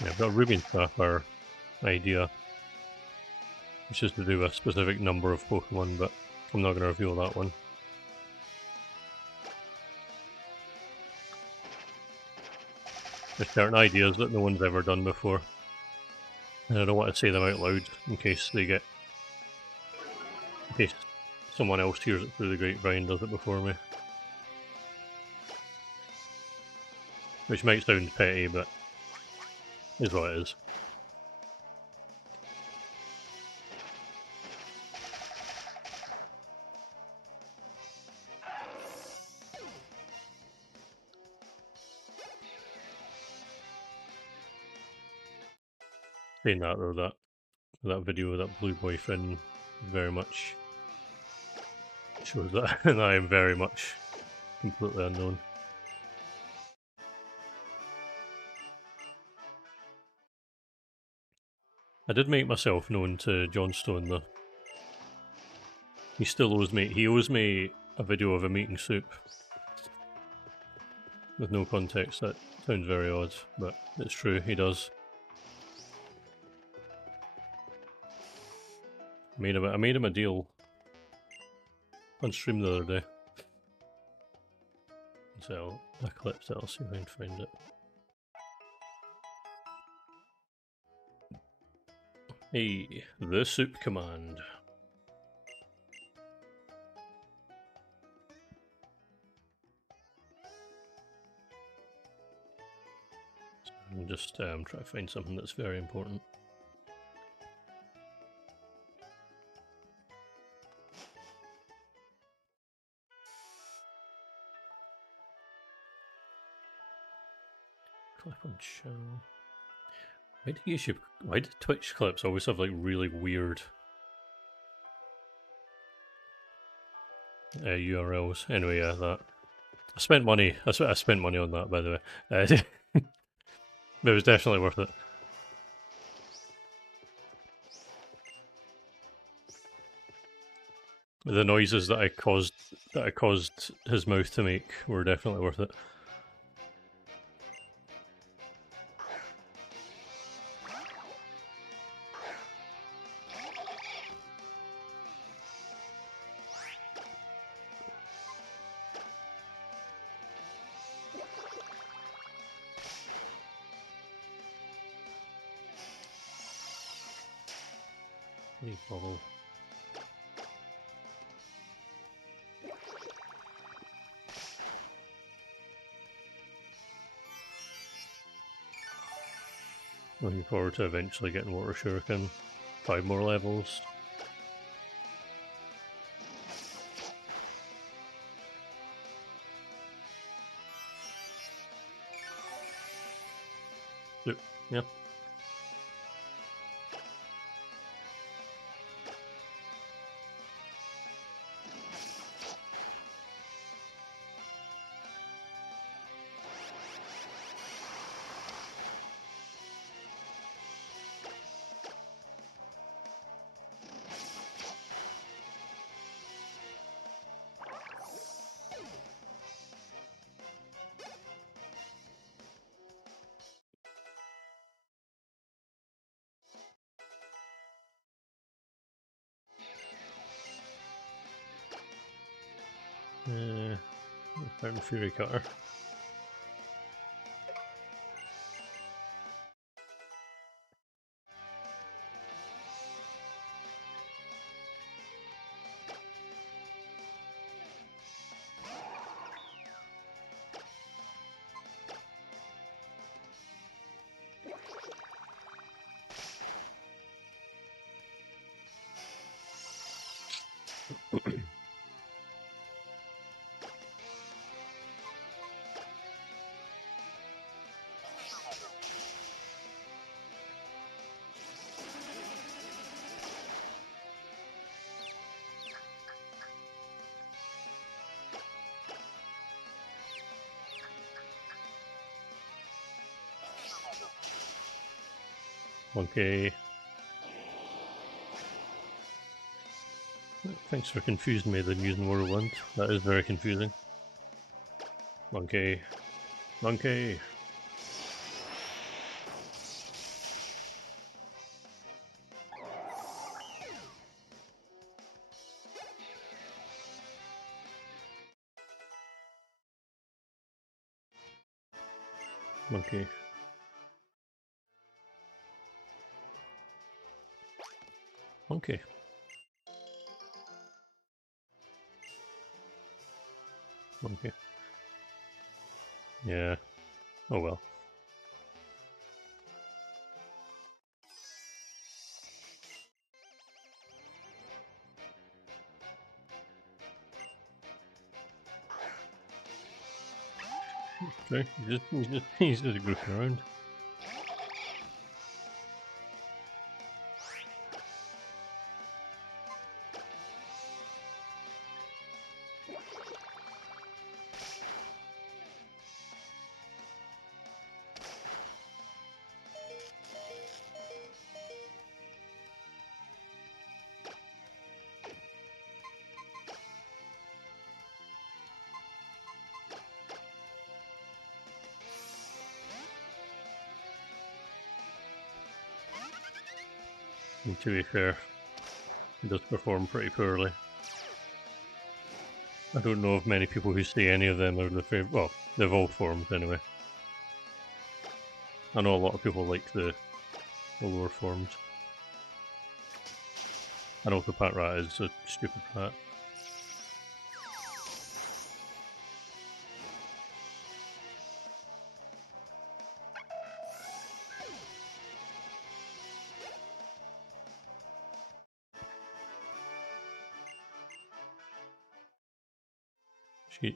Yeah, I've got Ruby and Sapphire idea, which is to do a specific number of Pokemon, but I'm not going to reveal that one. There's certain ideas that no one's ever done before, and I don't want to say them out loud in case someone else hears it through the grapevine and does it before me. Which might sound petty, but is what it is. Saying that though, that video of that blue boyfriend very much shows that, and I am very much completely unknown. I did make myself known to Johnstone though. He still owes me. He owes me a video of him eating soup. With no context, that sounds very odd, but it's true, he does. I made him a deal on stream the other day. So I clipped it, I'll see if I can find it. Hey, the soup command. So I'm just trying to find something that's very important. Clip on channel. Why do Twitch clips always have like really weird URLs? Anyway, yeah, that. I spent money. I spent money on that, by the way. But it was definitely worth it. The noises that I caused his mouth to make were definitely worth it. Leaf bubble. Looking forward to eventually getting Water Shuriken. 5 more levels. Yep. Fountain Fury Cutter. Okay. Thanks for confusing me then using Whirlwind. That is very confusing. Monkey. Monkey. Monkey. Monkey. Monkey. Yeah. Oh well. Okay, he's just goofing around. And to be fair, it does perform pretty poorly. I don't know of many people who say any of them are the favourite. Well, they've all formed anyway. I know a lot of people like the lower forms. I know the Pat Rat is a stupid rat.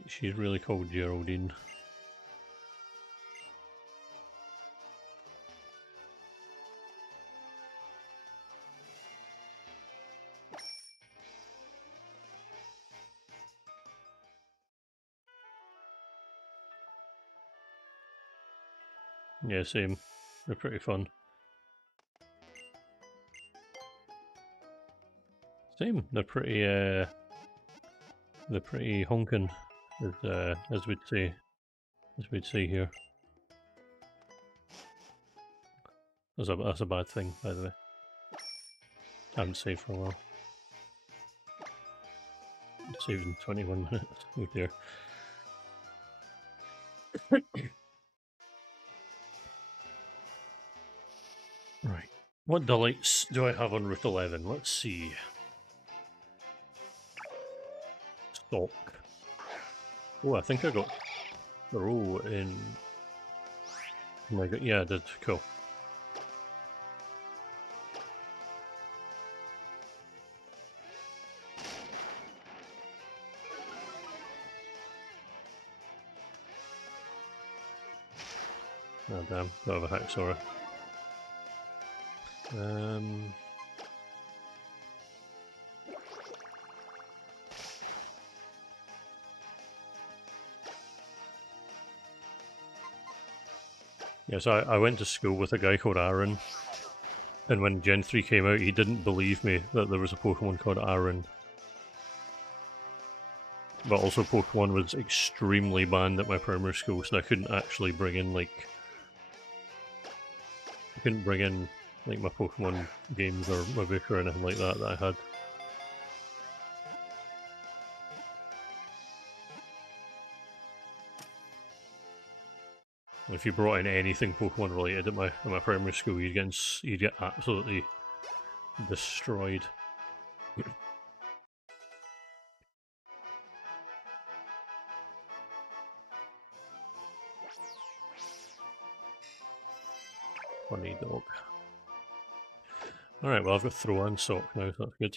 She's really called Geraldine. Yeah, same. They're pretty fun. Same. They're pretty honking, as we'd say here. That's a bad thing, by the way. I haven't saved for a while. Saved in 21 minutes. Oh dear. Right. What delights do I have on Route 11? Let's see. Stock. Oh, I think I got the roll in. Oh my god, yeah, I did. Cool. Oh damn, don't have a hacksaw. Yes, I went to school with a guy called Aaron, and when Gen 3 came out, he didn't believe me that there was a Pokemon called Aaron. But also Pokemon was extremely banned at my primary school, so I couldn't actually bring in, like... I couldn't bring in, like, my Pokemon games or my book or anything like that I had. If you brought in anything Pokemon related at my primary school, you'd get absolutely destroyed. Funny dog. Alright, well I've got Throw and Sock now, so that's good.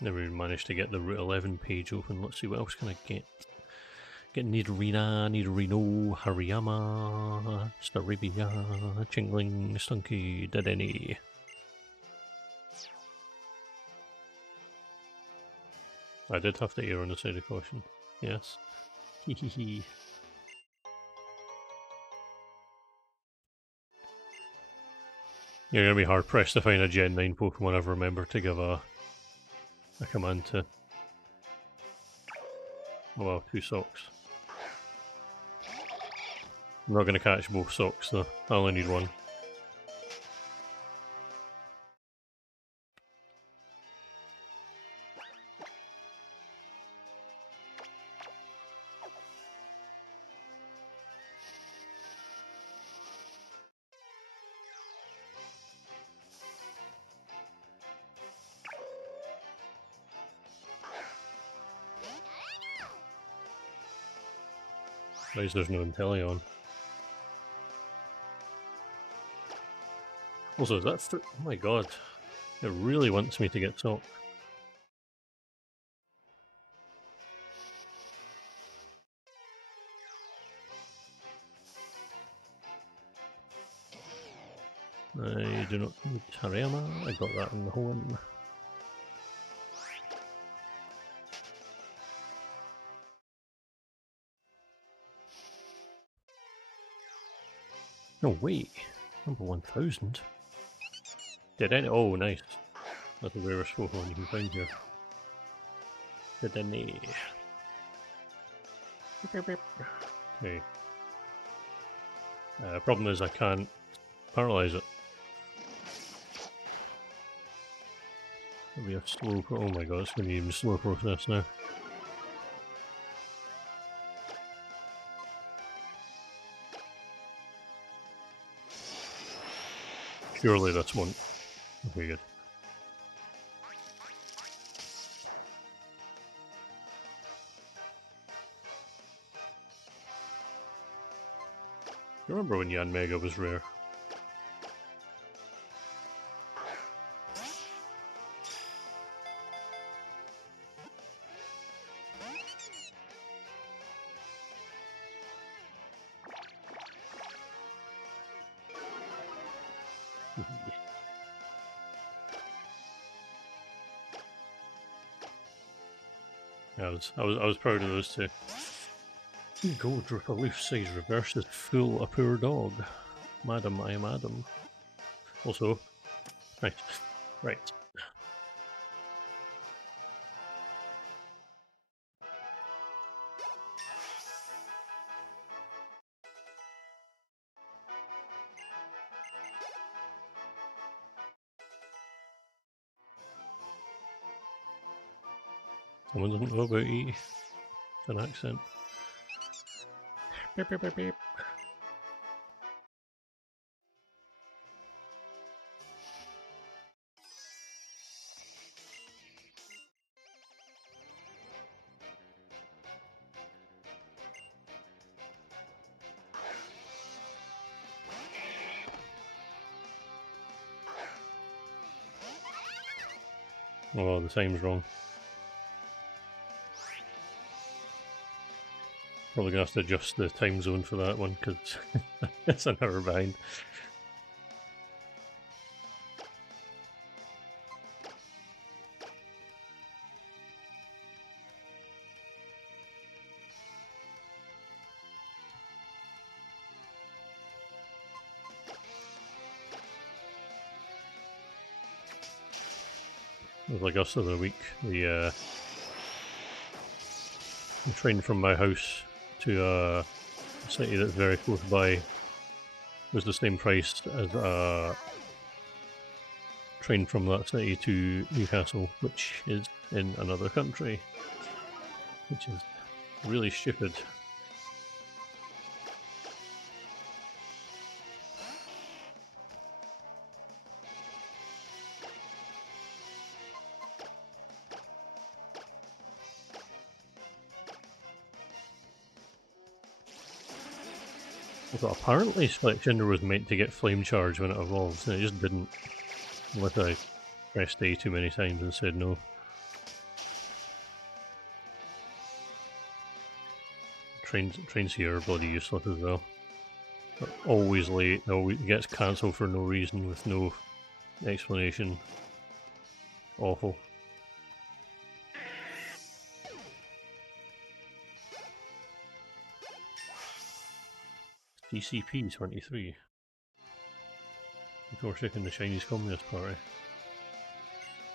Never even managed to get the Route 11 page open. Let's see, what else can I get? Get Nidorina, Nidorino, Hariyama, Staribia, Chingling, Stunky, Dedenne. I did have to err on the side of caution. Yes. Hehehe. You're gonna be hard pressed to find a Gen 9 Pokemon I've remembered to give a command to. Oh well, 2 socks. I'm not gonna catch both socks though. I only need one. Nice, there's no Inteleon. Also, is that oh my god. It really wants me to get sock. I do not need Hariyama. I got that in the home. No, wait. Number 1000? Did any? Oh, nice. That's the rarest Pokemon you can find here. Did any? Okay. Problem is I can't Paralyze it. It'll be a slow oh my god, it's going to be even slower process now. Surely this won't. Okay, good. You remember when Yan Mega was rare? Yeah, I was proud of those two. Gold with a leaf size reverse is full a poor dog. Madam, I am Adam. Also, right, right. Someone doesn't know about E. It's an accent. Beep, beep, beep, beep. Oh, the time's wrong. Probably gonna have to adjust the time zone for that one because it's an hour behind. It was like us the other week. The train from my house to a city that's very close by was the same price as a train from that city to Newcastle, which is in another country, which is really stupid. But apparently Spike Gender was meant to get flame charge when it evolves, and it just didn't, unless I pressed A too many times and said no. Trains here are bloody useless as well. They're always late, always gets cancelled for no reason with no explanation. Awful. DCP 23. Endorsing the Chinese Communist Party.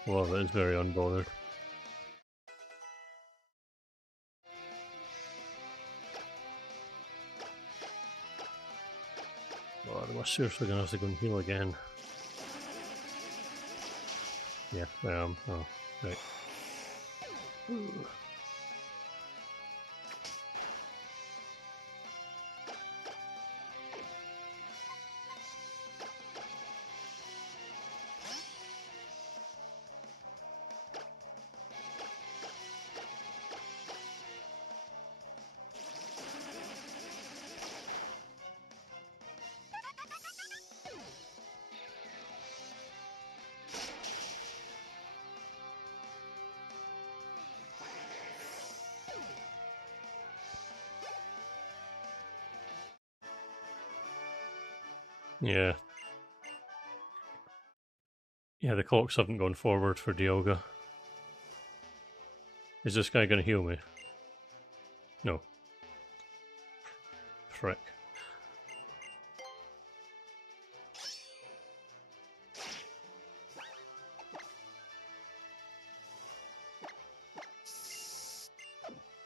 Well, that is very unbothered. Oh, I was seriously gonna have to go and heal again. Yeah, I am. Oh, right. Yeah. Yeah, the clocks haven't gone forward for Dialga. Is this guy gonna heal me? No. Frick.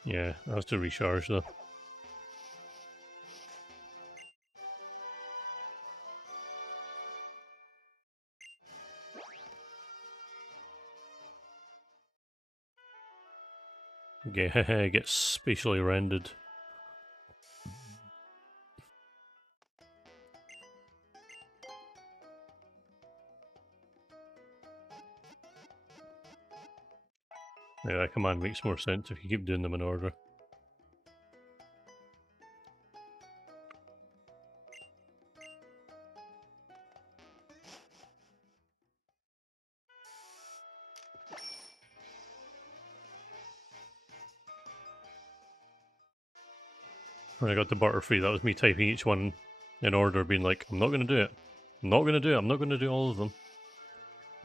Yeah, I have to recharge though. Get spatially rendered. Yeah, that command makes more sense if you keep doing them in order. When I got the Butterfree, that was me typing each one in order, being like, I'm not going to do it. I'm not going to do it. I'm not going to do all of them.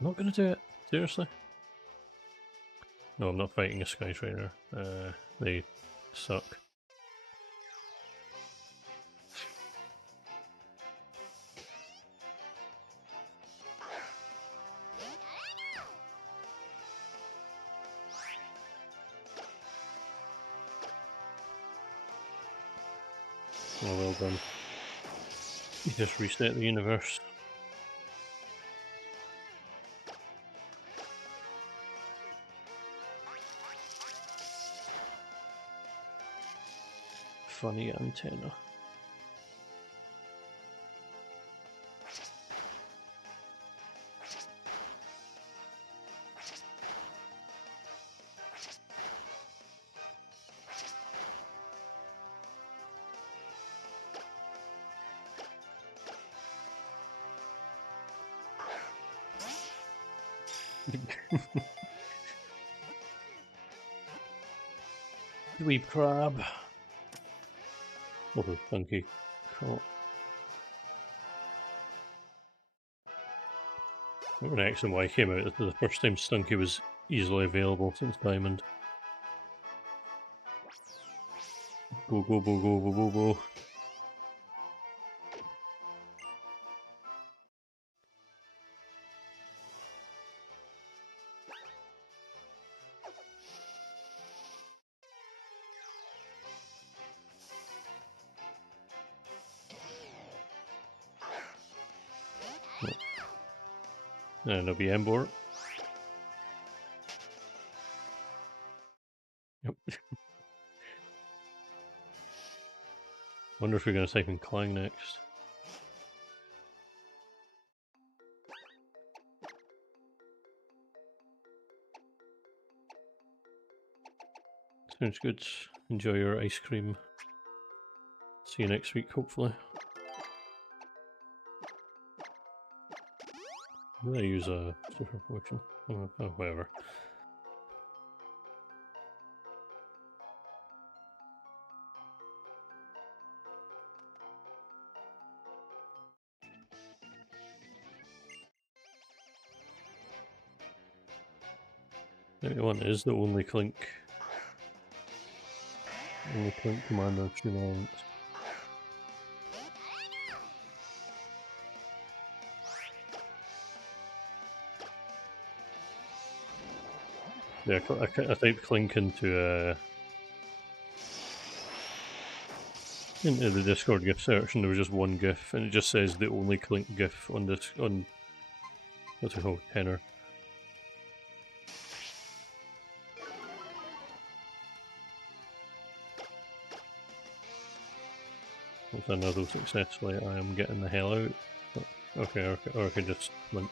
I'm not going to do it. Seriously? No, I'm not fighting a Sky Trainer. They suck. Oh, well done. You just reset the universe. Funny antenna. Dweeb crab. Oh, funky. Cool. When X and Y came out, this was the first time Stunky was easily available since Diamond. Go, go, go, go, go, go, go. And it'll be Embor. Yep. Wonder if we're going to type in Clang next. Sounds good. Enjoy your ice cream. See you next week, hopefully. I'm gonna use a super potion. Oh, whatever. One is the only Clink. Only Clink commander shenanigans. Yeah, I typed Clink into the Discord GIF search, and there was just one GIF, and it just says the only Clink GIF on this what's it called, Tenor. If I know those successfully, I am getting the hell out. Okay, or I could just link.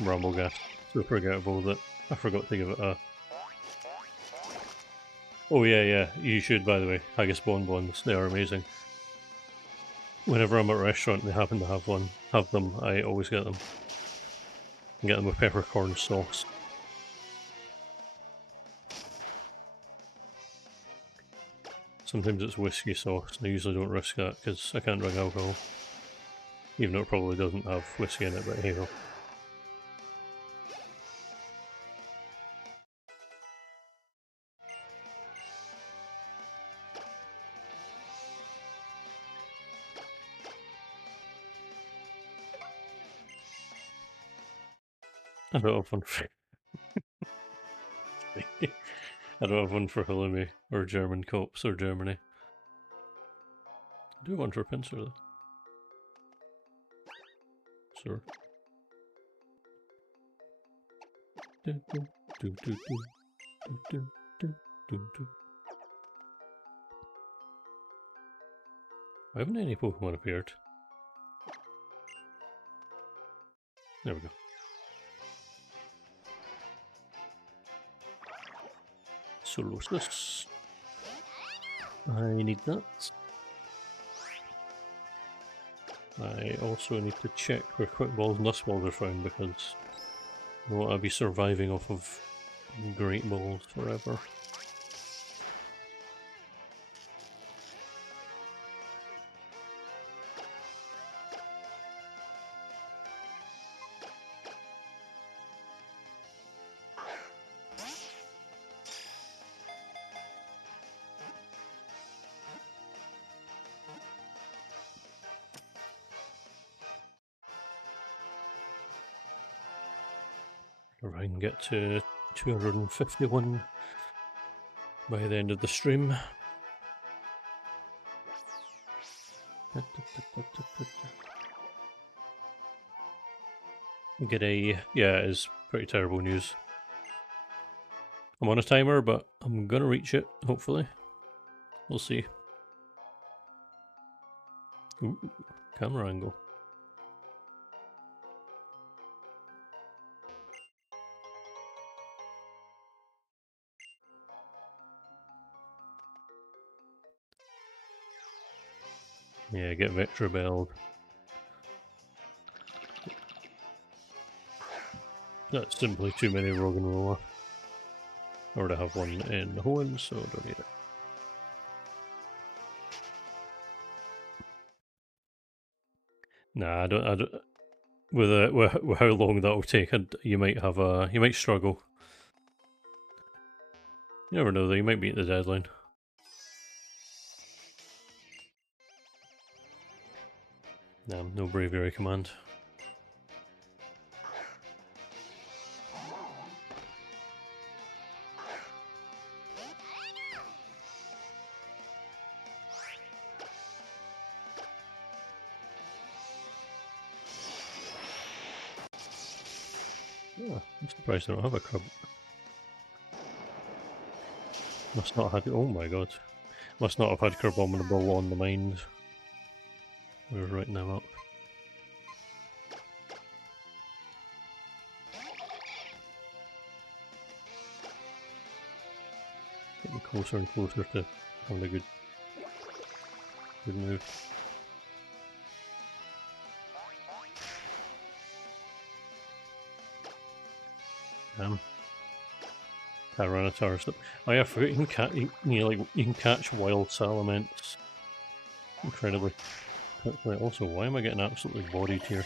Rumblegas. So forgettable that I forgot to give it a... Oh yeah, you should, by the way. Haggis bonbons, they are amazing. Whenever I'm at a restaurant and they happen to have them, I always get them. I get them with peppercorn sauce. Sometimes it's whiskey sauce, and I usually don't risk that because I can't drink alcohol. Even though it probably doesn't have whiskey in it, but hey ho. I don't have one for... I don't have one for Halloumi, or German Cops, or Germany. I do have one for Pincer though. closer. Do, do, do, do, do, do, do, do, do. Why haven't any Pokemon appeared? There we go. Solosis. I need that. I also need to check where Quick Balls and Dust Balls are found because I don't want to be surviving off of Great Balls forever. If I can get to 251 by the end of the stream. G'day. Yeah, it is pretty terrible news. I'm on a timer, but I'm gonna reach it, hopefully. We'll see. Ooh, camera angle. Yeah, get Vector Belled. That's simply too many Rogue and Roller. I already have one in Hoenn, so I don't need it. Nah, I don't. With how long that'll take, you might have a. You might struggle. You never know though. You might beat the deadline. Nah, no Braviary command. Oh, I'm surprised I don't have a crab. Must not have had. Oh my god. Must not have had Crabominable on the mind. We were writing them up. Getting closer and closer to having a good move. Tyranitar. Oh yeah, I forgot you can catch. You can catch wild Salamence incredibly quickly. Also, why am I getting absolutely bodied here?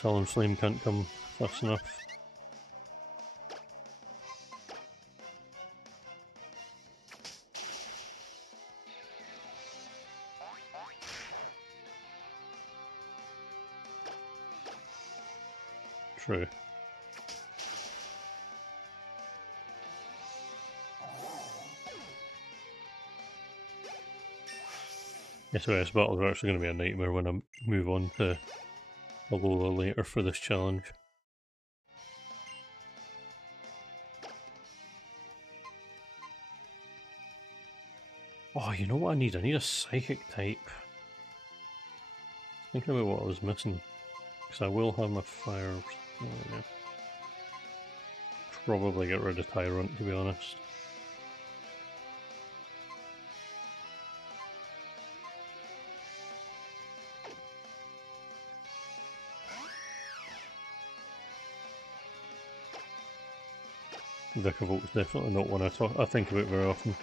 Talonflame can't come fast enough. True. SOS battles are actually going to be a nightmare when I move on to Alola later for this challenge. Oh, you know what I need? I need a Psychic type. Thinking about what I was missing. Because I will have my Fire... Oh, yeah. Probably get rid of Tyrant, to be honest. Vikavolt is definitely not one I think about very often.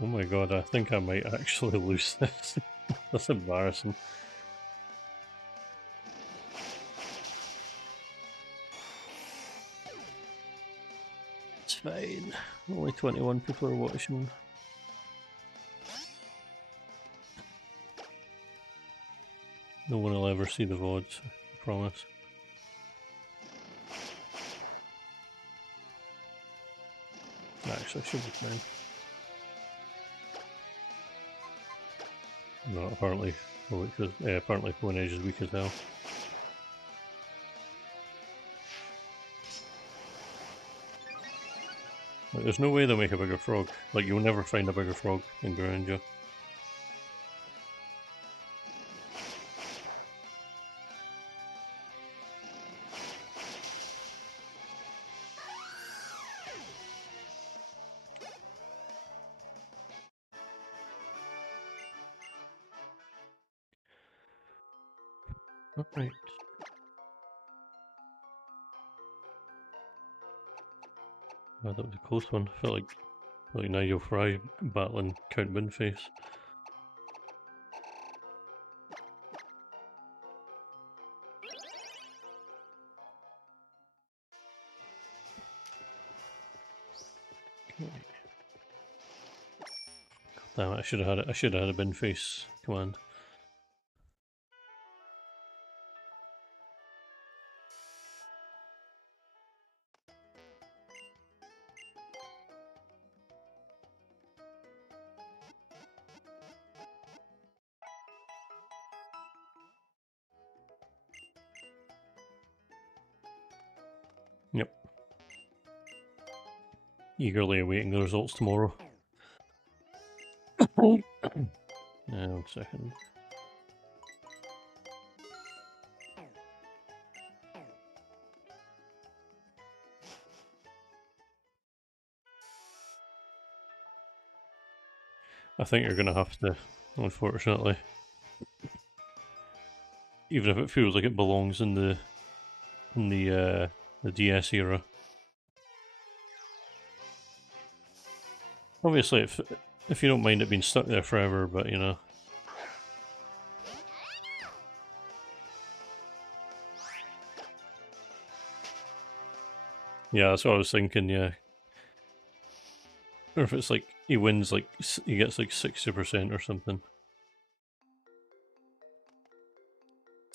Oh my god, I think I might actually lose this. That's embarrassing. Only 21 people are watching. No one will ever see the VODs, I promise. Actually, I should be fine. No, apparently, apparently Phone Edge is weak as hell. Like, there's no way they'll make a bigger frog. Like, you'll never find a bigger frog in Grandeur. Alright. Oh, that was a close one. I felt like Nigel Fry battling Count Binface. Damn it, I should have had a Binface command. Yep. Eagerly awaiting the results tomorrow. 1 second. I think you're gonna have to, unfortunately. Even if it feels like it belongs in the DS era. Obviously, if you don't mind it being stuck there forever, but you know. Yeah, that's what I was thinking, yeah. Or if it's like, he wins like, he gets like 60% or something.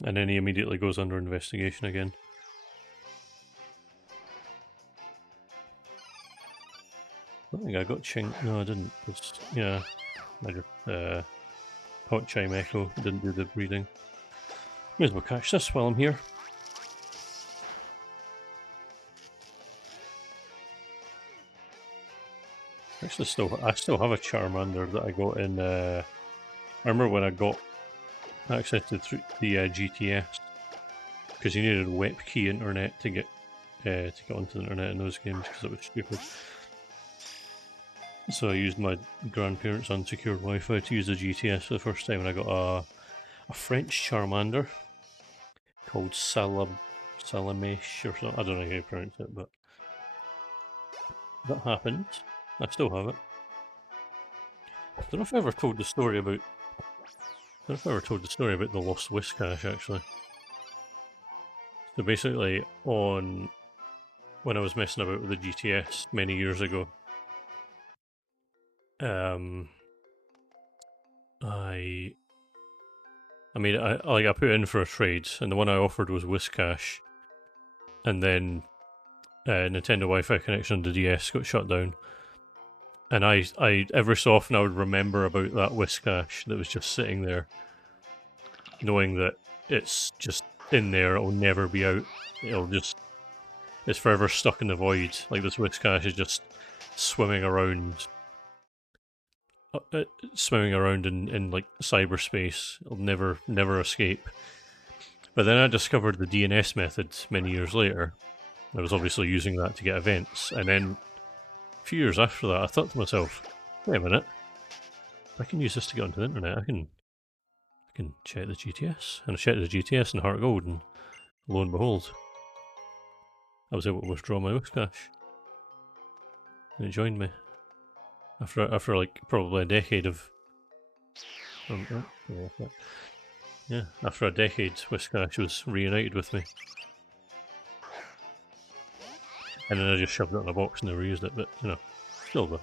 And then he immediately goes under investigation again. I don't think I got Ching. No, I didn't. It's, yeah, I just Hot Chime Echo. Didn't do the breeding. May as well catch this while I'm here. Actually, I still have a Charmander that I got in. I remember when I got access to the GTS, because you needed web key internet to get onto the internet in those games because it was stupid. So I used my grandparents' unsecured Wi-Fi to use the GTS for the first time, and I got a French Charmander called Salamesh or something. I don't know how you pronounce it, but that happened. I still have it. I don't know if I ever told the story about. I don't know if I ever told the story about the lost Whiscash actually. So basically, when I was messing about with the GTS many years ago, I put in for a trade, and the one I offered was Whiscash, and then Nintendo Wi-Fi connection on the DS got shut down, and I every so often I would remember about that Whiscash that was just sitting there, knowing that it's just in there, it'll never be out, it's forever stuck in the void. Like this Whiscash is just swimming around in like cyberspace. It'll never escape. But then I discovered the DNS method many years later. I was obviously using that to get events, and then a few years after that, I thought to myself, "Wait a minute, I can use this to get onto the internet. I can check the GTS." And I checked the GTS in Heart Gold, and lo and behold, I was able to withdraw my Whiscash, and it joined me after like probably a decade of. Yeah, after a decade, Whiscash was reunited with me. And then I just shoved it in a box and never used it, but, you know. Silver.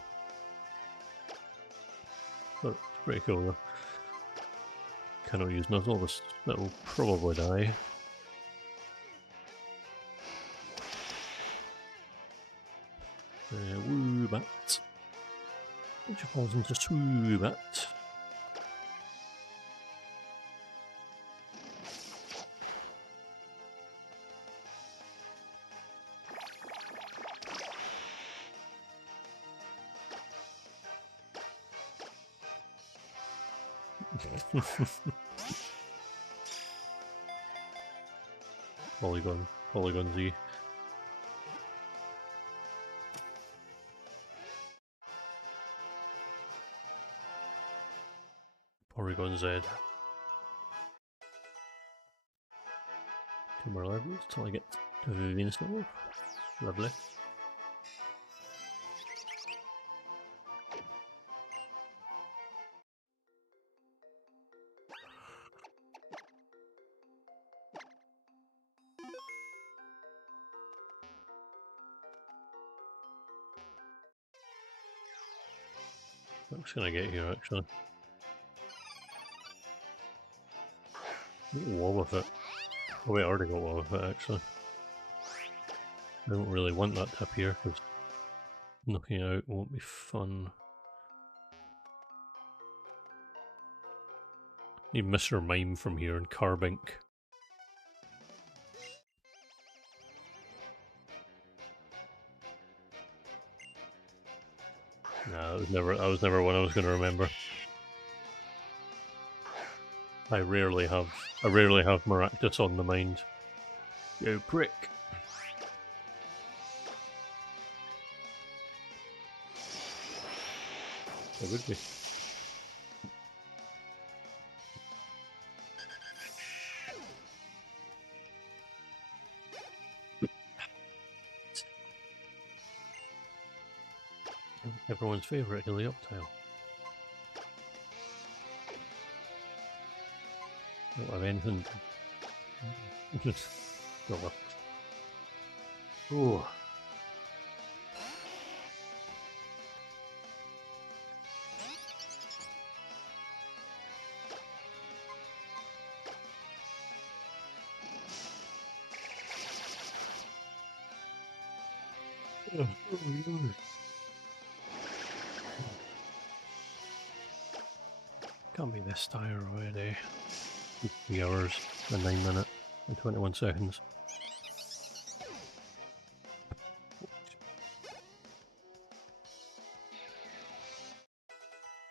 Oh, it's pretty cool though. Cannot use Nuzzle, that will probably die. Woobat. Which falls into Swoobat. Polygon Z. Polygon Z. 2 more levels till I get to Venus level. Lovely. What else can I get here actually? Get wall with it. Oh wait, I already got wall with it actually. I don't really want that to appear because knocking it out won't be fun. Need Mr. Mime from here and Carbink. Nah, that was never one I was gonna remember. I rarely have Maractus on the mind. You prick. It would be. Everyone's favourite hilly uptile. Don't have anything. Go up. Oh. Can't be this tired already. 3 hours and 9 minutes and 21 seconds.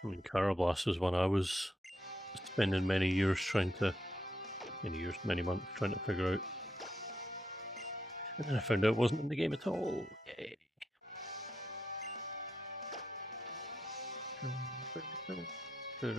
I mean, Carablast is one I was spending many months trying to figure out. And then I found out it wasn't in the game at all. Yay. There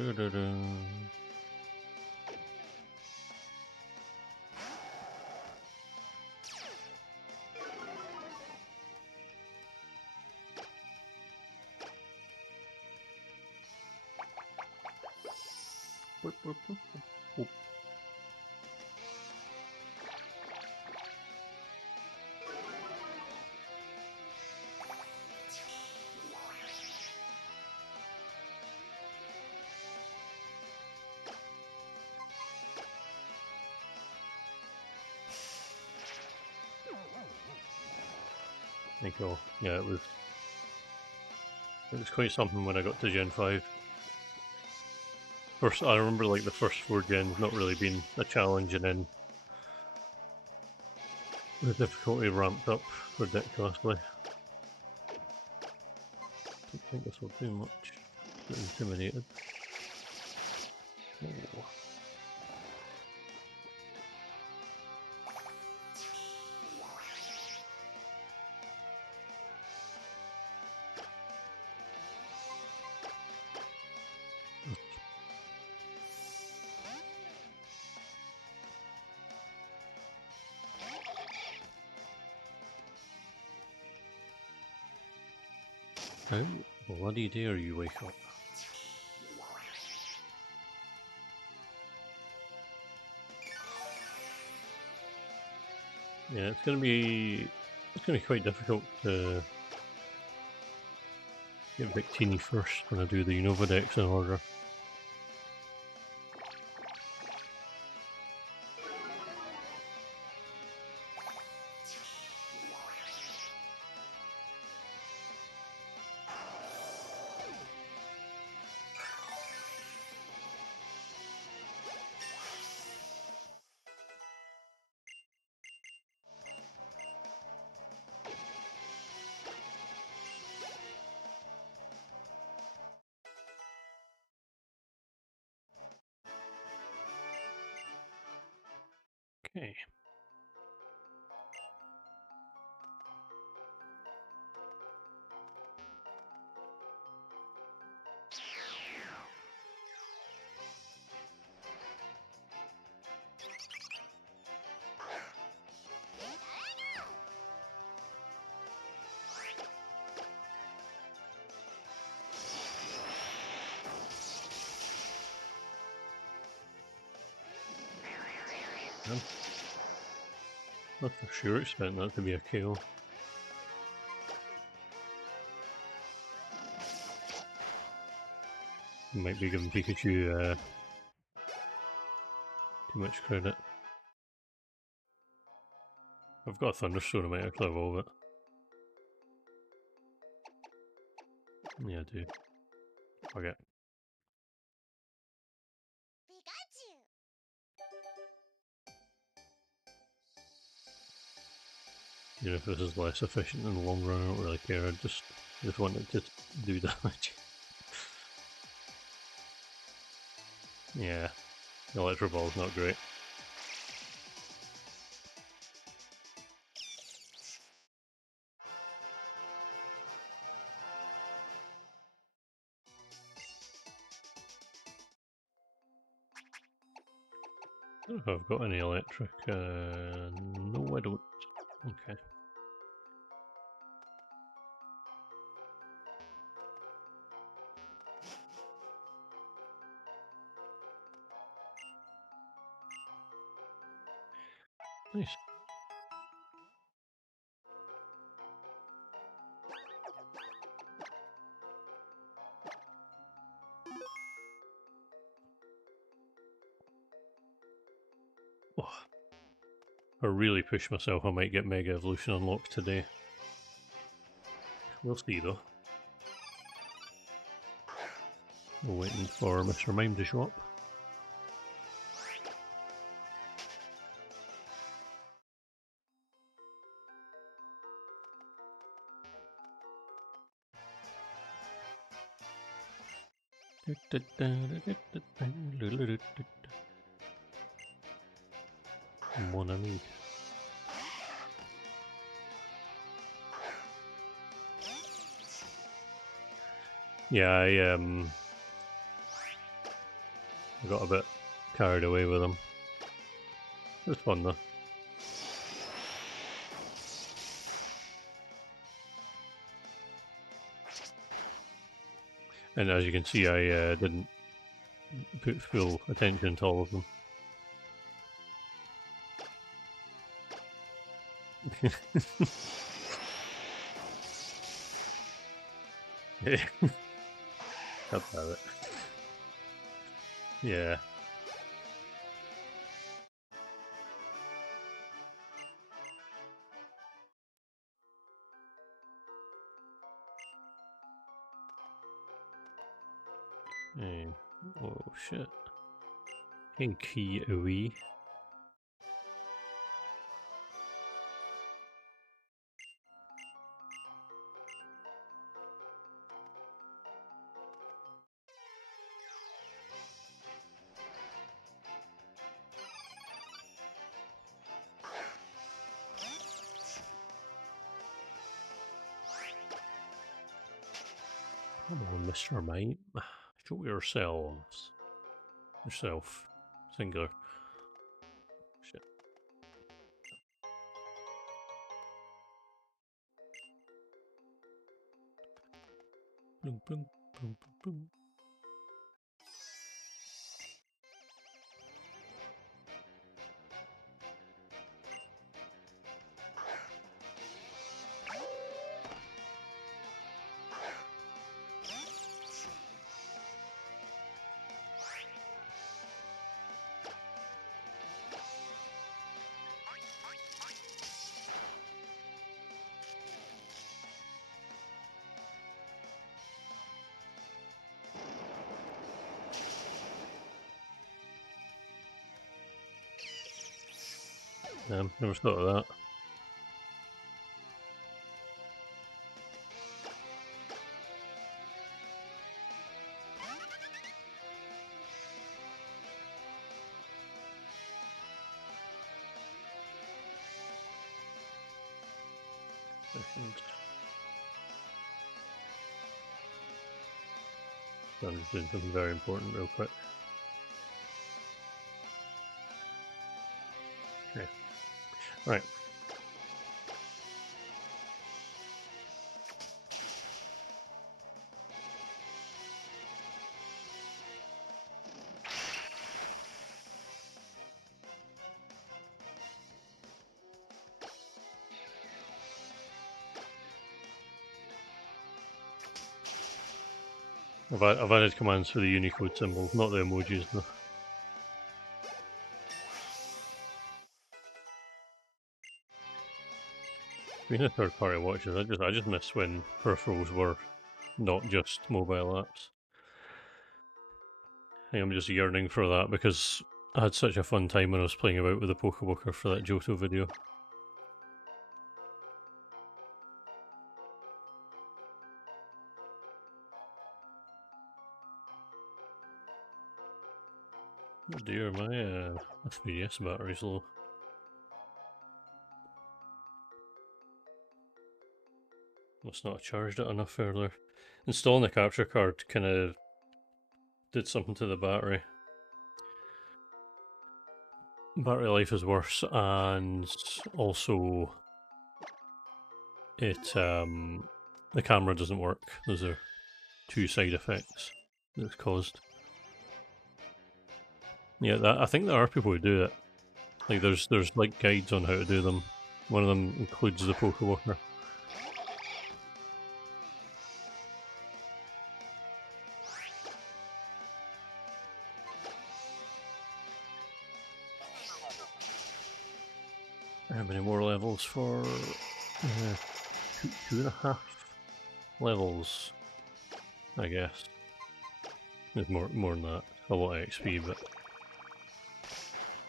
you go. Yeah, it was quite something when I got to Gen 5. First, I remember like the first 4 gens not really being a challenge, and then the difficulty ramped up ridiculously. Don't think this will do much. Get intimidated. Oh. How bloody dare you wake up? Yeah, it's gonna be quite difficult to Get Victini first when I do the VODs in order. Okay. Not for sure expect that to be a KO. Might be giving Pikachu too much credit. I've got a Thunderstorm, I might actually evolve it. Yeah, I do. Okay. Even if this is less efficient in the long run, I don't really care. I just want it to do damage. Yeah, the Electro Ball's not great. I don't know if I've got any electric. No, I don't. Okay. Nice. Oh, I really pushed myself. I might get Mega Evolution unlocked today. We'll see though. We're waiting for Mr. Mime to show up. Mon ami. Yeah, I got a bit carried away with him. It was fun though. And as you can see, I didn't put full attention to all of them. Have it. Yeah. Hey. Oh shit. Hey, Kiwi. Come on, Mr. Mime. Show yourselves. Yourself. Singular. Shit. Boom, boom, boom, boom, boom. Never thought of that. I'm just doing something very important real quick. Okay. Right. I've added commands for the Unicode symbols, not the emojis though. Being a third party watcher, I just miss when peripherals were not just mobile apps. I think I'm just yearning for that because I had such a fun time when I was playing about with the Pokebooker for that Johto video. Oh dear, my 3DS battery's low. Must not have charged it enough earlier. Installing the capture card kind of did something to the battery. Battery life is worse, and also it the camera doesn't work. Those are two side effects that it's caused. Yeah, I think there are people who do it. Like there's like guides on how to do them. One of them includes the Pokewalker. How many more levels for two and a half levels? I guess. There's more than that. A lot of XP, but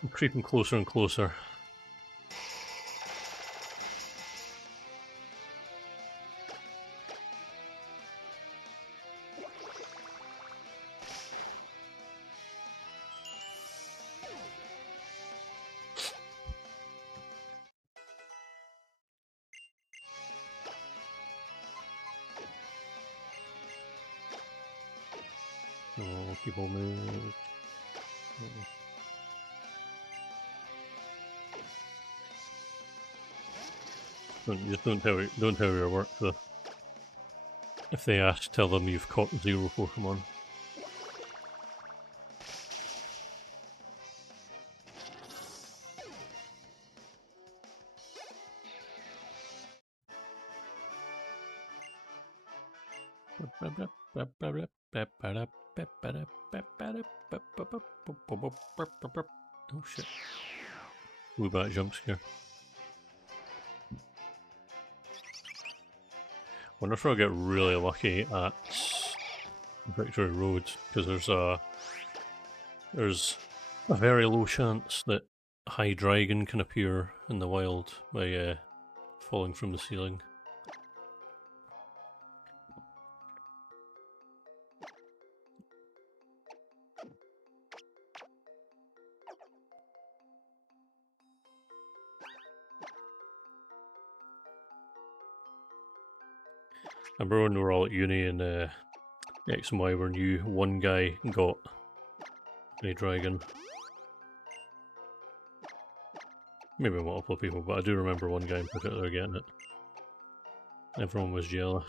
I'm creeping closer and closer. Oh, people move. Don't tell your work though. If they ask, tell them you've caught 0 Pokemon. Oh shit. Woobat jump scare. Wonder if I'll get really lucky at Victory Road, because there's a very low chance that High Dragon can appear in the wild by falling from the ceiling. I remember when we were all at uni and X and Y were new, one guy got a dragon. Maybe multiple people, but I do remember one guy in particular getting it. Everyone was jealous.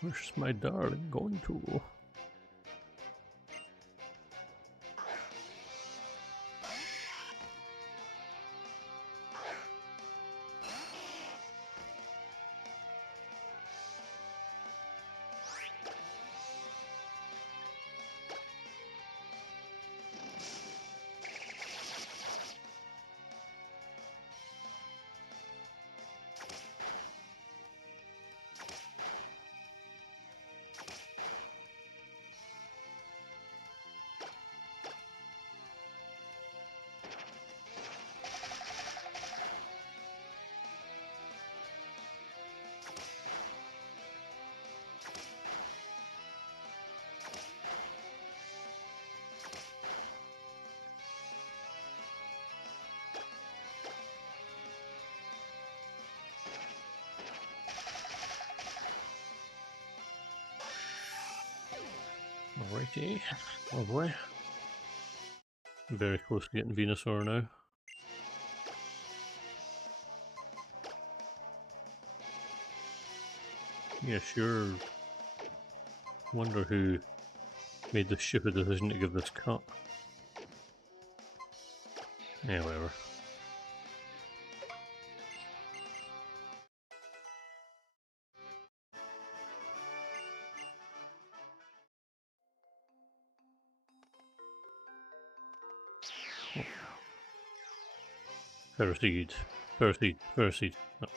Where's my darling going to? Alrighty, lovely. Very close to getting Venusaur now. Yeah, sure. Wonder who made the stupid decision to give this cut. Yeah, whatever. Proceed. Proceed. Proceed. No.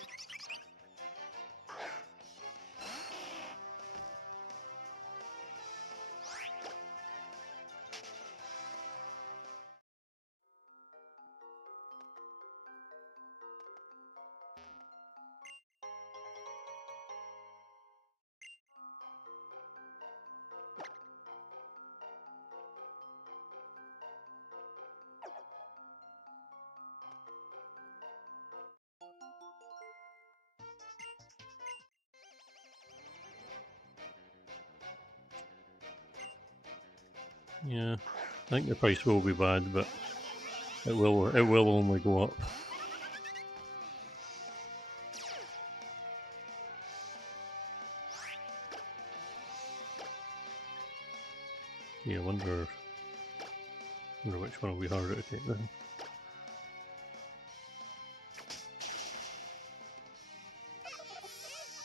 Yeah, I think the price will be bad, but it will only go up. Yeah, wonder which one will be harder to take then.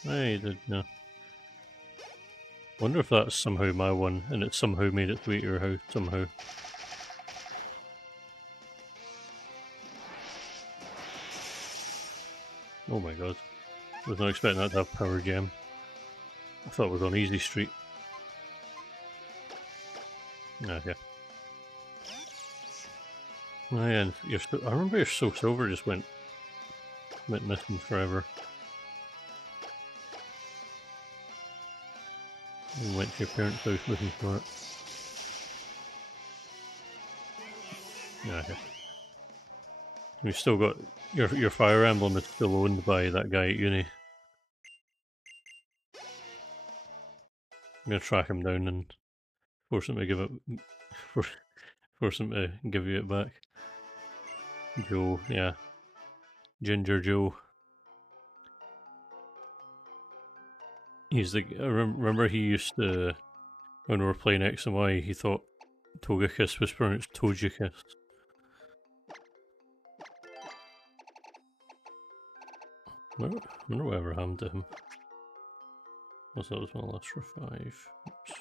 I did, no. Wonder if that's somehow my one, and it somehow made it through to your house, somehow. Oh my god. I was not expecting that to have Power Gem. I thought it was on Easy Street. Okay. Oh yeah, and I remember your Soul Silver just went missing forever. You went to your parents' house looking for it. Okay. We've still got your Fire Emblem is still owned by that guy at uni. I'm gonna track him down and force him to give it force him to give you it back. Joe, yeah. Ginger Joe. He's the I remember he used to, when we were playing X and Y, he thought Togekiss was pronounced Togekiss. I wonder whatever happened to him. Was that was my last revive. Oops.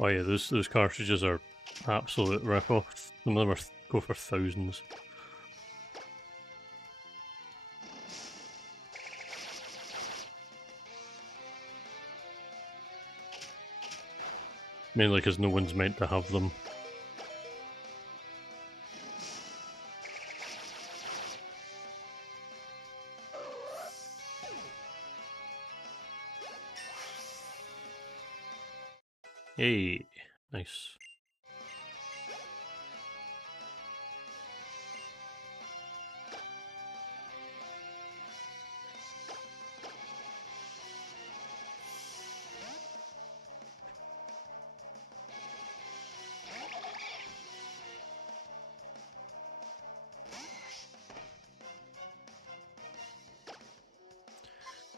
Oh yeah, those cartridges are absolute rip-off. Some of them go for thousands. Mainly because no one's meant to have them. Hey, nice.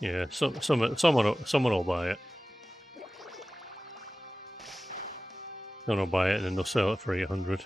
Yeah, someone will buy it. Then they'll buy it and then they'll sell it for 800.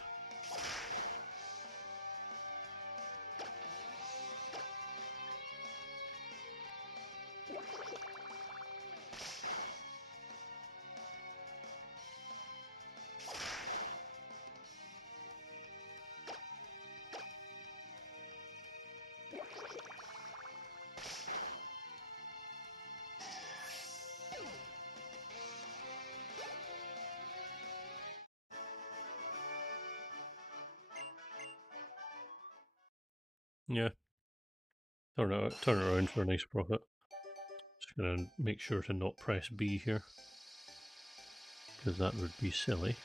Yeah. Turn it around for a nice profit. Just gonna make sure to not press B here, because that would be silly.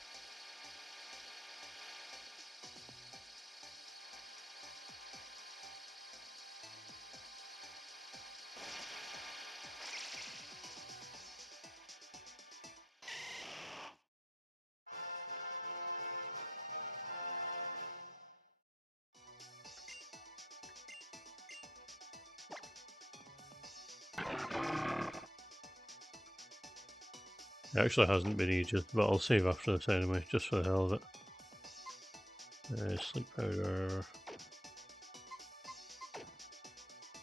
It actually hasn't been ages, but I'll save after this anyway, just for the hell of it. Sleep powder.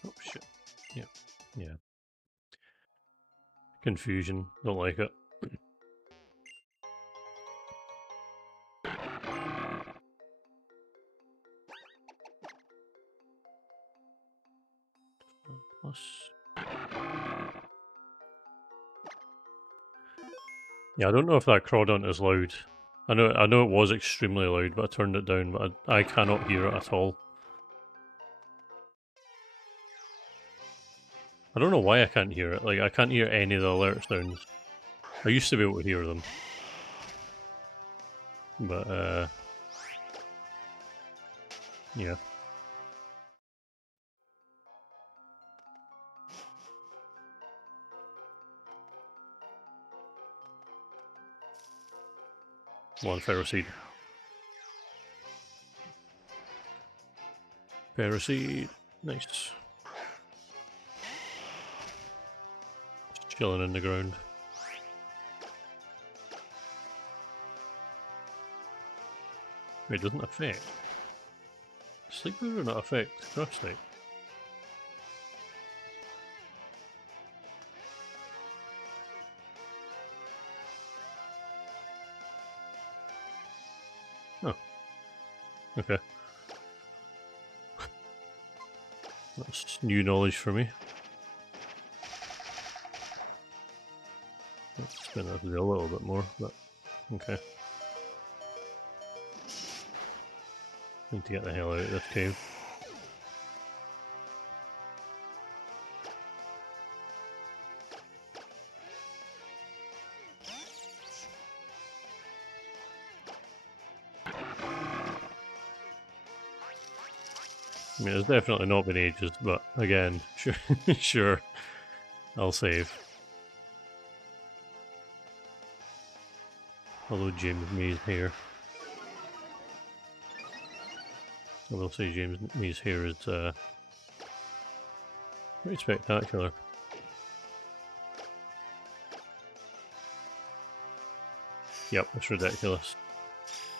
Oh shit. Yeah. Yeah. Confusion. Don't like it. Plus. Yeah, I don't know if that Crawdont is loud. I know it was extremely loud, but I turned it down, but I cannot hear it at all. I don't know why I can't hear it. Like, I can't hear any of the alert sounds. I used to be able to hear them. But, yeah. One Ferroseed. Ferroseed. Nice. Just chilling in the ground. Wait, doesn't affect. Sleep powder not affect cross state. Oh. Okay. That's new knowledge for me. Let's spin that a little bit more, but okay. Need to get the hell out of this cave. I mean, it's definitely not been ages, but again, sure, sure, I'll save. Although James May's hair. I will say James May's hair is pretty spectacular. Yep, it's ridiculous.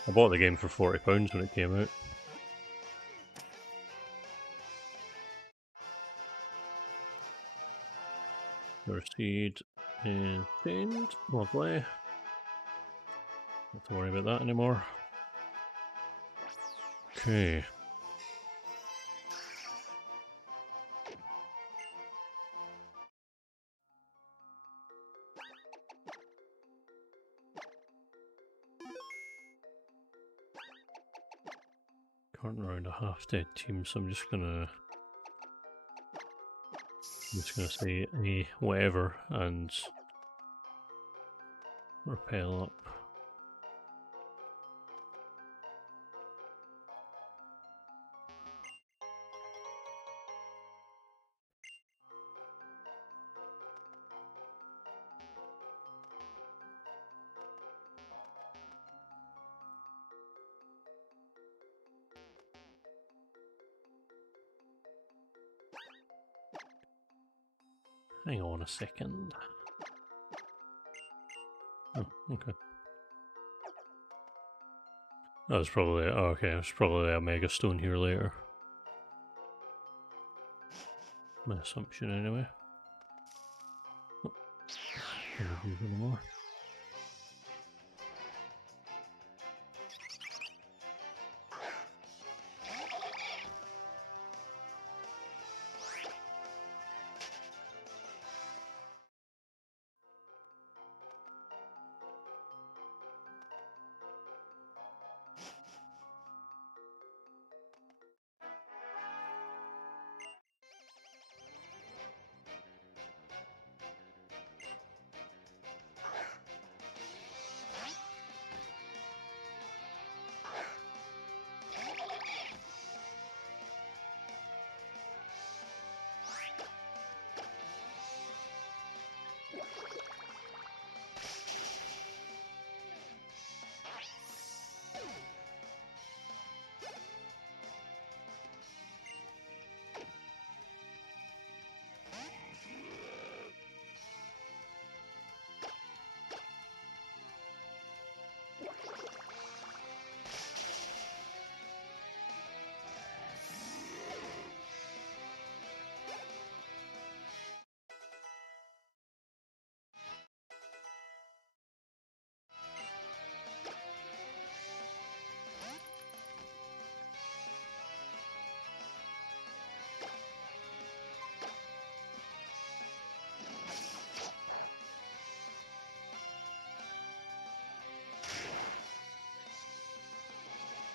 I bought the game for £40 when it came out. Proceed and paint. Lovely. Don't have to worry about that anymore. Okay. Current around a half-dead team, so I'm just gonna say a whatever and repel up. Hang on a second. Oh, okay. That was probably okay. There's probably a mega stone here later. My assumption, anyway. Oh, can't use anymore.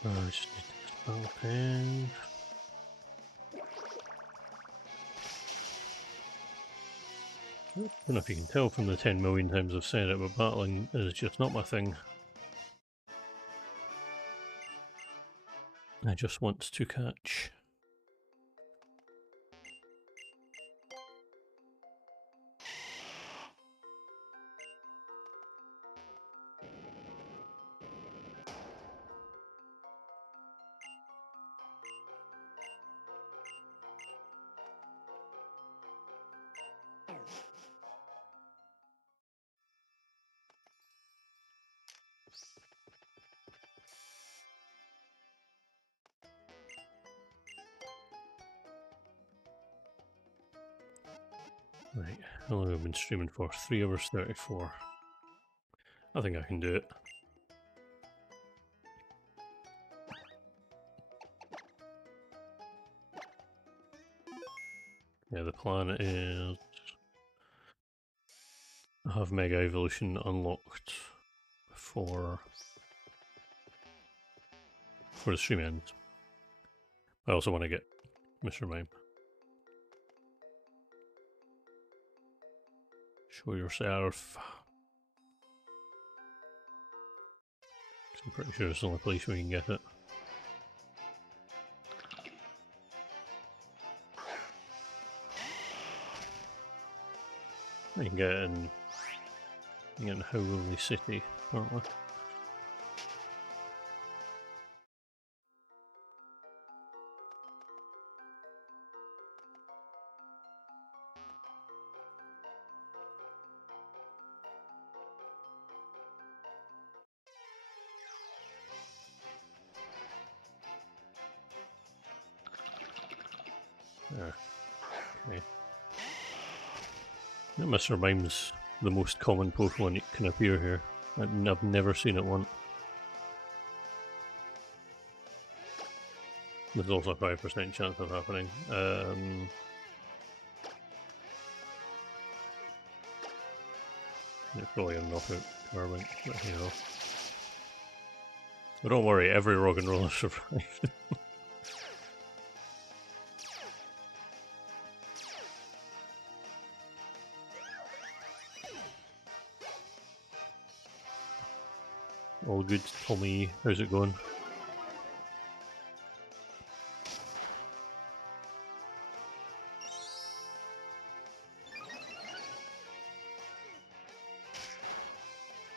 I just need to spell pen. I don't know if you can tell from the 10 million times I've said it, but battling is just not my thing. I just want to catch. Right, how long have I been streaming for? 3 hours 34. I think I can do it. Yeah, the plan is I have Mega Evolution unlocked for the stream ends. I also want to get Mr. Mime. Show yourself. I'm pretty sure it's the only place we can get it. I can get it in Howley City, aren't we? There. Okay. Yeah, Mr. Mime's the most common Pokemon that can appear here. I've never seen it once. There's also a 5% chance of happening. It's probably a knockout Carbink, but you know. But don't worry, every rock and roller survived. All good, Tommy. How's it going?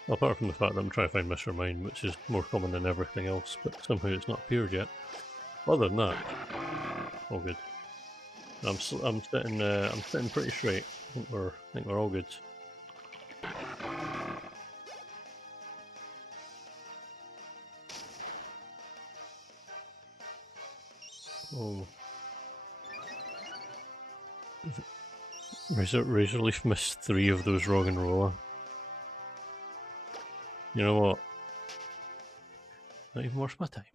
Apart from the fact that I'm trying to find Mr. Mime, which is more common than everything else, but somehow it's not appeared yet. Other than that, all good. I'm sitting pretty straight. I think we're all good. Oh, Razor Leaf missed 3 of those Rog and Roller. You know what? Not even worth my time.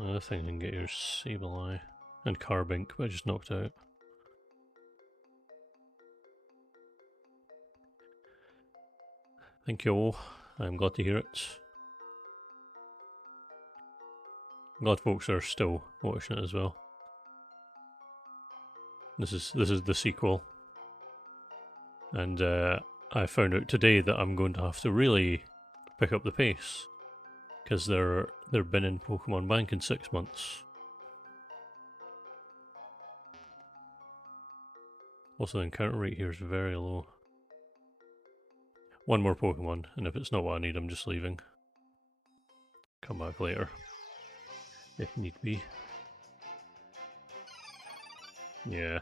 I think I can get your Sableye and Carbink, but I just knocked out. Thank you all. I'm glad to hear it. Glad folks are still watching it as well. This is the sequel, and I found out today that I'm going to have to really pick up the pace because they've been in Pokémon Bank in 6 months. Also, the encounter rate here is very low. One more Pokemon, and if it's not what I need, I'm just leaving. Come back later, if need be. Yeah.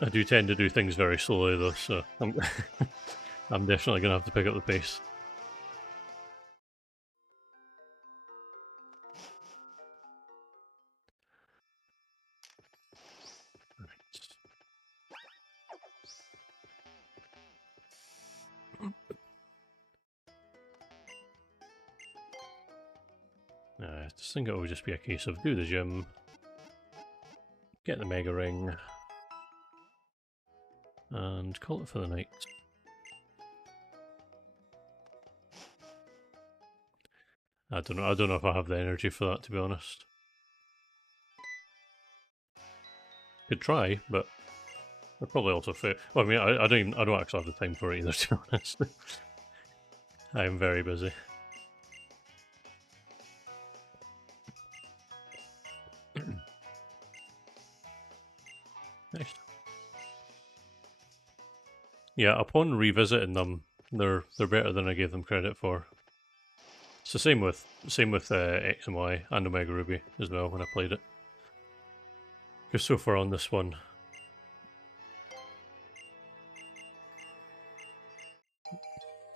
I do tend to do things very slowly though, so I'm, I'm definitely going to have to pick up the pace. just think it will just be a case of do the gym, get the Mega Ring, and call it for the night. I don't know if I have the energy for that, to be honest. Could try, but I'd probably also fail. Well, I mean, I don't actually have the time for it either, to be honest. I am very busy. Nice. Yeah, upon revisiting them, they're better than I gave them credit for. It's the same with X and Y and Omega Ruby as well when I played it. Because so far on this one,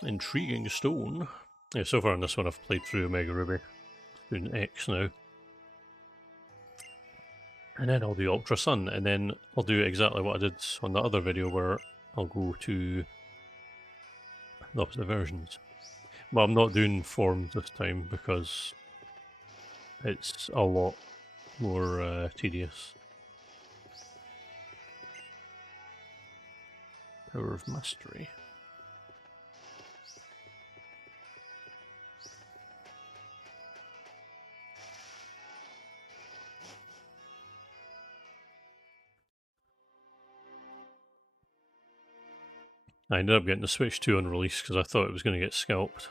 intriguing stone. Yeah, so far on this one I've played through Omega Ruby, doing X now. And then I'll do Ultra Sun, and then I'll do exactly what I did on the other video where I'll go to the opposite versions. Well, I'm not doing forms this time because it's a lot more tedious. Power of Mastery. I ended up getting the Switch 2 on release because I thought it was going to get scalped.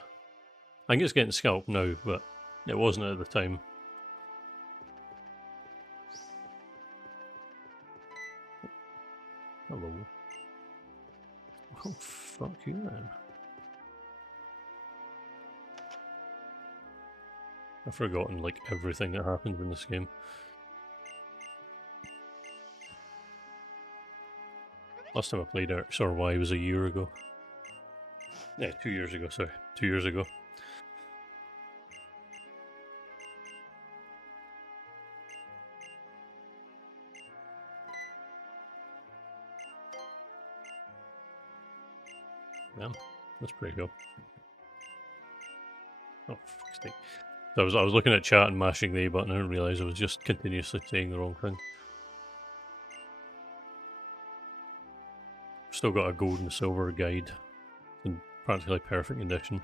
I think it's getting scalped now, but it wasn't at the time. Hello. Oh, fuck you then. I've forgotten, like, everything that happens in this game. Last time I played X or Y was a year ago. Yeah, 2 years ago, sorry. 2 years ago. Yeah, that's pretty cool. Oh, fuck's sake. So I was looking at chat and mashing the A button and I didn't realise I was just continuously saying the wrong thing. Still got a gold and silver guide in practically perfect condition.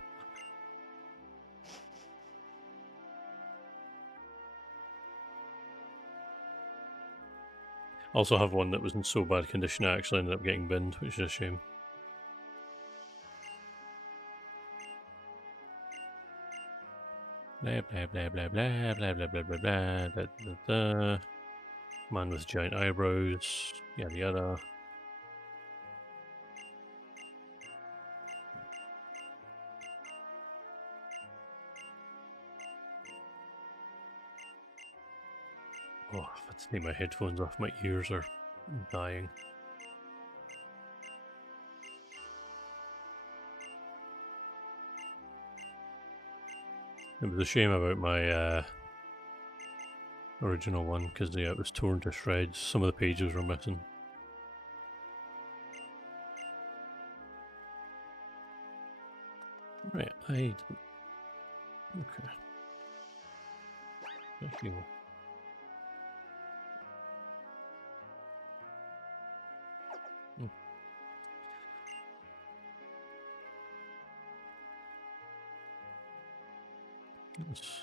Also have one that was in so bad condition I actually ended up getting binned, which is a shame. Blah blah blah blah blah blah blah blah blah blah da, da, da. Man with giant eyebrows, yada yada. Oh, if I take my headphones off, my ears are dying. It was a shame about my original one because it was torn to shreds. Some of the pages were missing. Right, okay. Thank you. That's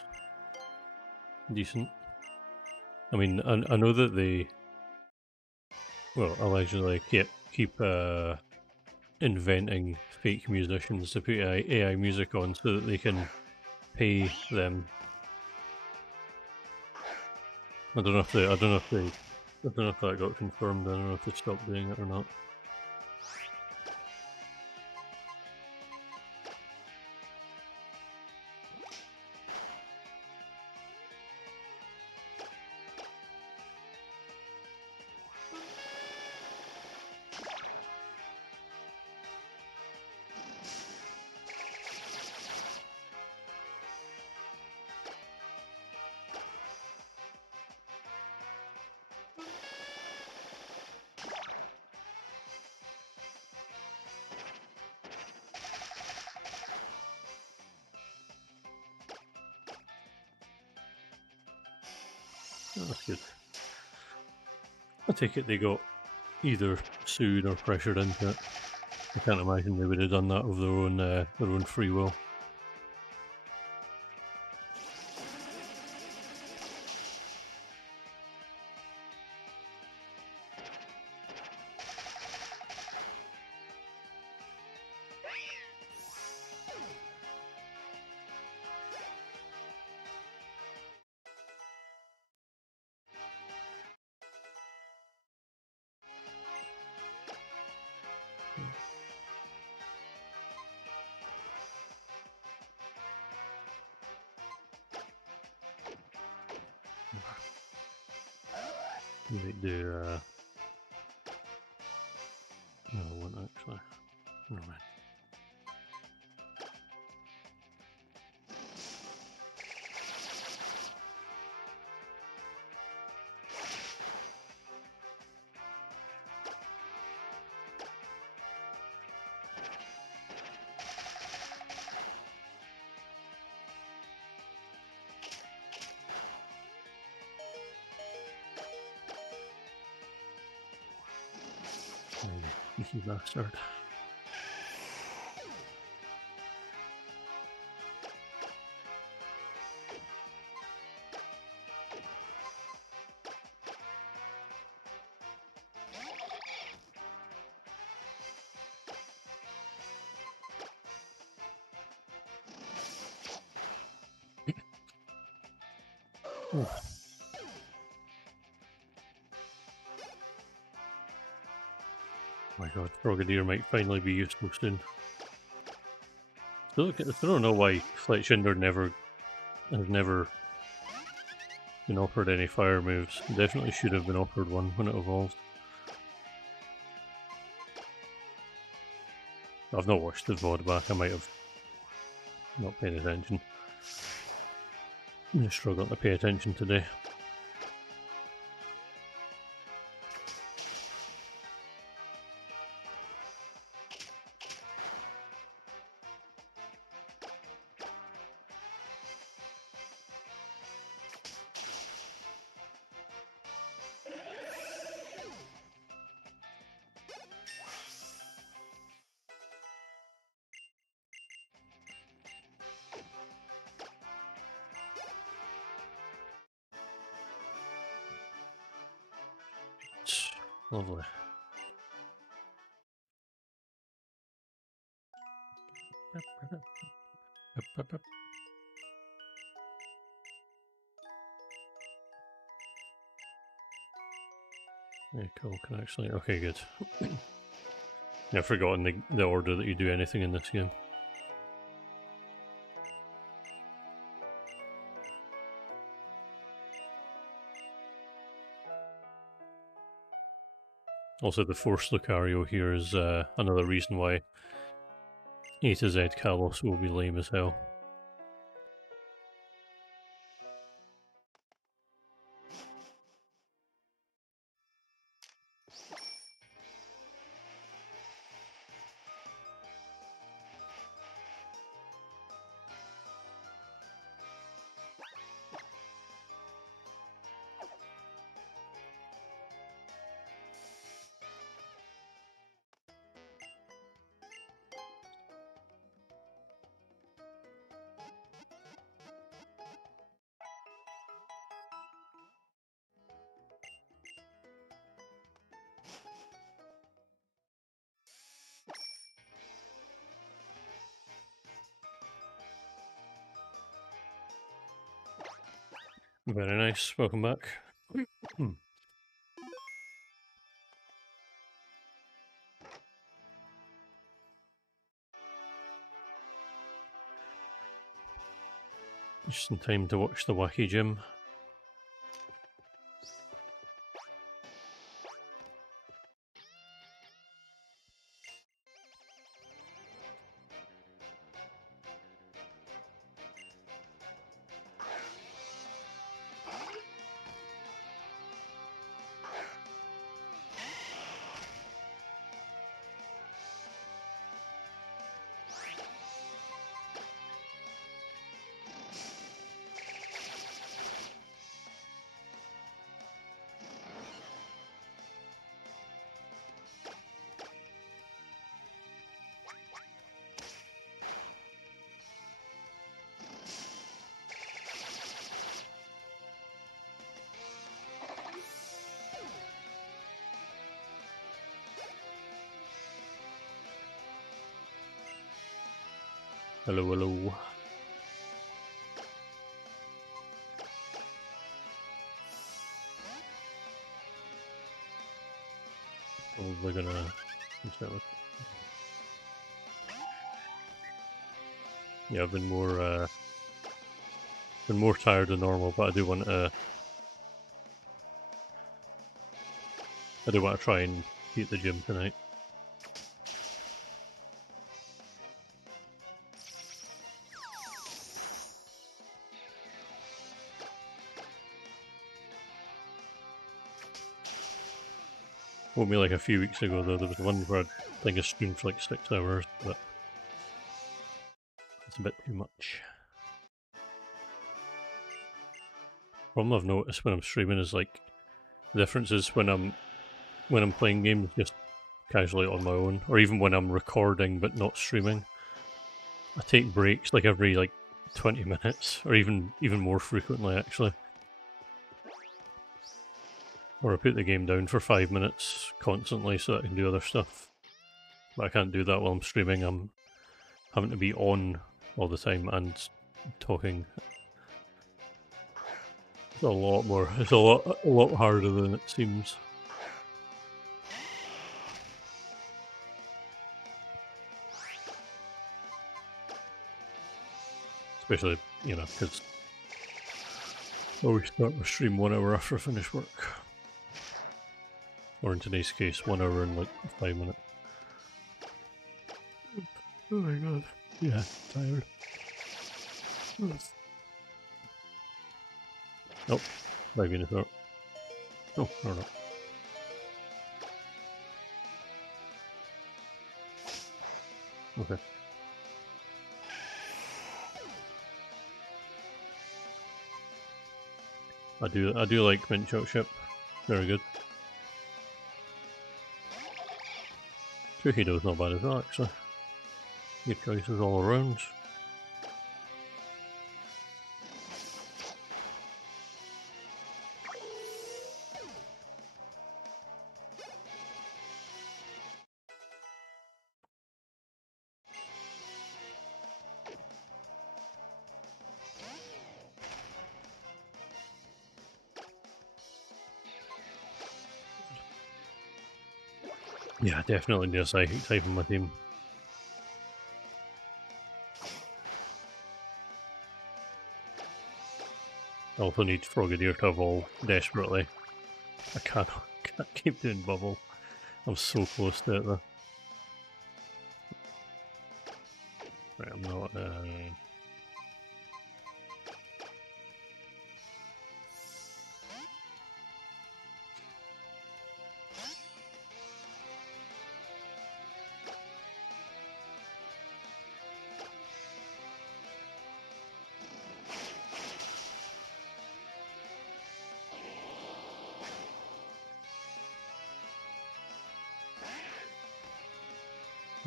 decent. I mean, I know that they, well, allegedly keep inventing fake musicians to put AI music on so that they can pay them. I don't know if that got confirmed. I don't know if they stopped doing it or not. That's good. I take it they got either sued or pressured into it. I can't imagine they would have done that of their own free will. You might do, no, I won't actually. Never mind. You bastard. Oh. My god, Frogadier might finally be useful soon. Still don't know why Fletchinder has never been offered any fire moves. Definitely should have been offered one when it evolved. I've not watched the VOD back, I might have not paid attention. I'm struggling to pay attention today. Lovely. Yeah, cool. Can actually. Okay, good. Yeah, I've forgotten the order that you do anything in this game. Also, the Force Lucario here is another reason why A to Z Kalos will be lame as hell. Very nice. Welcome back. Just in time to watch the Wacky Gym. Hello, hello. Probably gonna. Yeah, I've been more tired than normal, but I do want to. I do want to try and be at the gym tonight. Only like a few weeks ago, though, there was one where I think I streamed for like 6 hours, but it's a bit too much. Problem I've noticed when I'm streaming is like the difference is when I'm playing games just casually on my own, or even when I'm recording but not streaming. I take breaks like every like 20 minutes, or even more frequently actually. Or I put the game down for 5 minutes constantly so that I can do other stuff. But I can't do that while I'm streaming. I'm having to be on all the time and talking. It's a lot more. It's a lot harder than it seems. Especially, you know, because I always start my stream 1 hour after I finish work. Or in today's case, 1 hour and like 5 minutes. Oh my god. Yeah, tired. Nope. Maybe in the throat. Oh, no, no. Okay. I do like mint chocolate chip. Very good. Churrito's not bad as well, actually. Good choices all around. Yeah, definitely need a psychic type in my team. I also need Frogadier to evolve desperately. I can't keep doing bubble. I'm so close to it though. Right, I'm not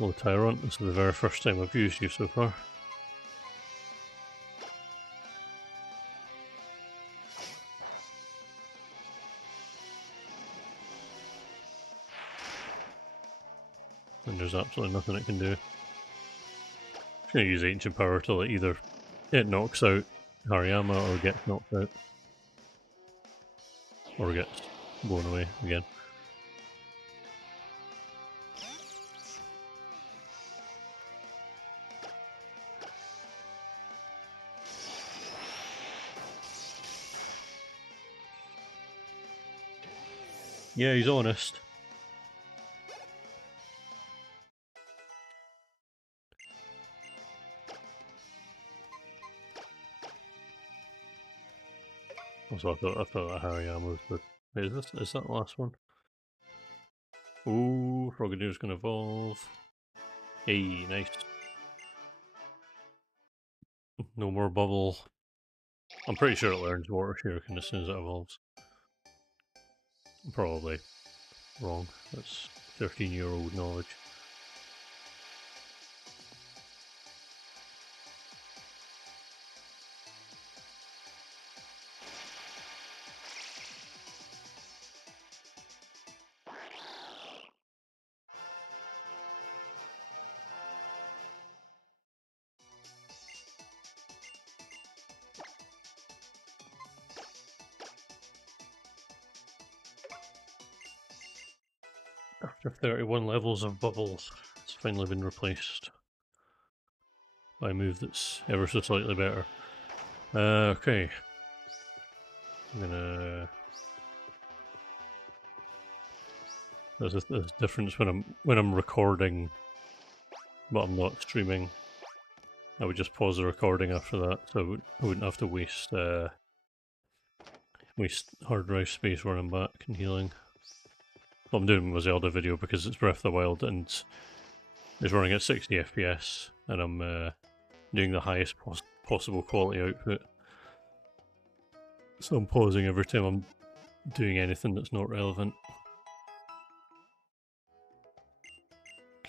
Low Tyrant. This is the very first time I've used you so far. And there's absolutely nothing it can do. I'm gonna use Ancient Power till either it knocks out Hariyama or gets knocked out. Or gets blown away again. Yeah, he's honest. Also, I thought that Hariyama was the. Wait, is that the last one? Ooh, Frogadier's gonna evolve. Hey, nice. No more bubble. I'm pretty sure it learns Water Shuriken as soon as it evolves. I'm probably wrong. That's 13-year-old knowledge. After 31 levels of bubbles, it's finally been replaced by a move that's ever so slightly better. Okay. I'm gonna... There's a difference when I'm recording, but I'm not streaming. I would just pause the recording after that, so I wouldn't have to waste hard drive space when I'm back and healing. What I'm doing was Zelda video because it's Breath of the Wild and it's running at 60 FPS, and I'm doing the highest possible quality output. So I'm pausing every time I'm doing anything that's not relevant.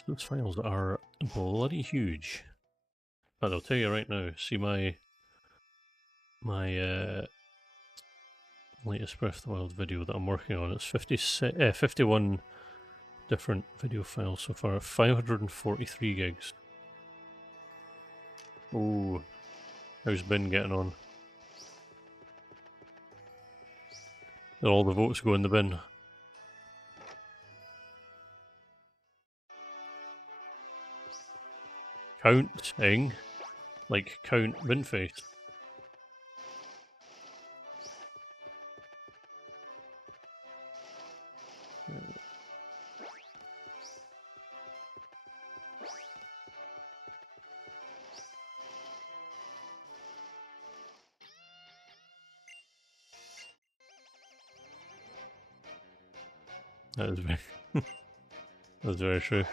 Those files are bloody huge. But I'll tell you right now, see my latest Breath of the Wild video that I'm working on, it's 51 different video files so far, 543 gigs. Ooh, how's Ben getting on? Did all the votes go in the bin? Counting? Like count bin face? That is very, that's very true.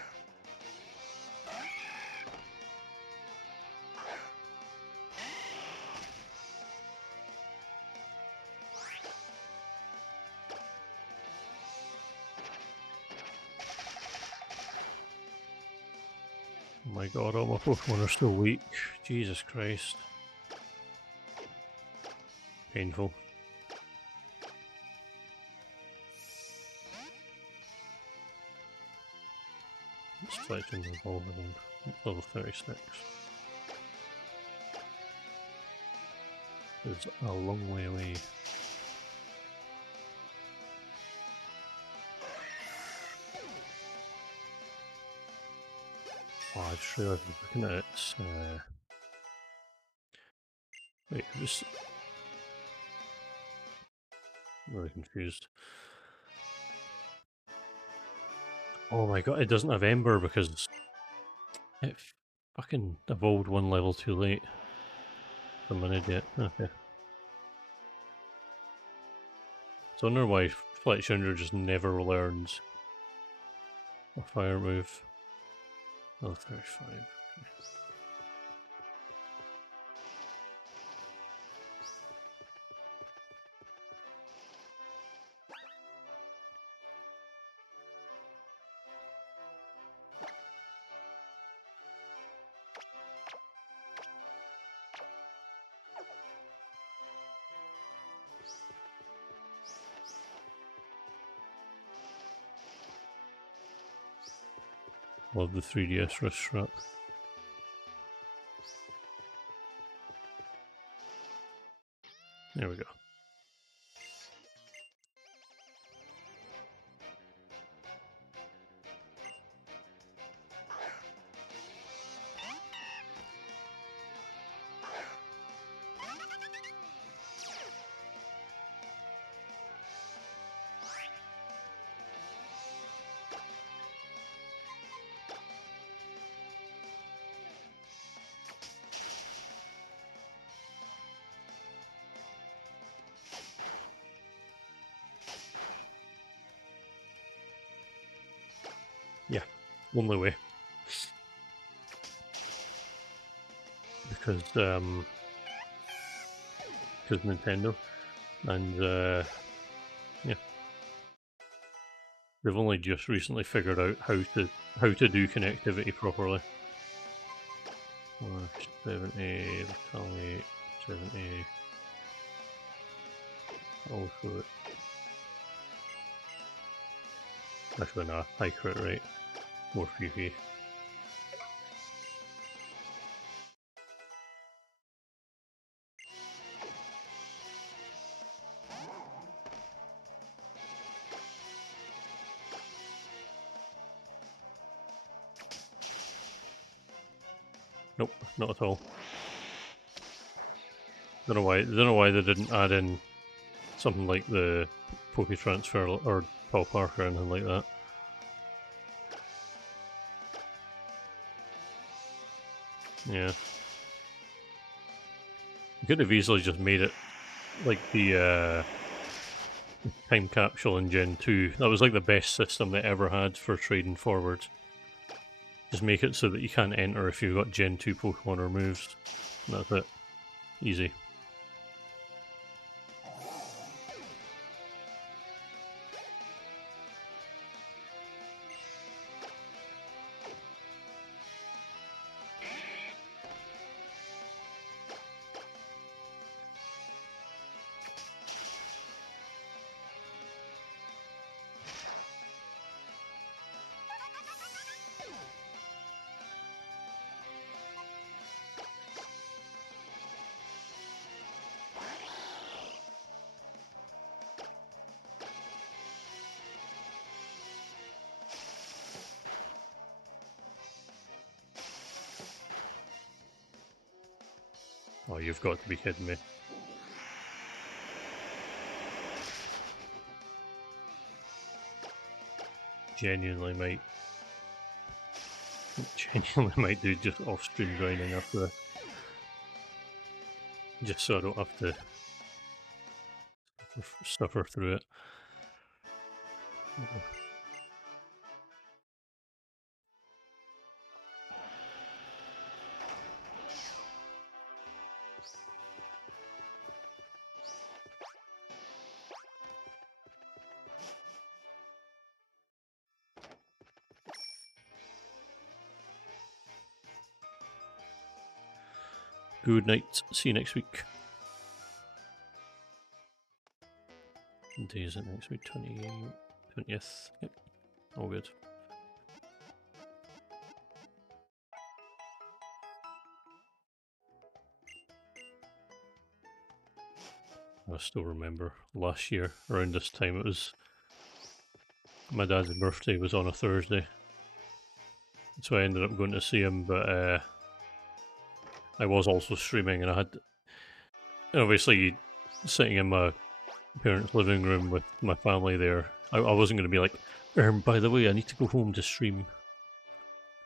Oh my god, all my Pokemon are still weak. Jesus Christ. Painful. It's fighting the ball around level 36. It's a long way away. Oh, I just realised I was looking at it. Wait, I'm just really confused. Oh my god, it doesn't have Ember because it fucking evolved one level too late. I'm an idiot. Okay. So I wonder why Fletchinder just never learns a fire move. Level 35. Love the 3DS wrist strap. There we go. Yeah, only way. Because Nintendo, and yeah, they've only just recently figured out how to do connectivity properly. 70, retaliate, 70. Also, actually, nah, high crit rate, more PP. Nope, not at all. Don't know why they didn't add in something like the Poke Transfer or Paul Park or anything like that. Yeah. You could have easily just made it like the time capsule in Gen 2. That was like the best system they ever had for trading forward. Just make it so that you can't enter if you've got Gen 2 Pokemon or moves. And that's it. Easy. Oh, you've got to be kidding me. Genuinely might do just off-stream grinding after this. Just so I don't have to suffer through it. Good night. See you next week. What day is it next week? 20th. Yep. All good. I still remember last year around this time. It was my dad's birthday was on a Thursday, so I ended up going to see him. But I was also streaming, and I had obviously sitting in my parents' living room with my family there. I wasn't going to be like, by the way, I need to go home to stream.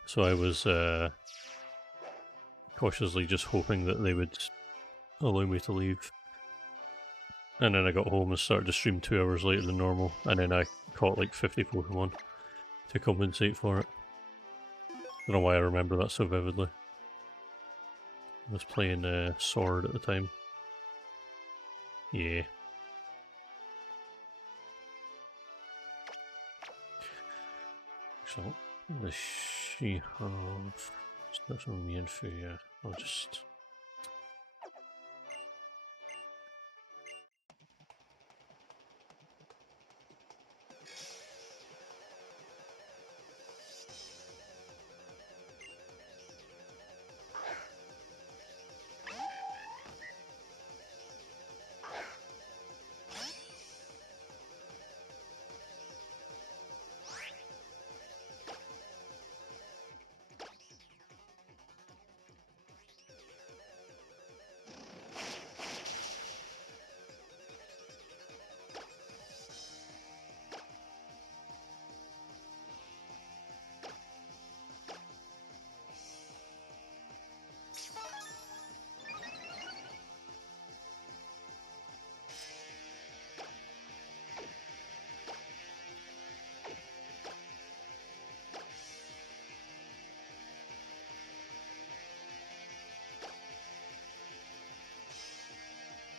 So I was cautiously just hoping that they would allow me to leave. And then I got home and started to stream 2 hours later than normal, and then I caught like 50 Pokemon to compensate for it. Don't know why I remember that so vividly. I was playing Sword at the time. Yeah. So, does she have... That's from me and Fu, yeah. I'll just...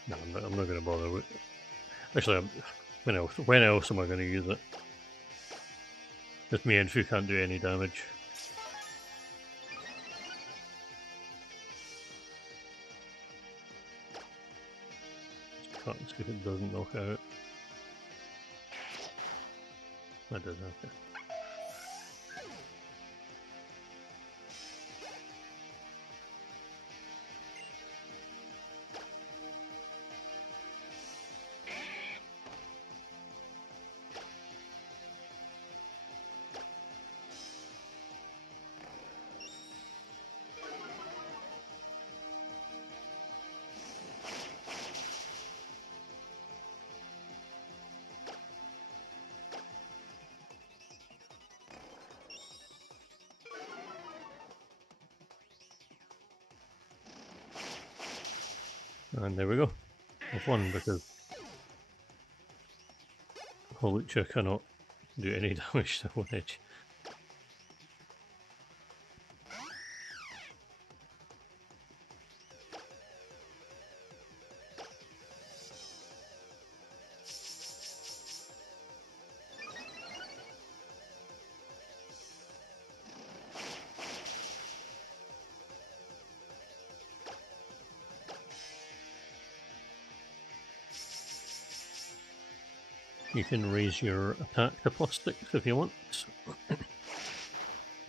No, I'm not going to bother with... Actually, when else am I going to use it? If me and Fu can't do any damage. Can't see if it doesn't knock out. That does, okay. And there we go. I've won because Holucha cannot do any damage to one edge. You can raise your attack to +6 if you want.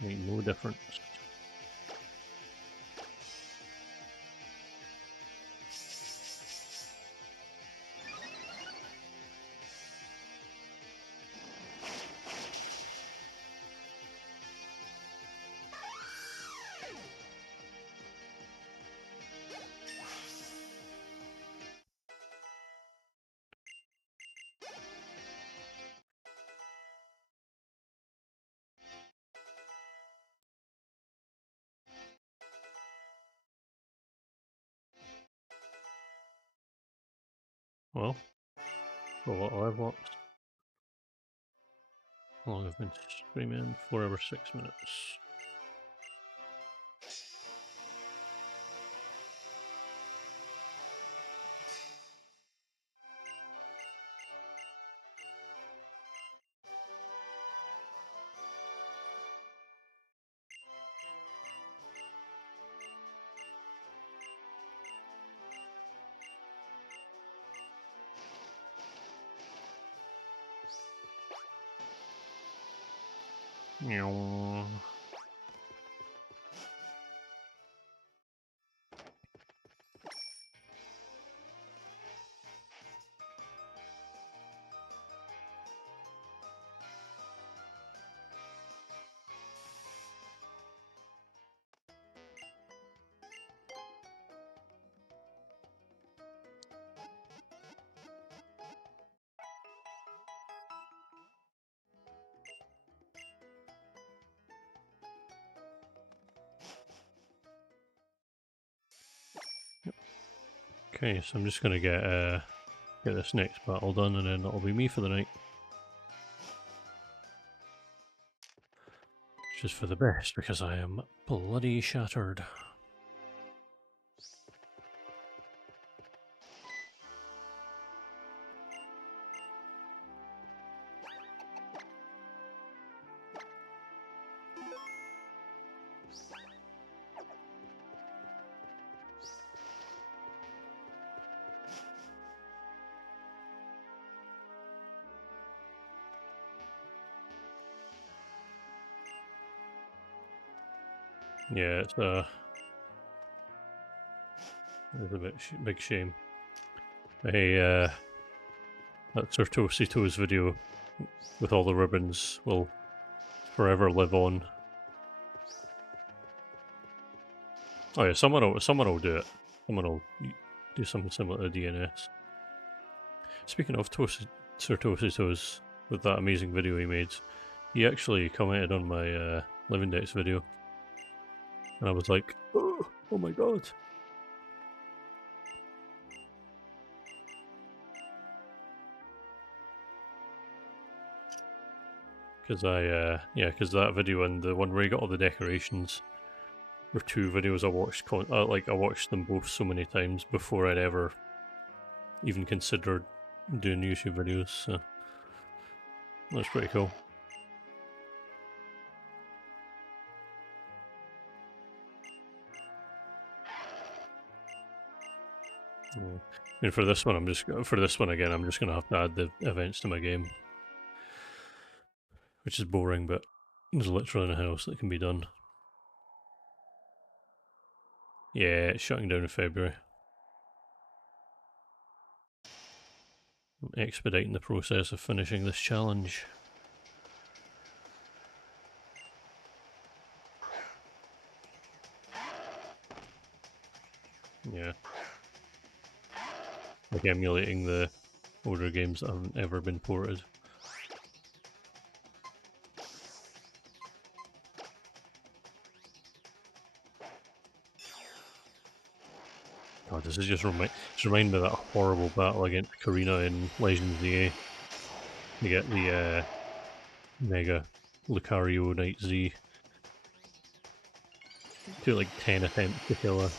Make no difference. Well, a lot of level ups. How long have I been streaming? 4 hours 6 minutes. Meow. Okay, so I'm just gonna get this next battle done, and then that'll be me for the night. Which is for the best, because I am bloody shattered. Yeah, it's a big shame. That Sir Toasty Toes video with all the ribbons will forever live on. Oh yeah, someone will do it. Someone will do something similar to DNS. Speaking of Sir Toasty Toes, with that amazing video he made, he actually commented on my Living Dex video, and I was like, oh my god. Because because that video and the one where he got all the decorations were two videos I watched. I watched them both so many times before I'd ever even considered doing YouTube videos. So that's pretty cool. Yeah. And for this one, I'm just gonna have to add the events to my game, which is boring, but there's literally nothing else that can be done. Yeah, it's shutting down in February. I'm expediting the process of finishing this challenge. Yeah. Like emulating the older games that haven't ever been ported. Oh, does it just remind me of that horrible battle against Karina in Legends EA? You get the Mega Lucario Knight Z. Do like 10 attempts to kill her.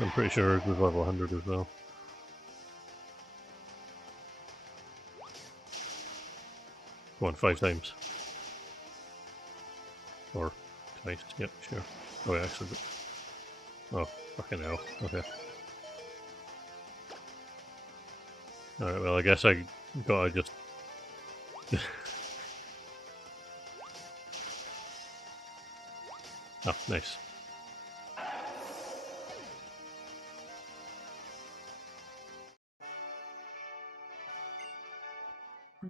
I'm pretty sure it was level 100 as well. Go on, 5 times. Or twice, yep, sure. Oh, yeah, actually. Oh, fucking hell. Okay. Alright, well, I guess I gotta just. Oh, nice. I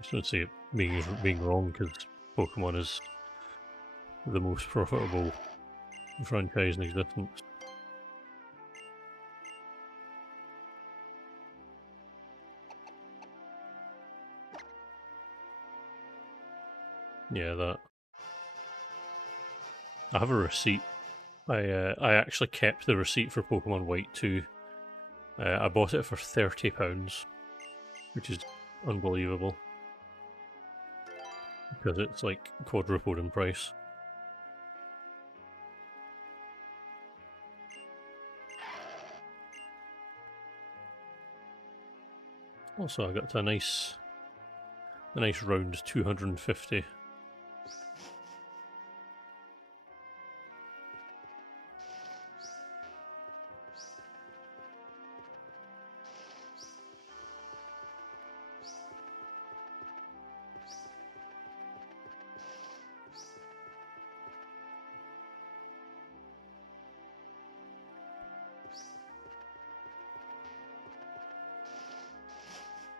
just don't see it being wrong because Pokemon is the most profitable franchise in existence. Yeah, that. I have a receipt. I actually kept the receipt for Pokemon White 2. I bought it for £30, which is unbelievable because it's like quadrupled in price. Also, I got a nice round 250.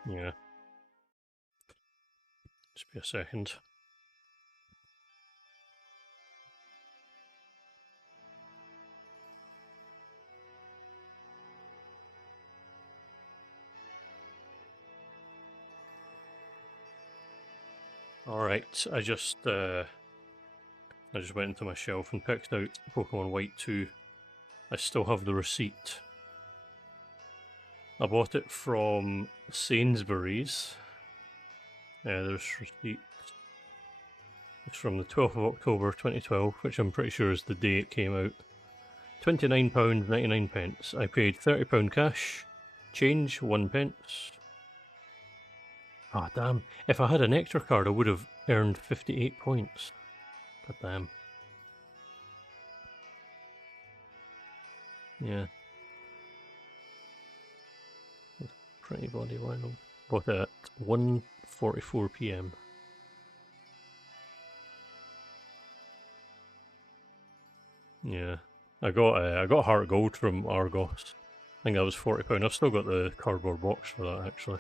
Yeah. Just be a second. Alright, I just went into my shelf and picked out Pokemon White 2. I still have the receipt. I bought it from Sainsbury's. There's receipt. It's from the 12th of October 2012, which I'm pretty sure is the day it came out. £29.99. I paid £30 cash. Change, 1 pence. Ah, oh, damn. If I had an extra card, I would have earned 58 points. God damn. Yeah. Pretty bloody wild. Bought it at 1:44 PM. Yeah. I got Heart Gold from Argos. I think that was £40. I've still got the cardboard box for that actually.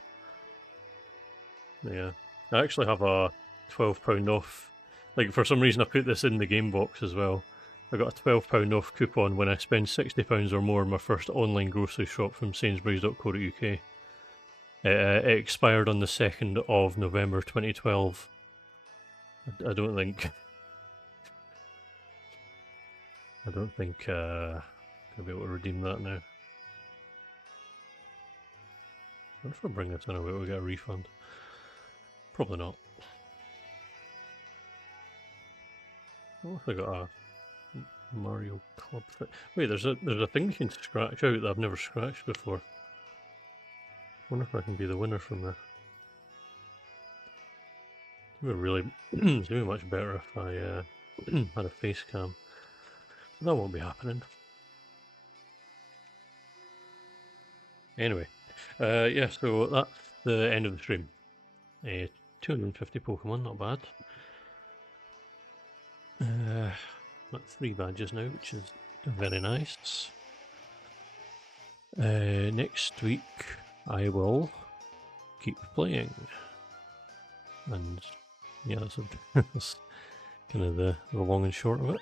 Yeah. I actually have a £12 off. Like for some reason I put this in the game box as well. I got a £12 off coupon when I spend £60 or more in my first online grocery shop from Sainsbury's.co.uk. It expired on the 2nd of November 2012. I don't think I'll be able to redeem that now. I wonder if I bring this in, I'll be able to get a refund. Probably not. What if I got a Mario Club fit? Wait, there's a thing you can scratch out that I've never scratched before. Wonder if I can be the winner from this. It'd be much better if I had a face cam. That won't be happening. Anyway, yeah, so that's the end of the stream. 250 Pokemon, not bad. Got 3 badges now, which is very nice. Next week, I will keep playing. And yeah, that's kind of the long and short of it.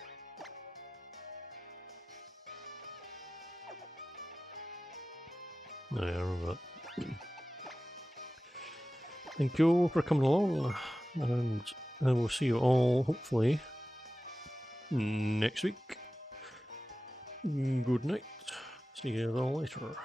Oh, yeah, I remember that. Thank you all for coming along, and I will see you all hopefully next week. Good night. See you all later.